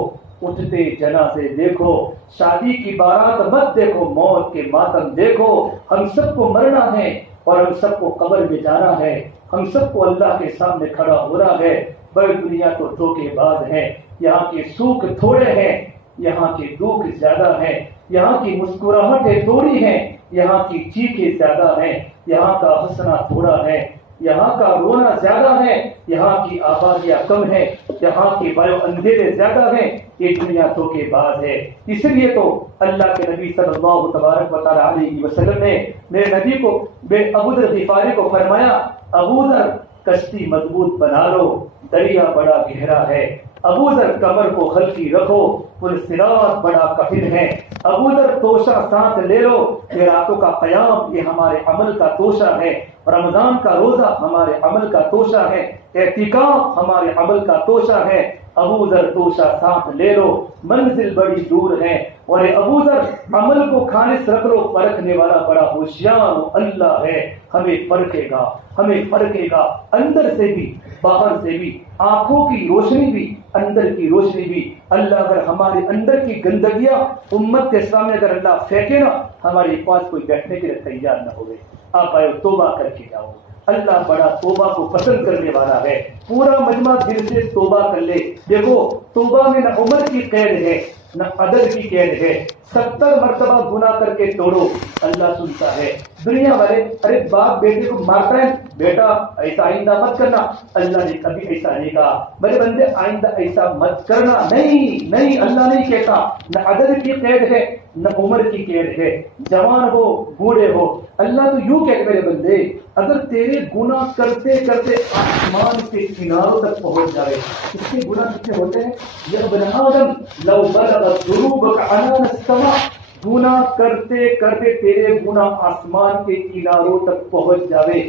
اٹھتے جنازے دیکھو, شادی کی بارات مت دیکھو, موت کے ماتم دیکھو. ہم سب کو مرنا ہے اور ہم سب کو قبر میں جانا ہے, ہم سب کو اللہ کے سامنے کھڑا ہونا ہے. بڑی دنیا تو دھوکے باز ہے, یہاں کے سوکھ تھوڑے ہیں, یہاں کے دکھ زیادہ ہیں, یہاں کی مسکراہٹیں تھوڑی ہیں, یہاں کی چیخیں زیادہ ہیں, یہاں کا ہنسنا تھوڑا ہے, یہاں کا رونا زیادہ ہے, یہاں کی آبادیاں کم ہیں, یہاں کے بایو اندھیرے زیادہ ہیں. یہ دنیا دھوکے باز ہے. اس لیے تو اللہ کے نبی صلی اللہ تبارک و تعالی علیہ وسلم نے میرے نبی کو ابو ذر غفاری کو فرمایا, ابو ذر کشتی مضبوط بنا لو, دریا بڑا گہرا ہے. ابو ذر کمر کو ہلکی رکھو, پل صراط بڑا کٹھن ہے. ابو ذر توشہ ساتھ لے لو, یہ راتوں کا قیام یہ ہمارے عمل کا توشہ ہے, رمضان کا روزہ ہمارے عمل کا توشہ ہے, اعتکاف ہمارے عمل کا توشہ ہے. ابو ذر توشہ ساتھ لے لو منزل بڑی دور ہے، اور ابو ذر عمل کو خالص رکھ لو، پرکھنے والا بڑا ہوشیار اللہ ہے، ہمیں پرکھے گا، ہمیں پرکھے گا اندر سے بھی باہر سے بھی، آنکھوں کی روشنی بھی اندر کی روشنی بھی۔ اللہ اگر ہمارے اندر کی گندگیاں امت کے سامنے اگر اللہ پھینکے نا، ہمارے پاس کوئی بیٹھنے کے لیے تیار نہ ہوئے۔ آپ آئے توبہ کر کے جاؤ، اللہ بڑا توبہ کو پسند کرنے والا ہے۔ پورا مجمع دل سے توبہ کر لے۔ دیکھو توبہ میں نہ عمر کی قید ہے نہ عدد کی قید ہے، 70 مرتبہ گناہ کر کے توڑو، اللہ سنتا ہے۔ دنیا والے ارے باپ بیٹے کو مارتا ہے، بیٹا ایسا آئندہ مت کرنا، اللہ نے کبھی ایسا نہیں کہا، میرے بندے آئندہ ایسا مت کرنا، نہیں نہیں، اللہ نہیں کہتا۔ نہ عدد کی قید ہے نہ عمر کی قید ہے، جوان ہو بوڑھے ہو، اللہ تو یوں کہتے میرے بندے اگر تیرے گناہ کرتے کرتے آسمان کے کناروں تک پہنچ جائے، اس کے گناہ کتنے ہوتے ہیں؟ یا ابن آدم لو بلغت ذنوبک عنان السماء، گناہ کرتے کرتے تیرے گناہ آسمان کے کناروں تک پہنچ جاوے،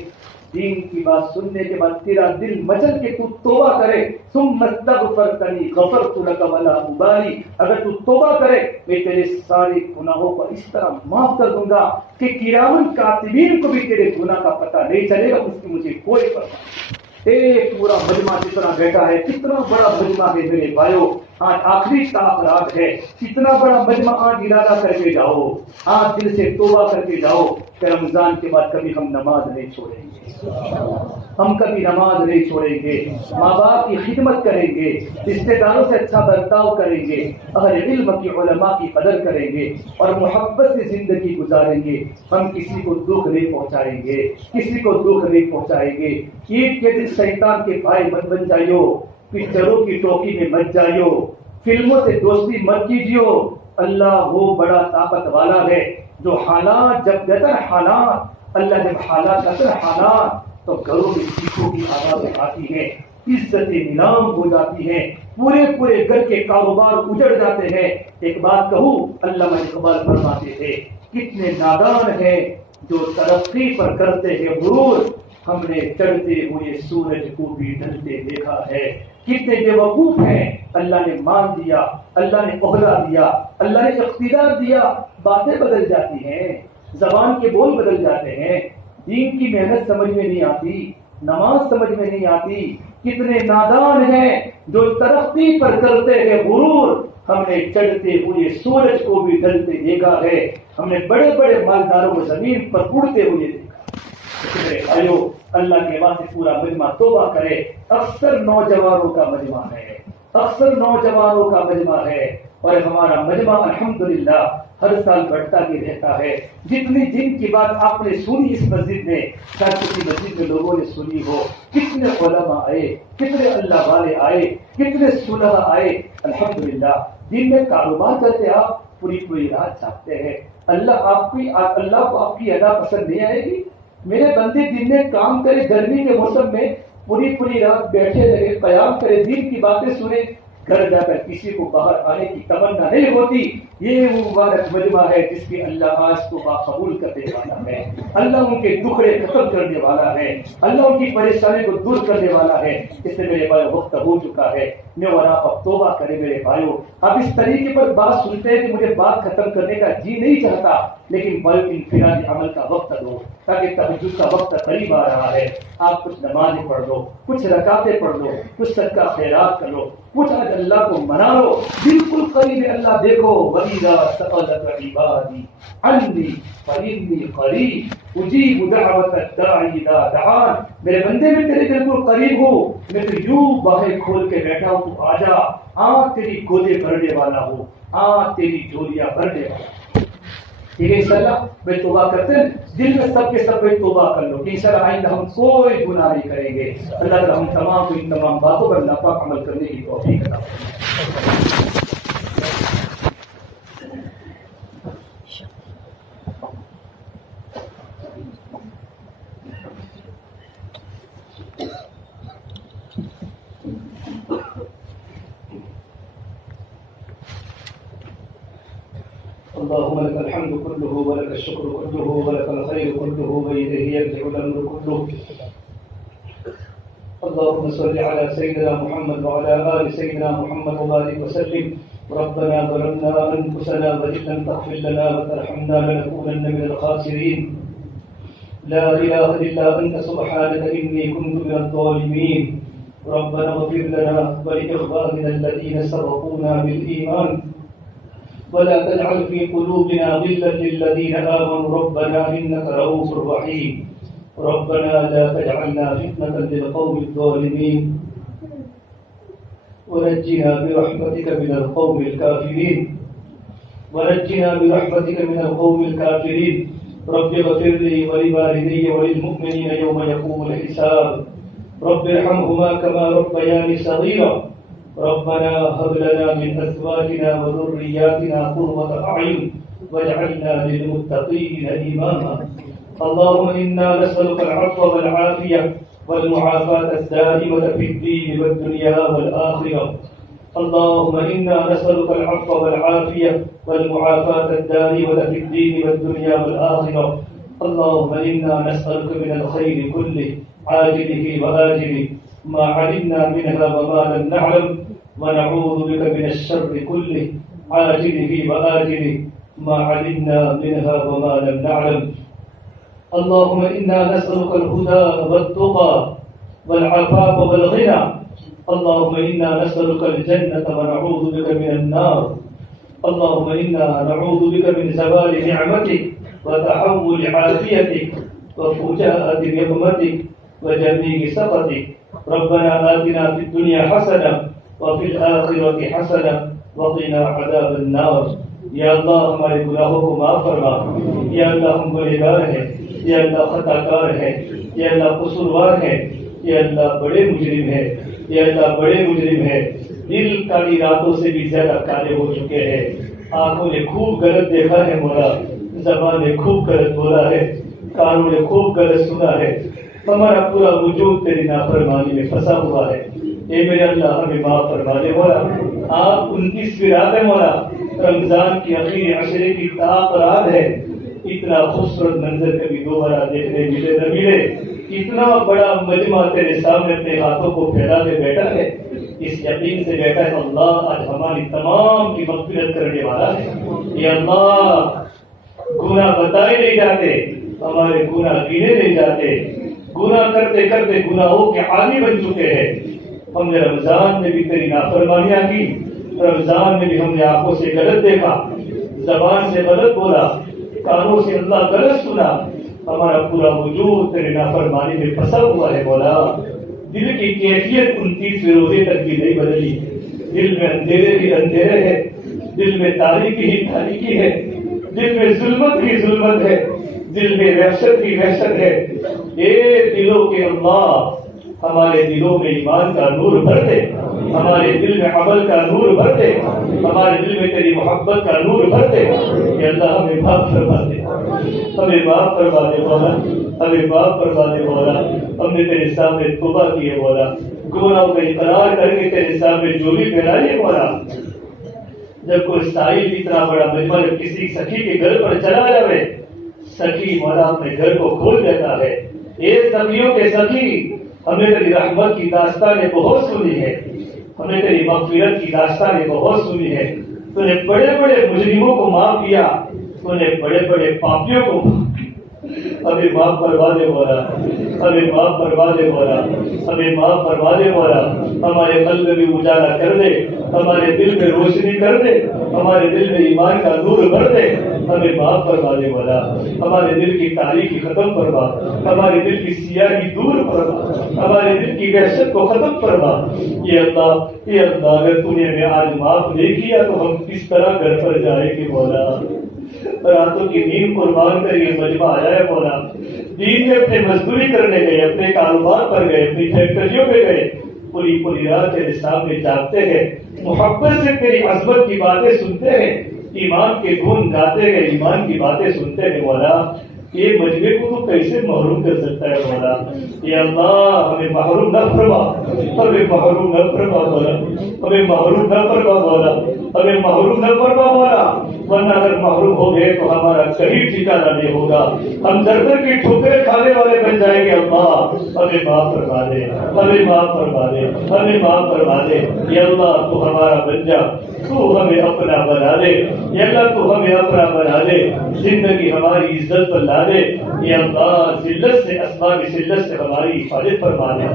دین کی بات سننے کے بعد تیرا دل مچل کے تو توبہ کرے، ثم استغفرتنی غفرت لک ولا ابالی، اگر تو توبہ کرے میں تیرے سارے گناہوں کو اس طرح معاف کر دوں گا کہ کرام کاتبین کو بھی تیرے گناہ کا پتہ نہیں چلے گا، اس کی مجھے کوئی پرواہ نہیں۔ ایک پورا مجمع جتنا بیٹھا ہے، کتنا بڑا مجمع ہے میرے بھائیو، آج آخری رات ہے، کتنا بڑا مجمع، آج ارادہ کر کے جاؤ، آج دل سے توبہ کر کے جاؤ کہ رمضان کے بعد کبھی ہم نماز نہیں چھوڑیں گے، ہم کبھی نماز نہیں چھوڑیں گے، ماں باپ کی خدمت کریں گے، رشتے داروں سے اچھا برتاؤ کریں گے، اہل علم کی علماء کی قدر کریں گے اور محبت سے زندگی گزاریں گے، ہم کسی کو دکھ نہیں پہنچائیں گے، کسی کو دکھ نہیں پہنچائیں گے۔ عید کے دن شیطان کے بھائی مت بن جائیو، پکچروں کی ٹوکی میں مت جائیو، فلموں سے دوستی مت کیجیو، اللہ وہ بڑا طاقت والا ہے جو حالات جب دیتا ہے، حالات اللہ جب حالات کرتا ہے حالات، تو گھروں میں چیخوں کی آوازیں آتی ہیں، عزتیں نیلام ہو جاتی ہیں، پورے پورے گھر کے کاروبار اجڑ جاتے ہیں۔ ایک بات کہوں، علامہ اقبال فرماتے تھے کتنے نادان ہیں جو ترقی پر کرتے ہیں غرور، ہم نے چڑھتے ہوئے سورج کو بھی ڈھلتے دیکھا ہے۔ کتنے بے وقوف ہیں، اللہ نے مان دیا، اللہ نے عہدہ دیا، اللہ نے اقتدار دیا، باتیں بدل جاتی ہیں، زبان کے بول بدل جاتے ہیں، دین کی محنت سمجھ میں نہیں آتی، نماز سمجھ میں نہیں آتی۔ کتنے نادان ہیں جو ترقی پر کرتے ہیں غرور، ہم نے چڑھتے ہوئے سورج کو بھی ڈھلتے دیکھا ہے، ہم نے بڑے بڑے مالداروں کو زمین پر اڑتے ہوئے دیکھا۔ آئیو اللہ کے واسطے پورا مجمع توبہ کرے۔ اکثر نوجوانوں کا مجمع ہے، اکثر نوجوانوں کا مجمع ہے، اور ہمارا مجمع الحمدللہ ہر سال بڑھتا بھی رہتا ہے۔ جتنی جن کی بات آپ نے سنی اس مسجد میں، شاید کسی مسجد میں لوگوں نے سنی ہو، کتنے علماء آئے، کتنے اللہ والے آئے، کتنے صلحاء آئے، الحمدللہ۔ دن میں کاروبار کرتے آپ پوری پوری رات جاگتے ہیں، اللہ کو آپ کی ادا پسند نہیں آئے گی؟ میرے بندے دن میں کام کرے، گرمی کے موسم میں پوری پوری رات بیٹھے رہے، قیام کرے، دین کی باتیں سنے، گھر جا کر کسی کو باہر آنے کی تمنا نہیں ہوتی۔ یہ وہ مبارک مجمع ہے جس کی اللہ آج کو باقبول کرنے والا ہے، اللہ ان کے دکھڑے ختم کرنے والا ہے، اللہ ان کی پریشانی کو دور کرنے والا ہے۔ اس سے میرے بھائی وقت ہو چکا ہے، میں اور آپ اب توبہ کریں میرے بھائیوں۔ اب اس طریقے پر بات سنتے ہیں کہ مجھے بات ختم کرنے کا جی نہیں چاہتا، لیکن بھائی انفرادی عمل کا وقت دو، تاکہ تہجد کا وقت قریب آ رہا ہے۔ آپ کچھ نمازیں پڑھ لو، کچھ رکعتیں پڑھ لو، کچھ صدقہ خیرات کر لو، کچھ آج اللہ کو منا لو، بالکل قریب ہے اللہ۔ دیکھو وَإِذَا سَأَلَكَ عِبَادِي عَنِّي فَإِنِّي قَرِيبٌ أُجِيبُ دَعْوَةَ الدَّاعِ إِذَا دَعَانِ، میرے بندے میں تیرے بالکل قریب ہوں، میں تو یوں باہیں کھول کے بیٹھا ہوں، تو آ جا، آج تیری گودے بھرنے والا ہوں، آج تیری جولیاں بھرنے والا ہوں۔ ٹھیک ہے انشاءاللہ میں توبہ کرتے ہیں، دل میں سب کے سب میں توبہ کر لو کہ انشاءاللہ آئندہ ہم کوئی گناہ نہیں کریں گے۔ اللہ تعالیٰ ہم تمام کو ان تمام باتوں پر اللہ پاک عمل کرنے کی توفیق عطا فرمائے۔ اللهم لك الحمد كله ولك الشكر كله ولك الخير كله وإليه يرجع الأمر كله۔ اللهم صل على سيدنا محمد وعلى آل سيدنا محمد وبارك وسلم. ربنا ظلمنا أنفسنا وإن لم تغفر لنا وترحمنا لنكونن من الخاسرين. لا إله إلا أنت سبحانك إني كنت من الظالمين. ربنا اغفر لنا ولإخواننا الذين سبقونا بالإيمان ولا تجعل في قلوبنا غلا للذين آمنوا ربنا إنك رؤوف رحيم. ربنا لا تجعلنا فتنة للقوم الظالمين ونجنا برحمتك من القوم الكافرين. ونجنا برحمتك من القوم الكافرين. رب اغفر لي ولوالدي وللمؤمنين يوم يقوم الحساب. رب ارحمهما كما ربياني صغيرا. ربنا هب لنا من أزواجنا وذرياتنا قرة أعين واجعلنا للمتقين إماما. اللهم إنا نسألك العفو والعافية والمعافاة الدائمة في الدين والدنيا والآخرة. اللهم إنا نسألك العفو والعافية والمعافاة الدائمة في الدين والدنيا والآخرة. اللهم إنا نسألك من الخير كله عاجله وآجله ما علمنا منها وما لم نعلم ونعوذ بك من الشر كله عاجله وآجله ما علمنا منها وما لم نعلم. اللهم إنا نسألك الهدى والتقى والعفاف والغنى. اللهم إنا نسألك الجنة ونعوذ بك من النار. اللهم إنا نعوذ بك من زوال نعمتك وتحول عافيتك وفجاءة نقمتك وجميع سخطك. ربنا آتنا في الدنيا حسنة وفي الآخرة حسنة وقنا عذاب النار. یا اللہ ہمارے گناہوں کو معاف فرما. یا اللہ ہم گنہگار ہیں. یا اللہ خطا کار ہیں. یا اللہ قصوروار ہیں. یا اللہ بڑے مجرم ہیں. یا اللہ بڑے مجرم ہیں. دل کالی راتوں سے بھی زیادہ کالے ہو چکے ہیں. آنکھوں نے خوب غلط دیکھا ہے مولا. زبان نے خوب غلط بولا ہے. کانوں نے خوب غلط سنا ہے. ہمارا پورا وجود تیری نافرمانی میں پھنسا ہوا ہے. اے میرے اللہ ہمیں معاف فرما دے مولا. آپ 29ویں رات ہے مولا. رمضان کی آخری عشرے کی طاق رات ہے. اتنا خوبصورت منظر کبھی دوبارہ دیکھنے ملے نہ ملے. اتنا بڑا مجمع تیرے سامنے اپنے ہاتھوں کو پھیلا کے بیٹھا ہے. اس یقین سے بیٹھا ہے اللہ آج ہماری تمام کی مغفرت کرنے والا ہے. یا اللہ گناہ بتائے نہیں جاتے, ہمارے گناہ گنے نہیں جاتے. گناہ کرتے کرتے گناہوں کے عادی بن چکے ہیں. ہم نے رمضان میں بھی تیری نافرمانیاں کی. رمضان میں بھی ہم نے آنکھوں سے غلط دیکھا, زبان سے غلط بولا, کانوں سے اللہ غلط سنا. ہمارا پورا وجود تیرے نافرمانی میں پھنسا ہوا ہے مولا. دل کی کیفیت 29ویں روزے تک بھی نہیں بدلی. دل میں اندھیرے ہی اندھیرے ہے. دل میں تاریکی ہی تاریکی ہے. دل میں ظلمت ہی ظلمت ہے. دل میں وحشت ہی وحشت ہے. اے دلوں کے اللہ ہمارے دلوں میں ایمان کا نور بھر دے. ہمارے دل میں عمل کا نور بھر دے. ہمارے دل میں تیری محبت کا نور بھر دے. کہ اللہ ہمیں معاف فرما دے. ہمیں معاف فرما دے مولا. ہمیں معاف فرما دے مولا. ہم نے تیرے سامنے توبہ کی ہے مولا. گناہوں کا اقرار کر کے تیرے سامنے جوڑی پھیلائی ہے مولا. جب کوئی سائل اتنا بڑا مجمع جب کسی سخی کے گھر پر چلا جائے, سخی مولا اپنے گھر کو کھول دیتا ہے. اے سخیوں کے سخی ہم نے تیری رحمت کی داستانیں بہت سنی ہے. ہم نے تیری مغفرت کی داستانیں بہت سنی ہے. تو نے بڑے بڑے مجرموں کو معاف کیا, تو نے بڑے بڑے پاپیوں کو ہمیں معاف فرما دے مولا. ہمیں معاف فرما دے مولا. ہمیں معاف فرما دے مولا. ہمارے قلب میں اجالا کر دے. ہمارے دل میں روشنی کر دے. ہمارے دل میں ایمان کا نور بھر دے. ہمیں معاف فرما دے مولا. ہمارے دل کی تاریکی ختم فرما. ہمارے دل کی سیاہی دور فرما. ہمارے دل کی وحشت کو ختم فرما. یہ اللہ اگر تو نے ہمیں آج معاف نہیں کیا تو ہم کس طرح گھر پر جائیں گے مولا. راتوں کی نیند قربان کر یہ مجمع آیا ہے مولا. دین میں اپنے مزدوری کرنے گئے, اپنے کاروبار پر گئے, اپنی فیکٹریوں پہ گئے, پوری پوری رات تیرے سامنے جاگتے ہیں, محبت سے تیری عظمت کی باتیں سنتے ہیں, ایمان کے گن گاتے ہیں, ایمان کی باتیں سنتے ہیں مولا. یہ مجمع کو تو کیسے محروم کر سکتا ہے مولا. یا اللہ ہمیں محروم نہ فرما. ہمیں محروم نہ فرما مولا. ہمیں محروم نہ فرما مولا. ہمیں محروم نہ فرما مولا. ورنہ اگر محروم ہو گئے تو ہمارا کہیں ٹھکانہ نہیں ہوگا، ہم در در کی ٹھوکریں کھانے والے بن جائیں گے۔ اللہ ہمیں معاف فرما دے، ہمیں معاف فرما دے، ہمیں معاف فرما دے۔ یا اللہ تو ہمارا بن جا، تو ہمیں اپنا بنا دے، یا اللہ تو ہمیں اپنا بنا دے، زندگی ہماری عزت پر لا دے۔ یا اللہ ذلت سے، اسباب ذلت سے ہماری حفاظت فرما دے۔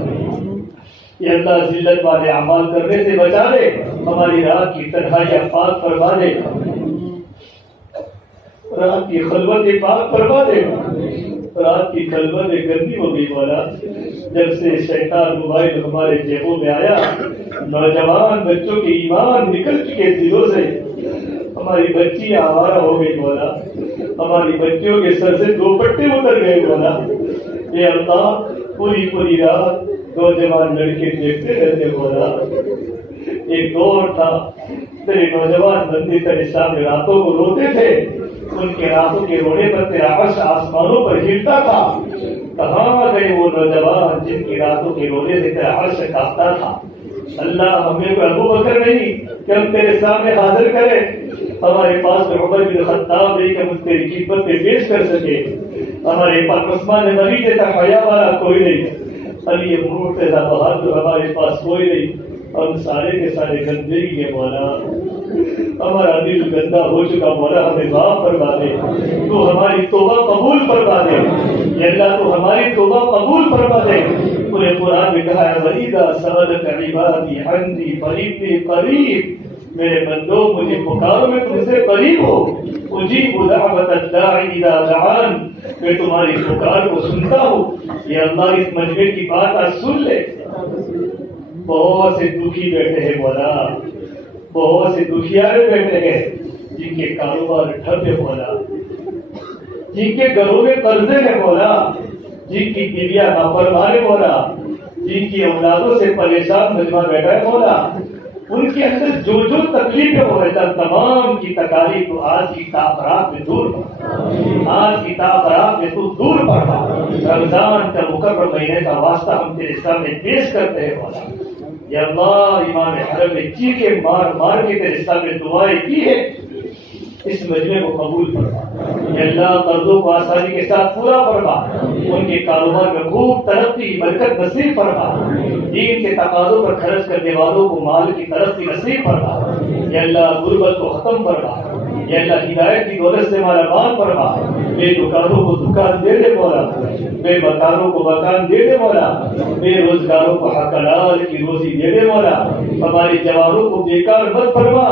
یا اللہ ذلت والے اعمال کرنے سے بچا دے، ہماری رات کی تنہائیاں پاک فرما دے، رات کی خلوت پاک فرما دے۔ رات کی خلوت گندی ہو گئی مولا، جب سے شیطان موبائل ہمارے جیبوں میں آیا، نوجوان بچوں کے ایمان نکل چکے دلوں سے، ہماری بچی آوارہ ہو گئی مولا، ہماری بچیوں کے سر سے دوپٹے اتر گئے مولا۔ اے اللہ پوری پوری رات نوجوان لڑکے دیکھتے رہتے مولا۔ ایک دور تھا تیرے نوجوان بندے تیرے سامنے راتوں کو روتے تھے، ان کے راتوں کے رونے پر تیرا عرش آسمانوں پر ہلتا تھا۔ کہاں گئے وہ نوجوان جن کی راتوں کے رونے سے تیرا عرش کانپتا تھا؟ اللہ ہمیں کوئی ابو بکر نہیں کہ ہم تیرے سامنے حاضر کریں، ہمارے پاس عمر بن خطاب نہیں کہ ہم تیری خدمت میں پیش کر سکے، ہمارے پاس عثمان غنی جیسا حیا والا کوئی نہیں، علی مرتضیٰ بہادر ہمارے پاس کوئی نہیں، ہم سارے کے سارے گندے ہی ہیں مولا، ہمارا دل گندا ہو چکا مولا، ہمیں معاف فرما دے، تو ہماری توبہ قبول فرما دے، یا اللہ تو ہماری توبہ قبول فرما دے۔ پورے قرآن میں کہا ہے وَإِذَا سَأَلَكَ عِبَادِي عَنِّي فَإِنِّي قَرِيبٌ، میرے بندو مجھے پکارو میں تم سے قریب ہو، اجیب دعوت الداعی اذا دعان، میں تمہاری پکار کو سنتا ہوں۔ یا اللہ اس مجمع کی بات آج سن لے، بہت سے دکھی بیٹھے ہیں مولا، بہت سے دکھیارے بیٹھے ہیں جن کے کاروبار ٹھپ ہے مولا، جن کے گھروں میں قرضے ہیں مولا، جن کی بیویاں نافرمان ہے مولا، جن کی اولادوں سے پریشان مجمع بیٹھا ہے مولا، ان کے اندر جو جو تکلیف ہے مولا، تمام کی تکالیف تو آج کی تاخرات میں دور پڑا، آج کی تاخرات میں تو دور پڑا۔ رمضان کا مقرر مہینے کا واسطہ ہم تیرے سامنے پیش کرتے ہیں مولا۔ یا اللہ امام حرم نے چیخے مار مار کے تیرے سامنے دعائیں کی ہے، اس مجمع کو قبول فرما۔ یا اللہ قرضوں کو آسانی کے ساتھ پورا فرما، ان کے کاروبار میں خوب ترقی برکت نصیب فرما، دین کے تقاضوں پر خرچ کرنے والوں کو مال کی ترقی نصیب فرما۔ یا اللہ غربت کو ختم فرما، یا اللہ ہدایت کی دولت سے مالا مال فرما، بے دکانوں کو دکان دے دے مولا، بے مکانوں کو مکان دے دے مولا، بے روزگاروں کو حق حلال کی روزی دے دے مولا، ہمارے جوانوں کو بیکار مت فرما،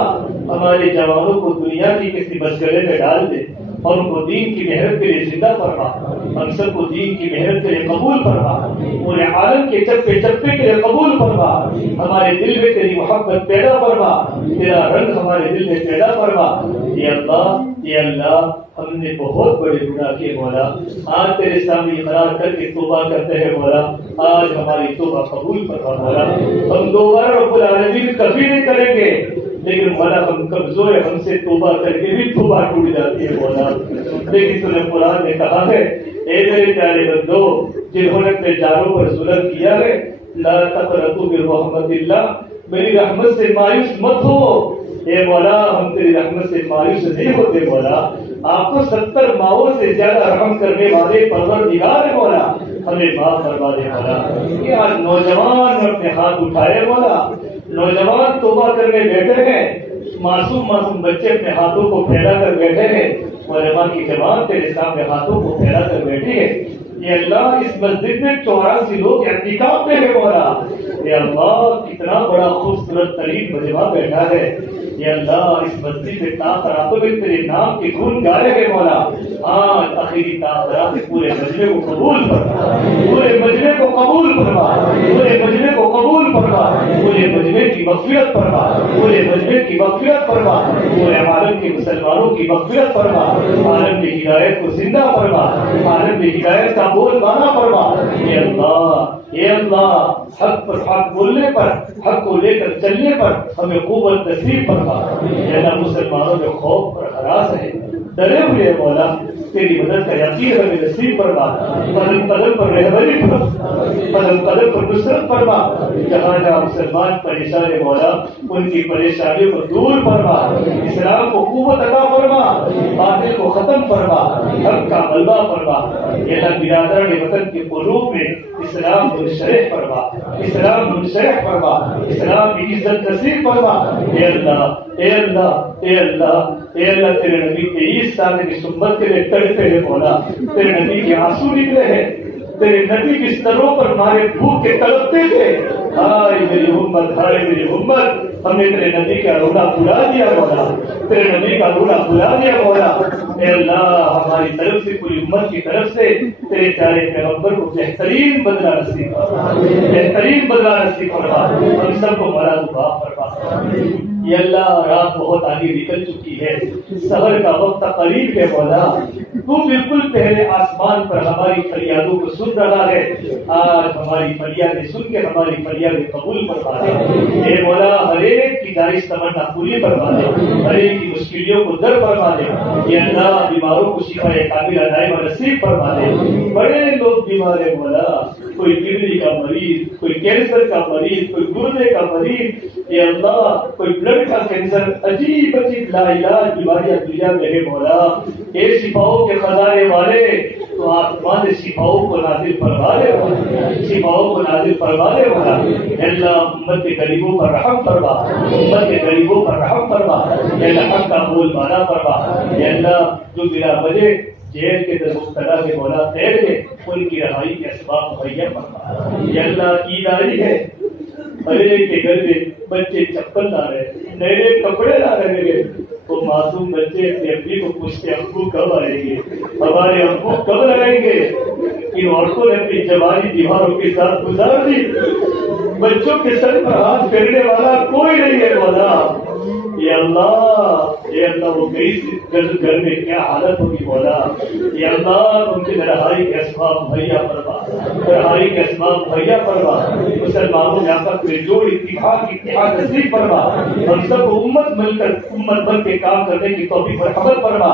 ہمارے جوانوں کو دنیا کی کسی مشغلے میں ڈال دے، اور ان کو دین کی محنت کے لیے زندہ فرما، ہم سب کو دین کی محنت کے لیے قبول فرما، پورے عالم کے چپے چپے کے لیے قبول فرما، ہمارے دل میں تیری محبت پیدا فرما، تیرا رنگ ہمارے دل میں پیدا فرما۔ یا اللہ ہم نے بہت بڑے گناہ کیے مولا، آج تیرے سامنے اقرار کر کے توبہ کرتے ہیں مولا، آج ہماری توبہ قبول فرما مولا۔ ہم دوبارہ رب العالمین کبھی نہیں کریں گے، لیکن مولا ہم کمزور ہیں، ہم سے توبہ کر کے بھی توبہ ٹوٹ جاتی ہے مولا۔ لیکن تو نے قرآن میں کہا ہے اے میرے پیارے بندو جنہوں نے اپنے جانوں پر ظلم کیا ہے، لا تقنطوا من رحمت اللہ، میری رحمت سے مایوس مت ہو۔ اے مولا ہم تیری رحمت سے مایوس نہیں ہوتے مولا، آپ کو 70 ماؤں سے زیادہ رحم کرنے والے پروردگار ہے مولا، ہمیں معاف فرما دے مولا۔ کہ آج نوجوان اپنے ہاتھ اٹھائے مولا، نوجوان توبہ کرنے بیٹھے ہیں، معصوم بچے اپنے ہاتھوں کو پھیلا کر بیٹھے ہیں، علماء کی جماعت تیرے سامنے ہاتھوں کو پھیلا کر بیٹھی ہے۔ یہ اللہ اس مسجد میں 84 لوگ اعتکاف میں ہے مولا، یہ اللہ کتنا بڑا خوبصورت ترین مجمع بیٹھا ہے۔ یہ اللہ اس مسجد میں تاخراتوں میں تیرے نام کے گن گا رہے ہیں مولا، آج آخری تاخرات پورے مجمع کو قبول فرما، پورے مجمع کو قبول فرما، پورے مجمع کو قبول فرما، پورے مجمع کی مغفرت فرما، پورے مجمع کی مغفرت فرما، پورے عالم کے مسلمانوں کی مغفرت فرما، عالم میں ہدایت کو زندہ فرما، عالم میں ہدایت کا بول بانا فرما۔ اے اللہ حق پر حق بولنے پر، حق کو لے کر چلنے پر ہمیں قوت نصیب فرما۔ اے اللہ مسلمانوں میں خوف اور ہراس ہے، ڈرے ہوئے مولا، تیری مدد کا یقین ہمیں نصیب فرما، قدم قدم پر رہبری فرما، قدم قدم پر نصرت فرما، جہاں جہاں مسلمان پریشان ہے مولا ان کی پریشانیوں کو دور فرما، اسلام کو قوت عطا فرما، باطل کو ختم فرما، حق کا غلبہ فرما، یہ برادران وطن کے قلوب میں اسلام منشرح فرما، اسلام منشرح فرما، اسلام کی عزت نصیب فرما۔ اے اللہ اے اللہ اے اللہ اے اللہ، تیرے نبی 23 سال کی سنت کے لیے تڑپے ہیں مولا، تیرے نبی کے آنسو نکلے ہیں، تیرے نبی کی ستروں پر مارے بھوک کے تڑپتے تھے، ہائے میری امت ہائے میری امت، ہم نے تیرے نبی کا رونا بھلا دیا مولا، تیرے نبی کا رونا بھلا دیا مولا۔ اے اللہ ہماری طرف سے پوری امت کی طرف سے تیرے پیارے پیغمبر کو بہترین بدلہ نصیب فرما، بہترین بدلہ نصیب فرما، ہم سب کو بڑا دعا فرما۔ یہ اللہ رات بہت آگے نکل چکی ہے، سحر کا وقت قریب ہے مولا، تو بالکل پہلے آسمان پر ہماری فریادوں کو سن رہا ہے، آج ہماری فریادیں سن کے ہماری فریادیں قبول فرما دے، اے مولا ہر ایک کی جائز تمنا پوری فرما دے، ہر ایک کی مشکلوں کو در فرما دے، یہ اللہ بیماروں کو شفا کاملہ دائمہ نصیب فرما دے۔ بڑے لوگ بیمار ہیں مولا، کوئی کڈنی کا مریض، کوئی کینسر کا مریض، کوئی گردے کا مریض، یہ اللہ کوئی بلڈ کا کینسر، عجیب عجیب لا علاج بیماریاں دنیا میں ہے مولا، اے شفاؤں کے خزانے والے تو آسمان سے شفاؤں کو نازل فرما دے مولا، شفاؤں کو نازل فرما دے مولا، اے اللہ امت کے غریبوں پر رحم فرما، امت کے غریبوں پر رحم فرما، اے اللہ حق کا بول بالا فرما، اے اللہ جو بلا وجہ جیل کے در مبتلا کے مولا خیر ہے ان کی رہائی کے اسباب مہیا فرما، اے اللہ عید آ رہی ہے، ارے کے گھر میں بچے چپل لا رہے، نئے کپڑے لا رہے ہیں، وہ معصوم بچے اپنی امی کو پوچھتے ابو کب آئیں گے، ہمارے ابو کب لگائیں گے؟ ان عورتوں نے اپنی جوانی دیواروں کے ساتھ گزار دی، بچوں کے سر پر ہاتھ پھیرنے والا کوئی نہیں ہے مولا، یہ اللہ وہ گئی گھر میں کیا حالت ہوگی مولا، یہ اللہ ان کے رہائی کے اسباب مہیا فرما، رہائی کے اسباب مہیا فرما، مسلمانوں میں آپس میں جو اتحاد نصیب فرما، ہم سب کو امت مل کر امت بن کے کام کرنے کی توفیق پر حمل فرما،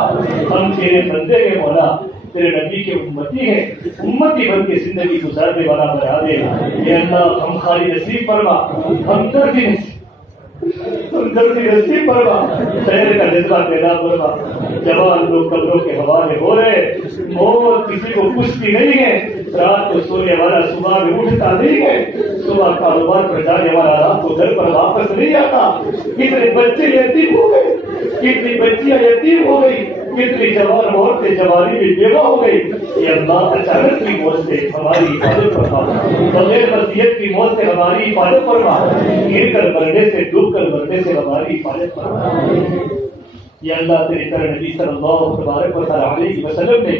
ہم تیرے بندے ہیں مولا، تیرے نبی کے امتی ہیں، امتی بن کے زندگی گزارنے والا بنا دے، یہ اللہ ہم خالی نصیب فرما، ہم دردی نصیب فرما، شہر کا جذبہ پیدا فرما، جوان لوگ قبروں کے حوالے ہو رہے، موت کسی کو پوچھتی نہیں ہے، رات کو سونے والا صبح میں اٹھتا نہیں ہے، صبح کاروبار پر جانے والا رات کو گھر پر واپس نہیں آتا، کتنے بچے یتیم ہو گئے، کتنی بچیاں یتیم ہو گئی، کتنی جوان عورتیں جوانی میں بیوہ ہو گئی، یہ اللہ اچانک کی موت سے ہماری حفاظت فرما، بغیر وصیت کی موت سے ہماری حفاظت فرما، گر کر مرنے سے ڈوب کر مرنے سے ہماری حفاظت فرما، یہ اللہ تیرے پیارے نبی صلی اللہ تبارک و تعالی علیہ وسلم نے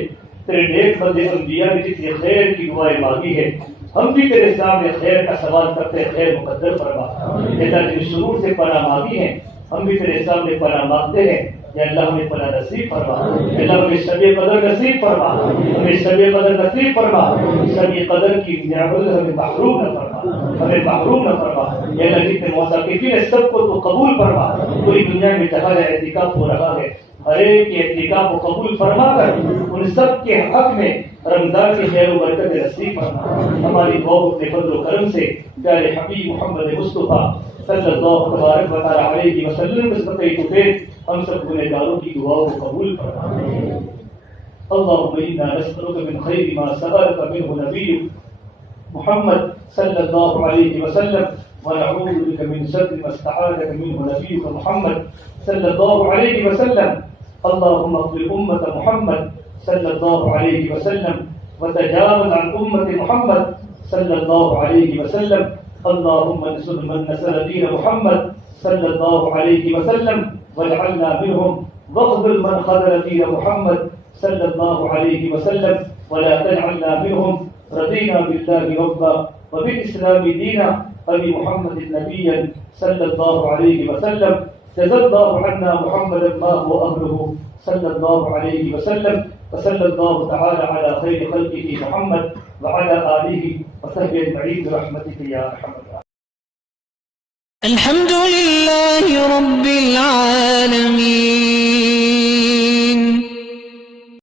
تیرے نیک بندے انبیاء نے جتنی خیر کی دعائیں مانگی ہے، ہم بھی تیرے سامنے خیر کا سوال کرتے ہیں، خیر مقدر فرما، اللہ جن شرور سے پناہ مانگی ہے ہم بھی تیرے سامنے پناہ مانگتے ہیں، یا اللہ ہمیں پناہ نصیب فرما، اللہ ہمیں شب قدر نصیب فرما، ہمیں شب قدر نصیب فرما، شب قدر کی نعمت ہمیں محروم نہ فرما، ہمیں محروم نہ فرما، یا اللہ جتنے معتکفین ہیں سب کو تو قبول فرما، پوری دنیا میں جہاں اعتکاف ہو رہا ہے ہر ایک کے اعتکاف کو قبول فرما کر ان سب کے حق میں رمضان کی خیر و برکت نصیب فرما، ہماری دعاؤں اپنے فضل و کرم سے پیارے حبیب محمد مصطفیٰ صلی اللہ تبارک و تعالی علیہ وسلم ہم سب گنہگاروں کی دعاؤں کو قبول فرما۔ اللهم انا نسألك من خير ما سألك منه نبيك محمد صلى الله عليه وسلم ونعوذ بك من شر ما استعاذك منه نبيك محمد صلى الله عليه وسلم، اللهم اغفر أمة محمد صلى الله عليه وسلم وتجاوز عن أمة محمد صلى الله عليه وسلم، اللهم انصر من نصر دين محمد صلى الله عليه وسلم واجعلنا منهم، واخذل من خذل دين محمد صلى الله عليه وسلم ولا تجعلنا منهم، رضينا بالله ربا وبالإسلام دينا وبمحمد نبيا صلى الله عليه وسلم، جزا الله عنا محمدا ما هو أهله صلى الله عليه وسلم، وصلى الله تعالى على خير خلقه محمد وعلى آله وصحبه أجمعين برحمتك يا أرحم الراحمين۔ الحمد لله رب العالمين